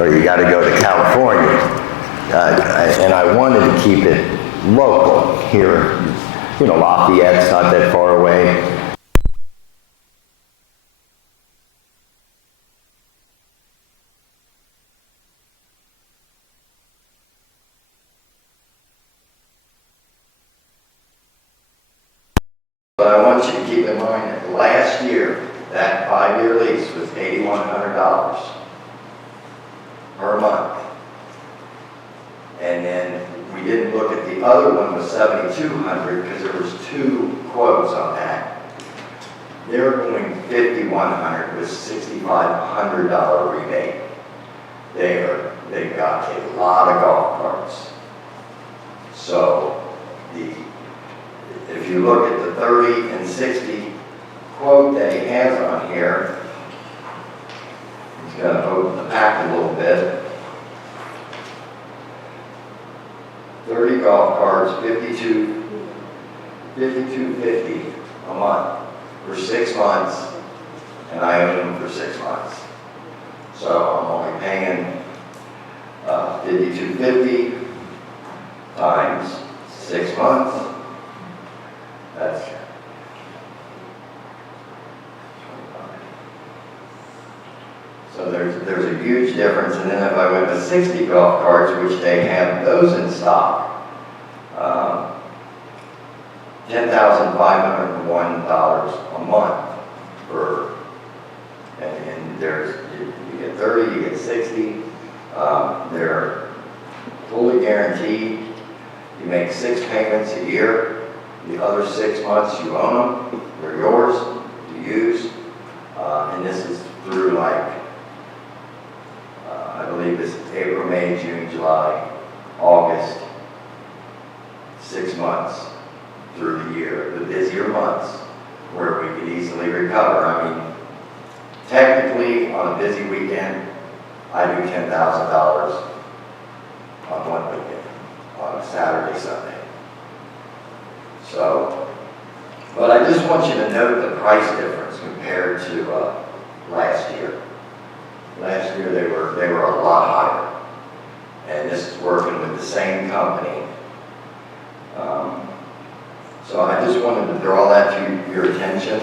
or you got to go to California. And I wanted to keep it local here. Lafayette's not that far away. But I want you to keep in mind that last year, that 5-year lease was $8,100 per month. And then we didn't look at the other one was $7,200 because there was 2 quotes on that. They were going $5,100 with $6,500 rebate. They got a lot of golf carts. So if you look at the 30 and 60 quote that he has on here, he's going to open the pack a little bit. 30 golf carts, $52.50 a month for 6 months, and I own them for 6 months. So I'm only paying $52.50 times 6 months. That's 25. So there's a huge difference. And then if I went to 60 golf carts, which they have those in stock, $10,501 a month per, and you get 30, you get 60. They're fully guaranteed. You make 6 payments a year. The other 6 months you own them. They're yours to use. And this is through I believe it's April, May, June, July, August, 6 months through the year, the busier months where we could easily recover. I mean, technically on a busy weekend, I do $10,000 on one weekend, on a Saturday, Sunday. So, but I just want you to note the price difference compared to last year. Last year they were a lot higher, and this is working with the same company. So I just wanted to draw that to your attention.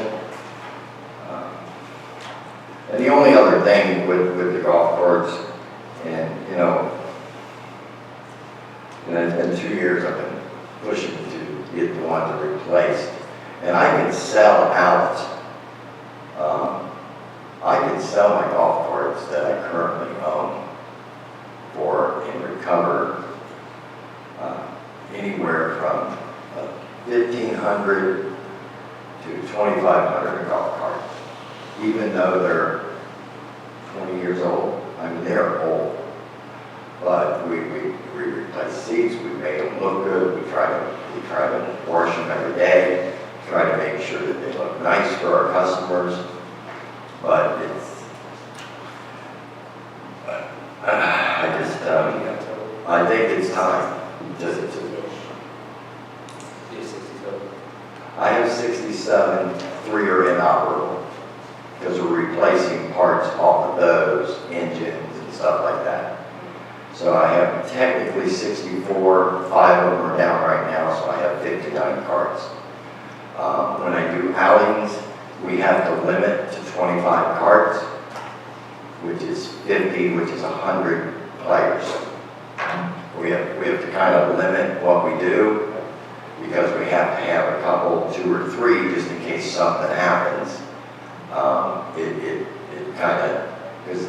And the only other thing with the golf carts, and And it's been 2 years I've been pushing to get the one to replace. And I can sell out, I can sell my golf carts that I currently own for and recover anywhere from 1,500 to 2,500 a golf cart, even though they're 20 years old. I mean, they're old, but we replace seats, we make them look good, we try to wash them every day, try to make sure that they look nice for our customers, but I think it's time I have 67, 3 are inoperable because we're replacing parts off of those, engines and stuff like that. So I have technically 64, 5 of them are down right now, so I have 59 carts. When I do outings, we have to limit to 25 carts, which is 50, which is 100 players. We have to kind of limit what we do because we have to have a couple, 2 or 3, just in case something happens. It kind of, because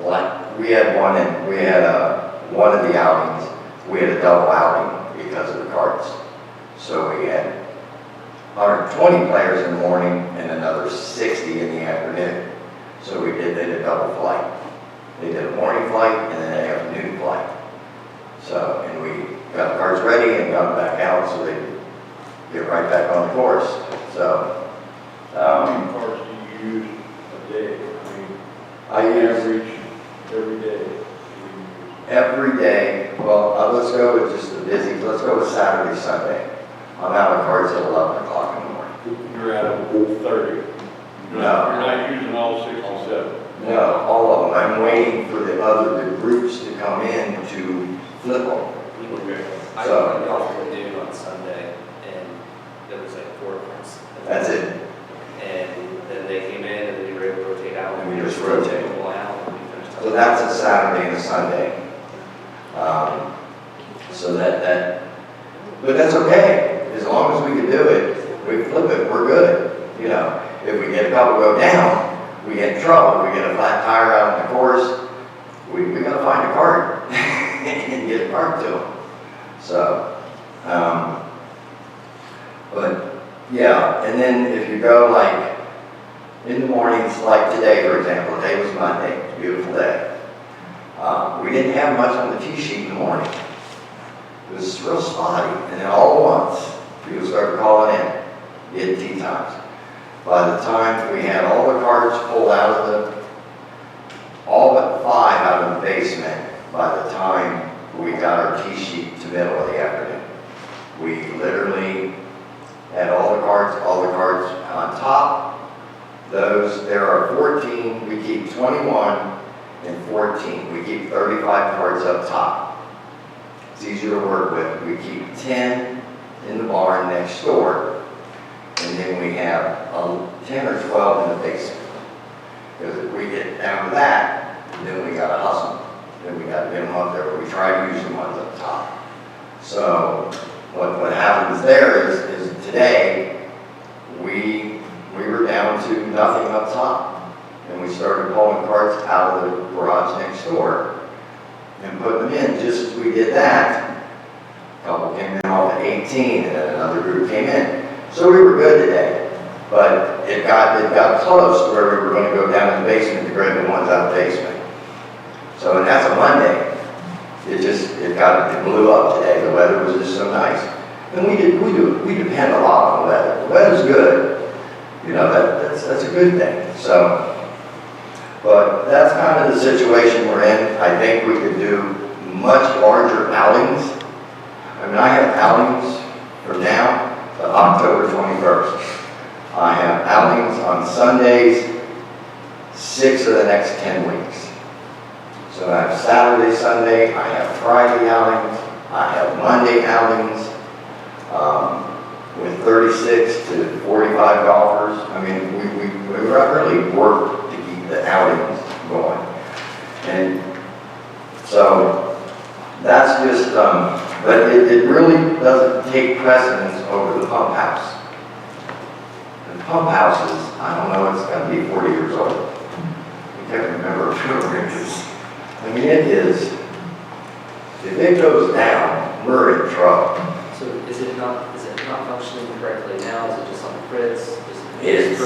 like we had one of the outings, we had a double outing because of the carts. So we had 120 players in the morning and another 60 in the afternoon. So they did a double flight. They did a morning flight and then an afternoon flight. So, and we got the carts ready and got them back out so they could get right back on the course. So, How many carts do you use a day? I use average every day. every day. Well, let's go with just the busy. Let's go with Saturday, Sunday. I'm out of carts at 11 o'clock in the morning. You're out of 30. No. You're not using all 67. No, all of them. I'm waiting for the groups to come in to flip them. Okay. I got off at noon on Sunday, and there was like 4 carts. That's it. And then they came in, and then you were able to rotate out. And we just rotate. them all out. And we finished up. So that's a Saturday and a Sunday. So but that's okay. As long as we can do it, we flip it, we're good. You know, if we get a couple go down, we get in trouble. If we get a flat tire out on the course, we gotta find a cart and get a cart to them. So, but yeah, and then if you go like in the mornings, like today, for example, today was Monday, beautiful day. We didn't have much on the tee sheet in the morning. It was real spotty, and then all at once, people started calling in, getting tee times. By the time we had all the carts pulled out of all but 5 out of the basement, by the time we got our tee sheet to middle of the afternoon. We literally had all the carts on top. There are 14, we keep 21 and 14. We keep 35 carts up top. It's easier to work with. We keep 10 in the barn next door, and then we have 10 or 12 in the basement. Because if we get down to that, then we gotta hustle. Then we gotta get them up there, but we try to use the ones up top. So what happens there is today, we were down to nothing up top. And we started pulling carts out of the garage next door and putting them in. Just as we did that, a couple came in off at 18 and then another group came in. So we were good today, but it got close to where we were going to go down in the basement to grab the ones out of the basement. So, and that's a Monday. It blew up today. The weather was just so nice. And we depend a lot on the weather. The weather's good. You know, that's a good thing. So, but that's kind of the situation we're in. I think we could do much larger outings. I mean, I have outings from now to October 21st. I have outings on Sundays, 6 of the next 10 weeks. So I have Saturday, Sunday, I have Friday outings, I have Monday outings, with 36 to 45 golfers. I mean, we really work to keep the outings going. And so that's just, But it really doesn't take precedence over the pump house. The pump house is, I don't know, it's gotta be 40 years old. I can't remember. I mean, it is, if it goes down, we're in trouble. So is it not functioning correctly now? Is it just on the fritz? It's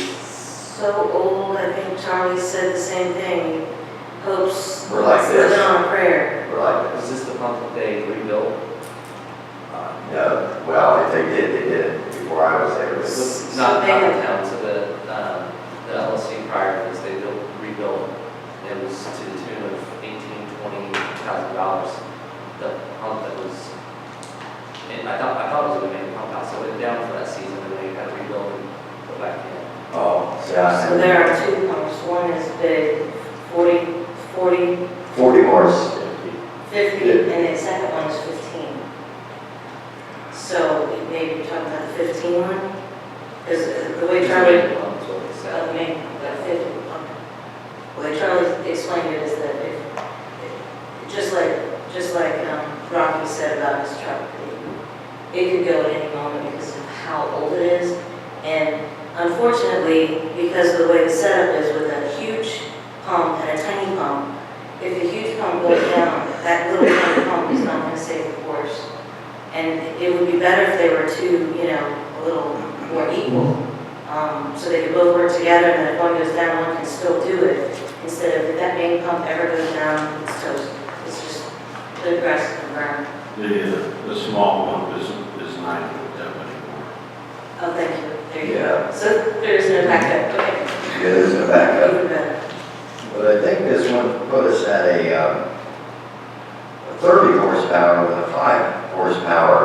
So old, I think Charlie said the same thing. Hopes, We're like this. living on a prayer. we're like this. Is this the pump that they rebuilt? No, well, if they did it before I was there. It's not the town, so the LLC prior to this, they rebuilt. It was to the tune of $18,000-$20,000. The pump that was, and I thought it was a main pump house. So it went down for that season, and they had to rebuild and go back in. Oh, yeah. So there are two pumps. One is big, 40, 40 horse. 50, and the second one is 15. So maybe you're talking about the 15 one? Because the way Charlie, the main, that 50 pump. The way Charlie explained it is that just like Rocky said about his truck, it could go at any moment because of how old it is. And unfortunately, because of the way the setup is with a huge pump and a tiny pump, if the huge pump goes down, that little tiny pump is not going to save the horse. And it would be better if they were two, a little more equal, so they could both work together, and then if one goes down, one can still do it. Instead of if that main pump ever goes down, it's toast. It's just the grass and burn. The small pump is not hooked up anymore. Oh, thank you. There you Yeah. go. So there's no backup. Okay. Yeah, there's no backup. Even better. But I think this one put us at a 30 horsepower with a 5 horsepower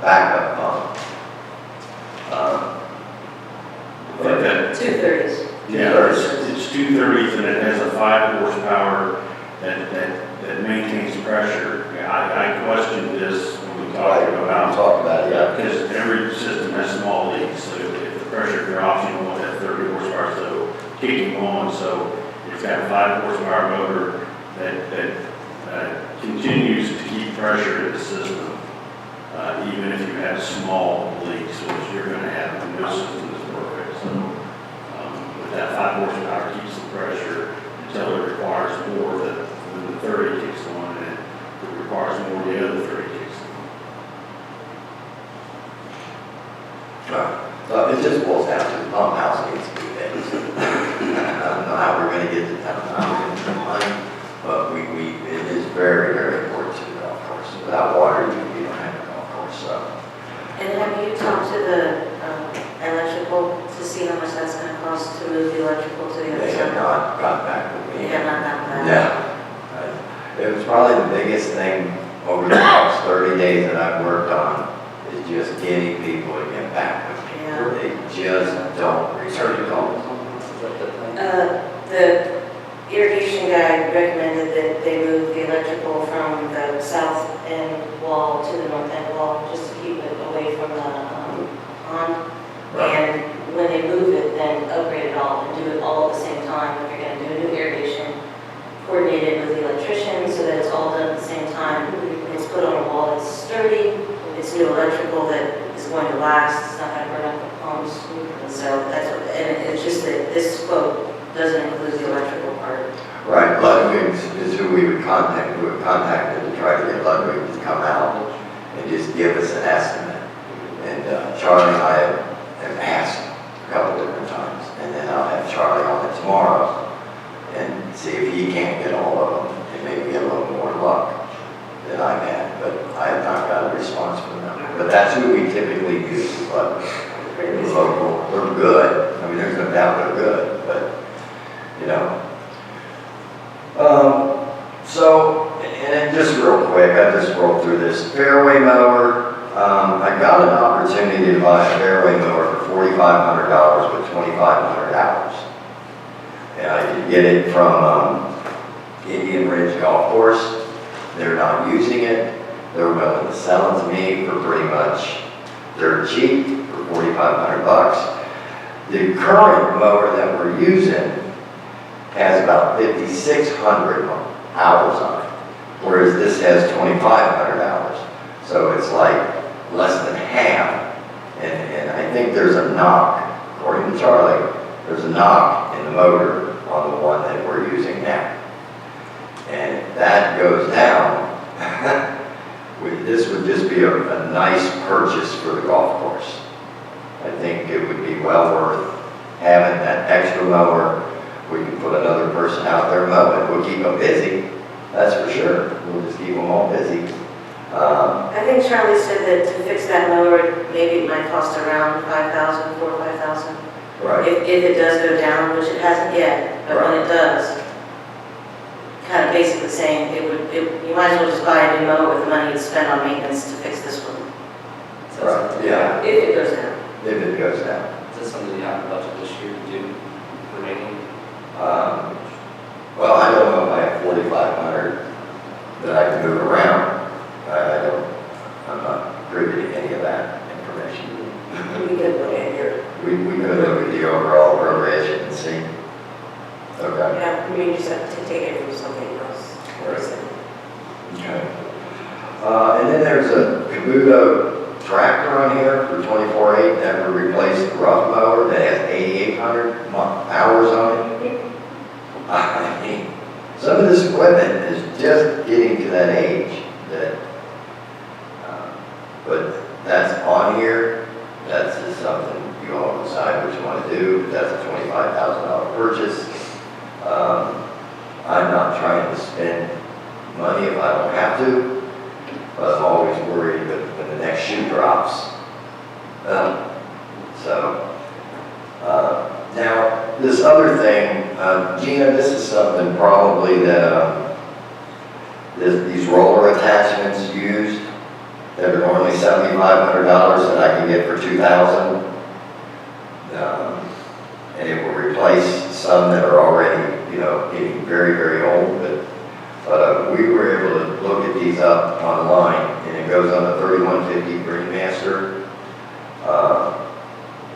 backup pump. I think that, 230s. yeah, it's 230s and it has a 5 horsepower that maintains pressure. Yeah, I questioned this when we talked about it, yeah. Because every system has small leaks, so if the pressure drops, you don't want that 30 horsepower so kicking on. So it's got a 5 horsepower motor that continues to keep pressure in the system, even if you have small leaks, which you're going to have. No system is perfect. So with that 5 horsepower keeps the pressure until it requires more than the 30 kicks on, and it requires more the other 30 kicks on. It just boils down to the pump house needs to be fixed. I don't know how we're going to get the money, but it is very, very important to the golf course. Without water, you don't have a golf course. So. And have you talked to the electrical to see how much that's going to cost to move the electrical to the other They side? have not gotten back with me. They have not gotten back? No. It was probably the biggest thing over the last 30 days that I've worked on is just getting people to get back with me. Yeah. They just don't return the calls. The irrigation guy recommended that they move the electrical from the south end wall to the north end wall, just to keep it away from the pond. And when they move it, then upgrade it all and do it all at the same time. If you're going to do a new irrigation, coordinate it with the electrician so that it's all done at the same time. It's put on a wall that's sturdy. It's new electrical that is going to last. It's not going to burn up the pumps. So that's what, and it's just that this quote doesn't include the electrical part. Right, Ludwig is who we would contact. We would contact them to try to get Ludwig to come out and just give us an estimate. And Charlie and I have asked a couple different times, and then I'll have Charlie on it tomorrow and see if he can't get all of them and maybe get a little more luck than I've had. But I have not got a response from them. But that's who we typically use, Ludwig. They're local, they're good. I mean, there's no doubt they're good, but so, and then just real quick, I just rolled through this fairway mower. I got an opportunity to buy a fairway mower for $4,500 with 2,500 hours. And I could get it from Indian Ridge Golf Course. They're not using it. They're willing to sell it to me for pretty much dirt cheap for $4,500. The current mower that we're using has about 5,600 hours on it. whereas this has 2,500 hours. So it's like less than half. And I think there's a knock, according to Charlie, there's a knock in the motor on the one that we're using now. And if that goes down, this would just be a nice purchase for the golf course. I think it would be well worth having that extra mower. We can put another person out there mowing. We'll keep them busy, that's for sure. We'll just keep them all busy. I think Charlie said that to fix that mower, maybe it might cost around $5,000, $4,000 or $5,000. Right. If it does go down, which it hasn't yet, but when it does, kind of basically saying you might as well just buy a new mower with the money you spend on maintenance to fix this one. Right, yeah. If it goes down. If it goes down. Is this something you have in budget this year to do remaining? Well, I don't know if I have 4,500 that I can move around. I'm not privy to any of that information. We could look at your, We could look at the overall appropriation and see. Okay. yeah, I mean, you just have to take it from something else. Okay. And then there's a Kabuto tractor on here for 24/8 that would replace the rough mower that has 8,800 hours on it. I mean, some of this equipment is just getting to that age that, but that's on here. That's just something you all decide what you want to do. That's a $25,000 purchase. I'm not trying to spend money if I don't have to, but I'm always worried that when the next shoe drops. Now, this other thing, Gina, this is something probably that these roller attachments used that are normally $7,500 that I can get for $2,000. And it will replace some that are already, getting very, very old. But we were able to look at these up online, and it goes on the 3150 Greenmaster.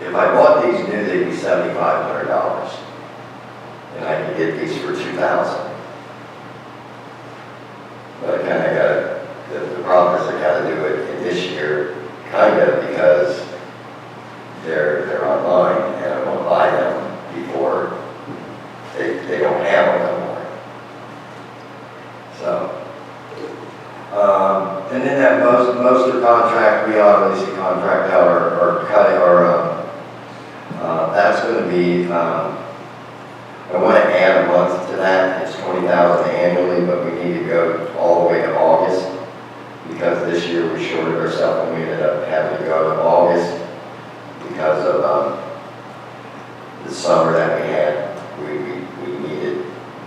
If I bought these new, they'd be $7,500, and I could get these for $2,000. But I kind of got the problem is I got to do it in this year, kind of because they're online, and I want to buy them before they don't have them no more. So, and then that Moster contract, we obviously contract out or cut it, or that's going to be, I want to add a month to that. It's $20,000 annually, but we need to go all the way to August because this year we shorted ourselves and we ended up having to go to August because of the summer that we had. We needed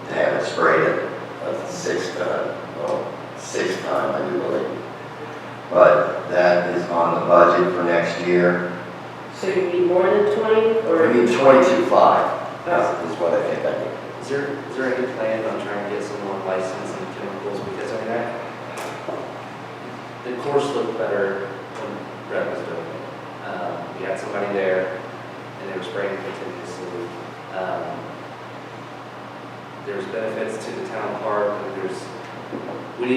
to have it sprayed at the sixth time, I do believe. But that is on the budget for next year. So you need more than 20, or? We need 22.5. Is what I think I need. Is there any plan on trying to get someone licensed in chemicals? Because the course looked better when Brett was doing it. We had somebody there, and they were spraying continuously. There's benefits to the town park, and if we're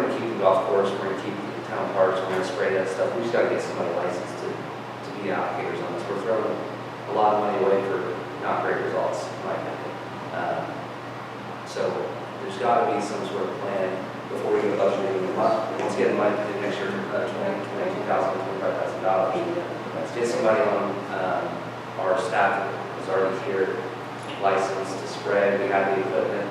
going to keep the golf course, we're going to keep the town parks, we're going to spray that stuff. We just got to get somebody licensed to be allocators on this. We're throwing a lot of money away for not great results, in my opinion. So there's got to be some sort of plan before we go budgeting. Once again, it might be next year, $22,000, $25,000. Let's get somebody on our staff that is already here, licensed to spray. We have the equipment.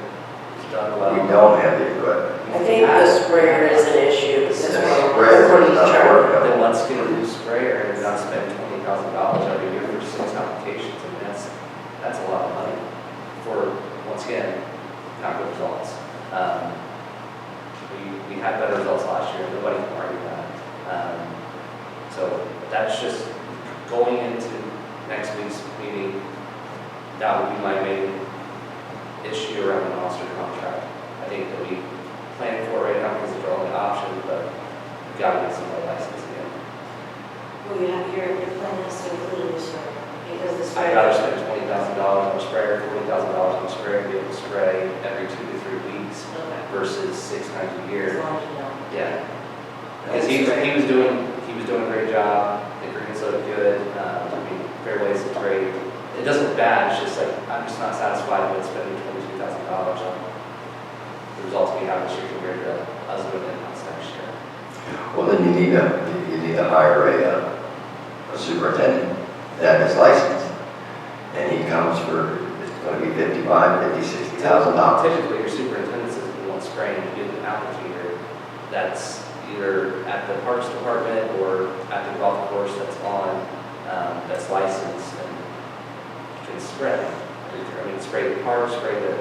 It's done well. We don't have the equipment. I think the sprayer is an issue. The sprayer is not working. Then let's get a new sprayer and not spend $20,000 every year for 6 applications. I mean, that's a lot of money for, once again, not good results. We had better results last year. Nobody can argue that. So that's just going into next week's meeting. That would be my main issue around the monster contract. I think that we plan for it right now because it's our only option, but we've got to get somebody licensed again. Well, your plan has to include a new sprayer, because the I'd sprayer. rather spend $20,000 on a sprayer, $40,000 on a sprayer, and be able to spray every 2 to 3 weeks versus 6 times a year. Yeah. Because he was doing a great job, the greens looked good, I mean, fairways looked great. It doesn't look bad, it's just like, I'm just not satisfied with spending $22,000 on the results we have this year compared to us doing it next year. Well, then you need to hire a superintendent that is licensed. And he comes for, it's gonna be $55,000, $60,000. Typically, your superintendent is the one spraying, you get an applicator that's either at the parks department or at the golf course that's on, that's licensed and can spray. I mean, spray the park, spray the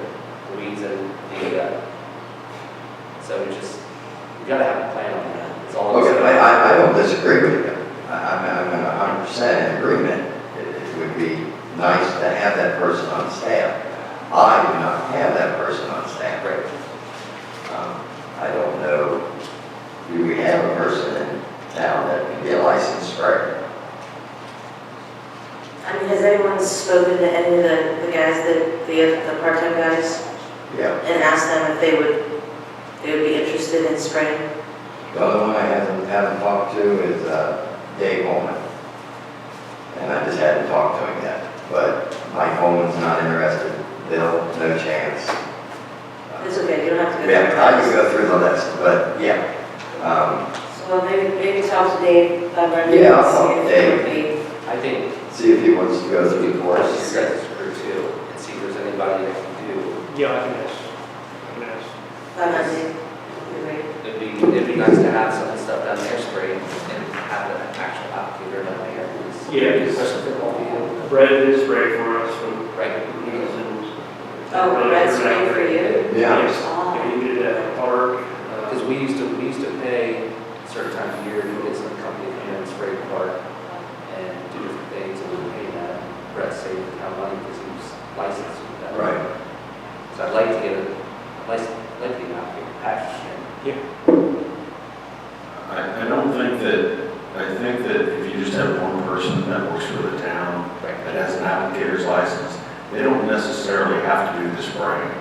weeds and the, so you gotta have a plan on that. It's all. Okay, I don't disagree with you. I'm in 100% in agreement. It would be nice to have that person on staff. I do not have that person on staff. Right. I don't know, do we have a person in town that can be a licensed sprayer? I mean, has anyone spoken to any of the guys, the part-time guys, Yeah. and asked them if they would be interested in spraying? The other one I haven't talked to is Dave Holman. And I just hadn't talked to him yet. But Mike Holman's not interested. Bill, no chance. It's okay, you don't have to go. Yeah, I can go through the list, but yeah. So maybe talk to Dave, Yeah, I'll talk to Dave. I think. See if he wants to go through the Your course. guys' crew too, and see if there's anybody that can do. Yeah, I can ask. I'm not Dave. You're right. It'd be nice to have some of the stuff down there sprayed and have an actual applicator down there. Yeah, Especially for all people. Brett is ready for us from. Right. Oh, Brett's ready for you? Yeah. Yes, yeah, you did that at the park. Because we used to pay a certain time of year to get some company to come in and spray the park and do different things, and we were paying that. Brett saved the town money because he was licensed with that. Right. So I'd like to get a license, like the applicator package in. Yeah. I don't think that, I think that if you just have one person that works for the town that has an applicator's license, they don't necessarily have to do the spraying.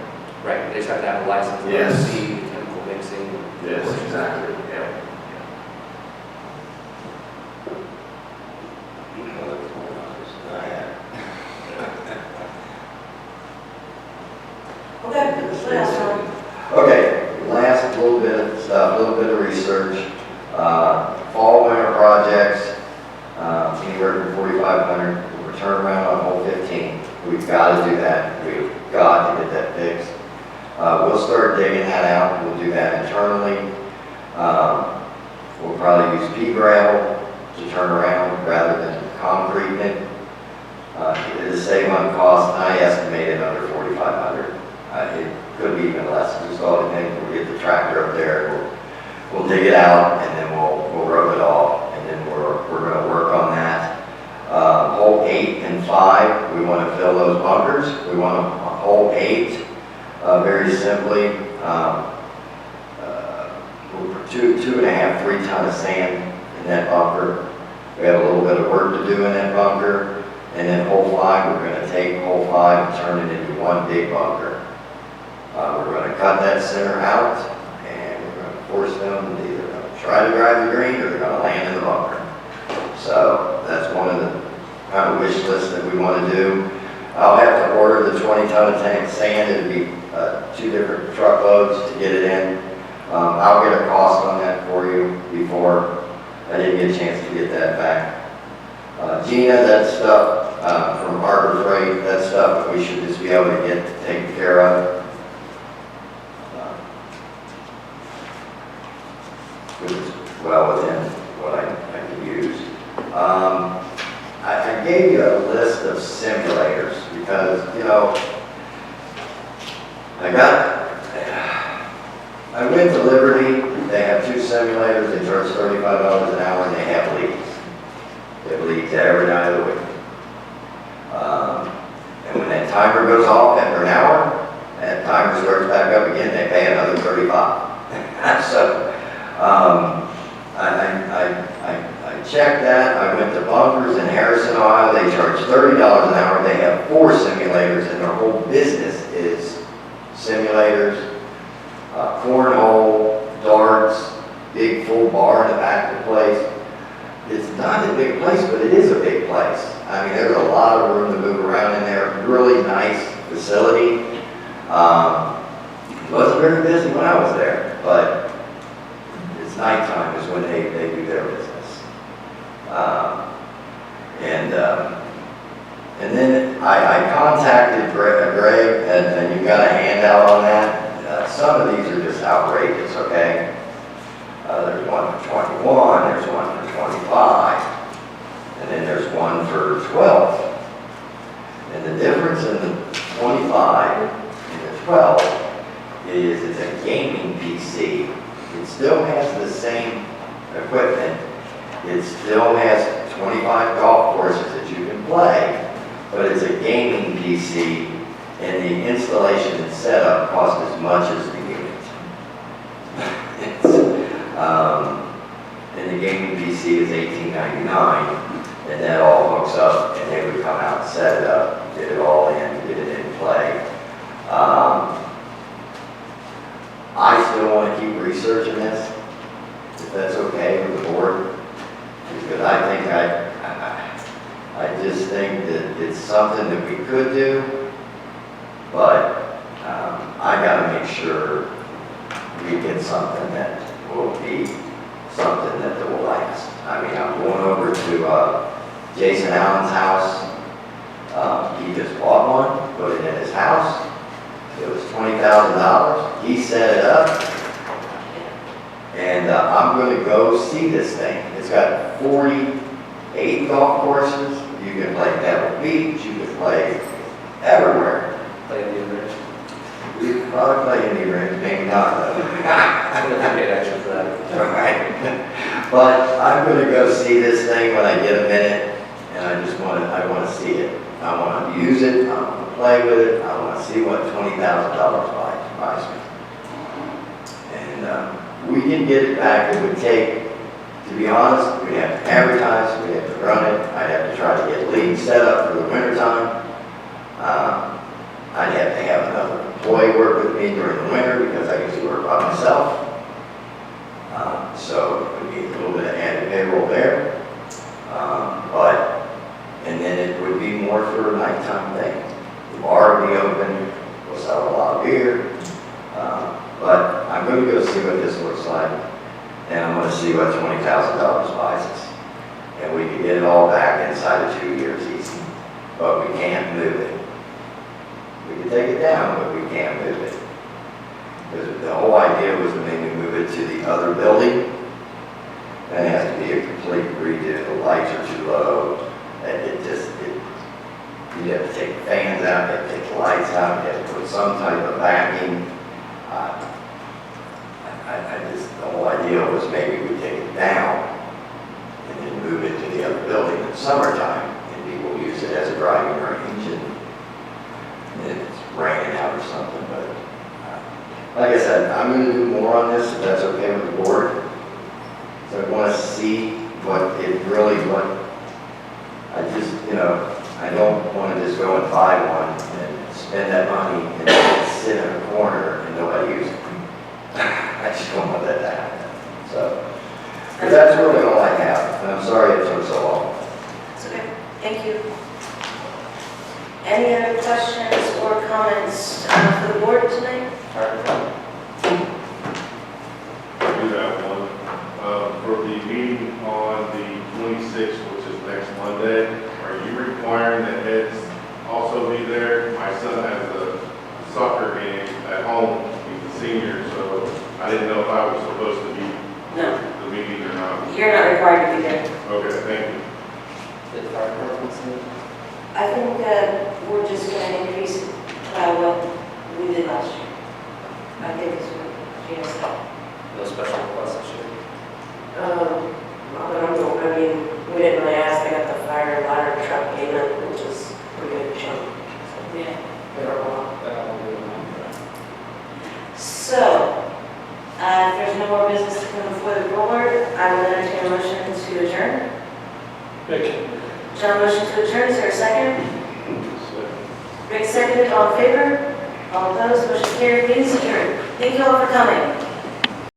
Right, they just have to have a license. Yes. See the chemical mixing. Yes, exactly, yeah. Okay, what else, Ron? Okay, last little bit of stuff, a little bit of research. Fall, winter projects, anywhere from 4,500. We're turning around on hole 15. We've got to do that. We've got to get that fixed. We'll start digging that out. We'll do that internally. We'll probably use pea gravel to turn around rather than concrete it. It'll save on cost. I estimated under 4,500. It could be even less. Just all depends. We'll get the tractor up there. We'll dig it out and then we'll rub it off, and then we're going to work on that. Hole 8 and 5, we want to fill those bunkers. We want to hole 8 very simply. We'll put 2.5, 3 ton of sand in that bunker. We have a little bit of work to do in that bunker. And then hole 5, we're going to take hole 5 and turn it into one big bunker. We're going to cut that center out, and we're going to force them to either try to drive the green or they're going to land in the bunker. So that's one of the kind of wish lists that we want to do. I'll have to order the 20-ton of tank sand. It'll be 2 different truckloads to get it in. I'll get a cost on that for you before. I didn't get a chance to get that back. Gina, that stuff from Harbor Freight, that stuff that we should just be able to get taken care of. Which is well within what I can use. I gave you a list of simulators because, you know, I went to Liberty. They have 2 simulators. They charge $35 an hour and they have leads. They have leads every night of the week. And when that timer goes off after an hour, that timer starts back up again, they pay another $35. So, I checked that. I went to Bunkers in Harrison, Ohio. They charge $30 an hour. They have 4 simulators, and their whole business is simulators, cornhole, bar in the back of the place. It's not a big place, but it is a big place. I mean, there's a lot of room to move around in there. Really nice facility. It wasn't very busy when I was there, but it's nighttime is when they do their business. And then I contacted Greg, and you got a handout on that. Some of these are just outrageous, okay? There's one for 21, there's one for 25, and then there's one for 12. And the difference in the 25 and the 12 is it's a gaming PC. It still has the same equipment. It still has 25 golf courses that you can play, but it's a gaming PC, and the installation and setup costs as much as the unit. And the gaming PC is $18.99, and that all hooks up, and they would come out and set it up, get it all in, get it in play. I still want to keep researching this, if that's okay with the board, because I just think that it's something that we could do, but I got to make sure we get something that will be something that will last. I mean, I'm going over to Jason Allen's house. He just bought one, put it in his house. It was $20,000. He set it up, and I'm going to go see this thing. It's got 48 golf courses. You can play Pebble Beach. You can play everywhere. Play in the Ridge. We could probably play in the Ridge, maybe not though. I'm gonna have to get extra for that. Right. But I'm going to go see this thing when I get a minute, and I want to see it. I want to use it. I want to play with it. I want to see what $20,000 buys me. And we can get it back. It would take, to be honest, we'd have to advertise, we'd have to run it. I'd have to try to get leagues set up for the wintertime. I'd have to have another employee work with me during the winter because I usually work by myself. So it would be a little bit of added payroll there. And then it would be more for a nighttime thing. The bar would be open, we'll sell a lot of beer. But I'm going to go see what this looks like, and I'm going to see what $20,000 buys us. And we can get it all back inside of 2 years easy. But we can't move it. We can take it down, but we can't move it. Because the whole idea was to maybe move it to the other building. And it has to be a complete redo. The lights are too low. You have to take the fans out, you have to take the lights out, you have to put some type of backing. The whole idea was maybe we take it down and then move it to the other building in the summertime, and people use it as a driving range, and it's raining out or something. But like I said, I'm going to do more on this if that's okay with the board. So I want to see what I just, I don't want to just go and buy one and spend that money and then sit in a corner and nobody uses it. I just don't want that to happen. So, but that's really all I have, and I'm sorry it took so long. It's okay. Thank you. Any other questions or comments for the board tonight? I do have one. For the meeting on the 26th, which is next Monday, are you requiring that heads also be there? My son has a soccer game at home. He's a senior, so I didn't know if I was supposed to be the meeting or not. You're not required to be there. Okay, thank you. I think we're just going to increase what we did last year. I think it's what Gina said. No special requests this year. I mean, we didn't really ask. I got the fire and ladder truck payment, which is a pretty good chunk. So, Yeah. So, if there's no more business to come before the board, I will entertain a motion to adjourn. John, motion to adjourn, is there a second? Rick seconded, all in favor? All opposed, motion carried, meeting is adjourned. Thank you all for coming.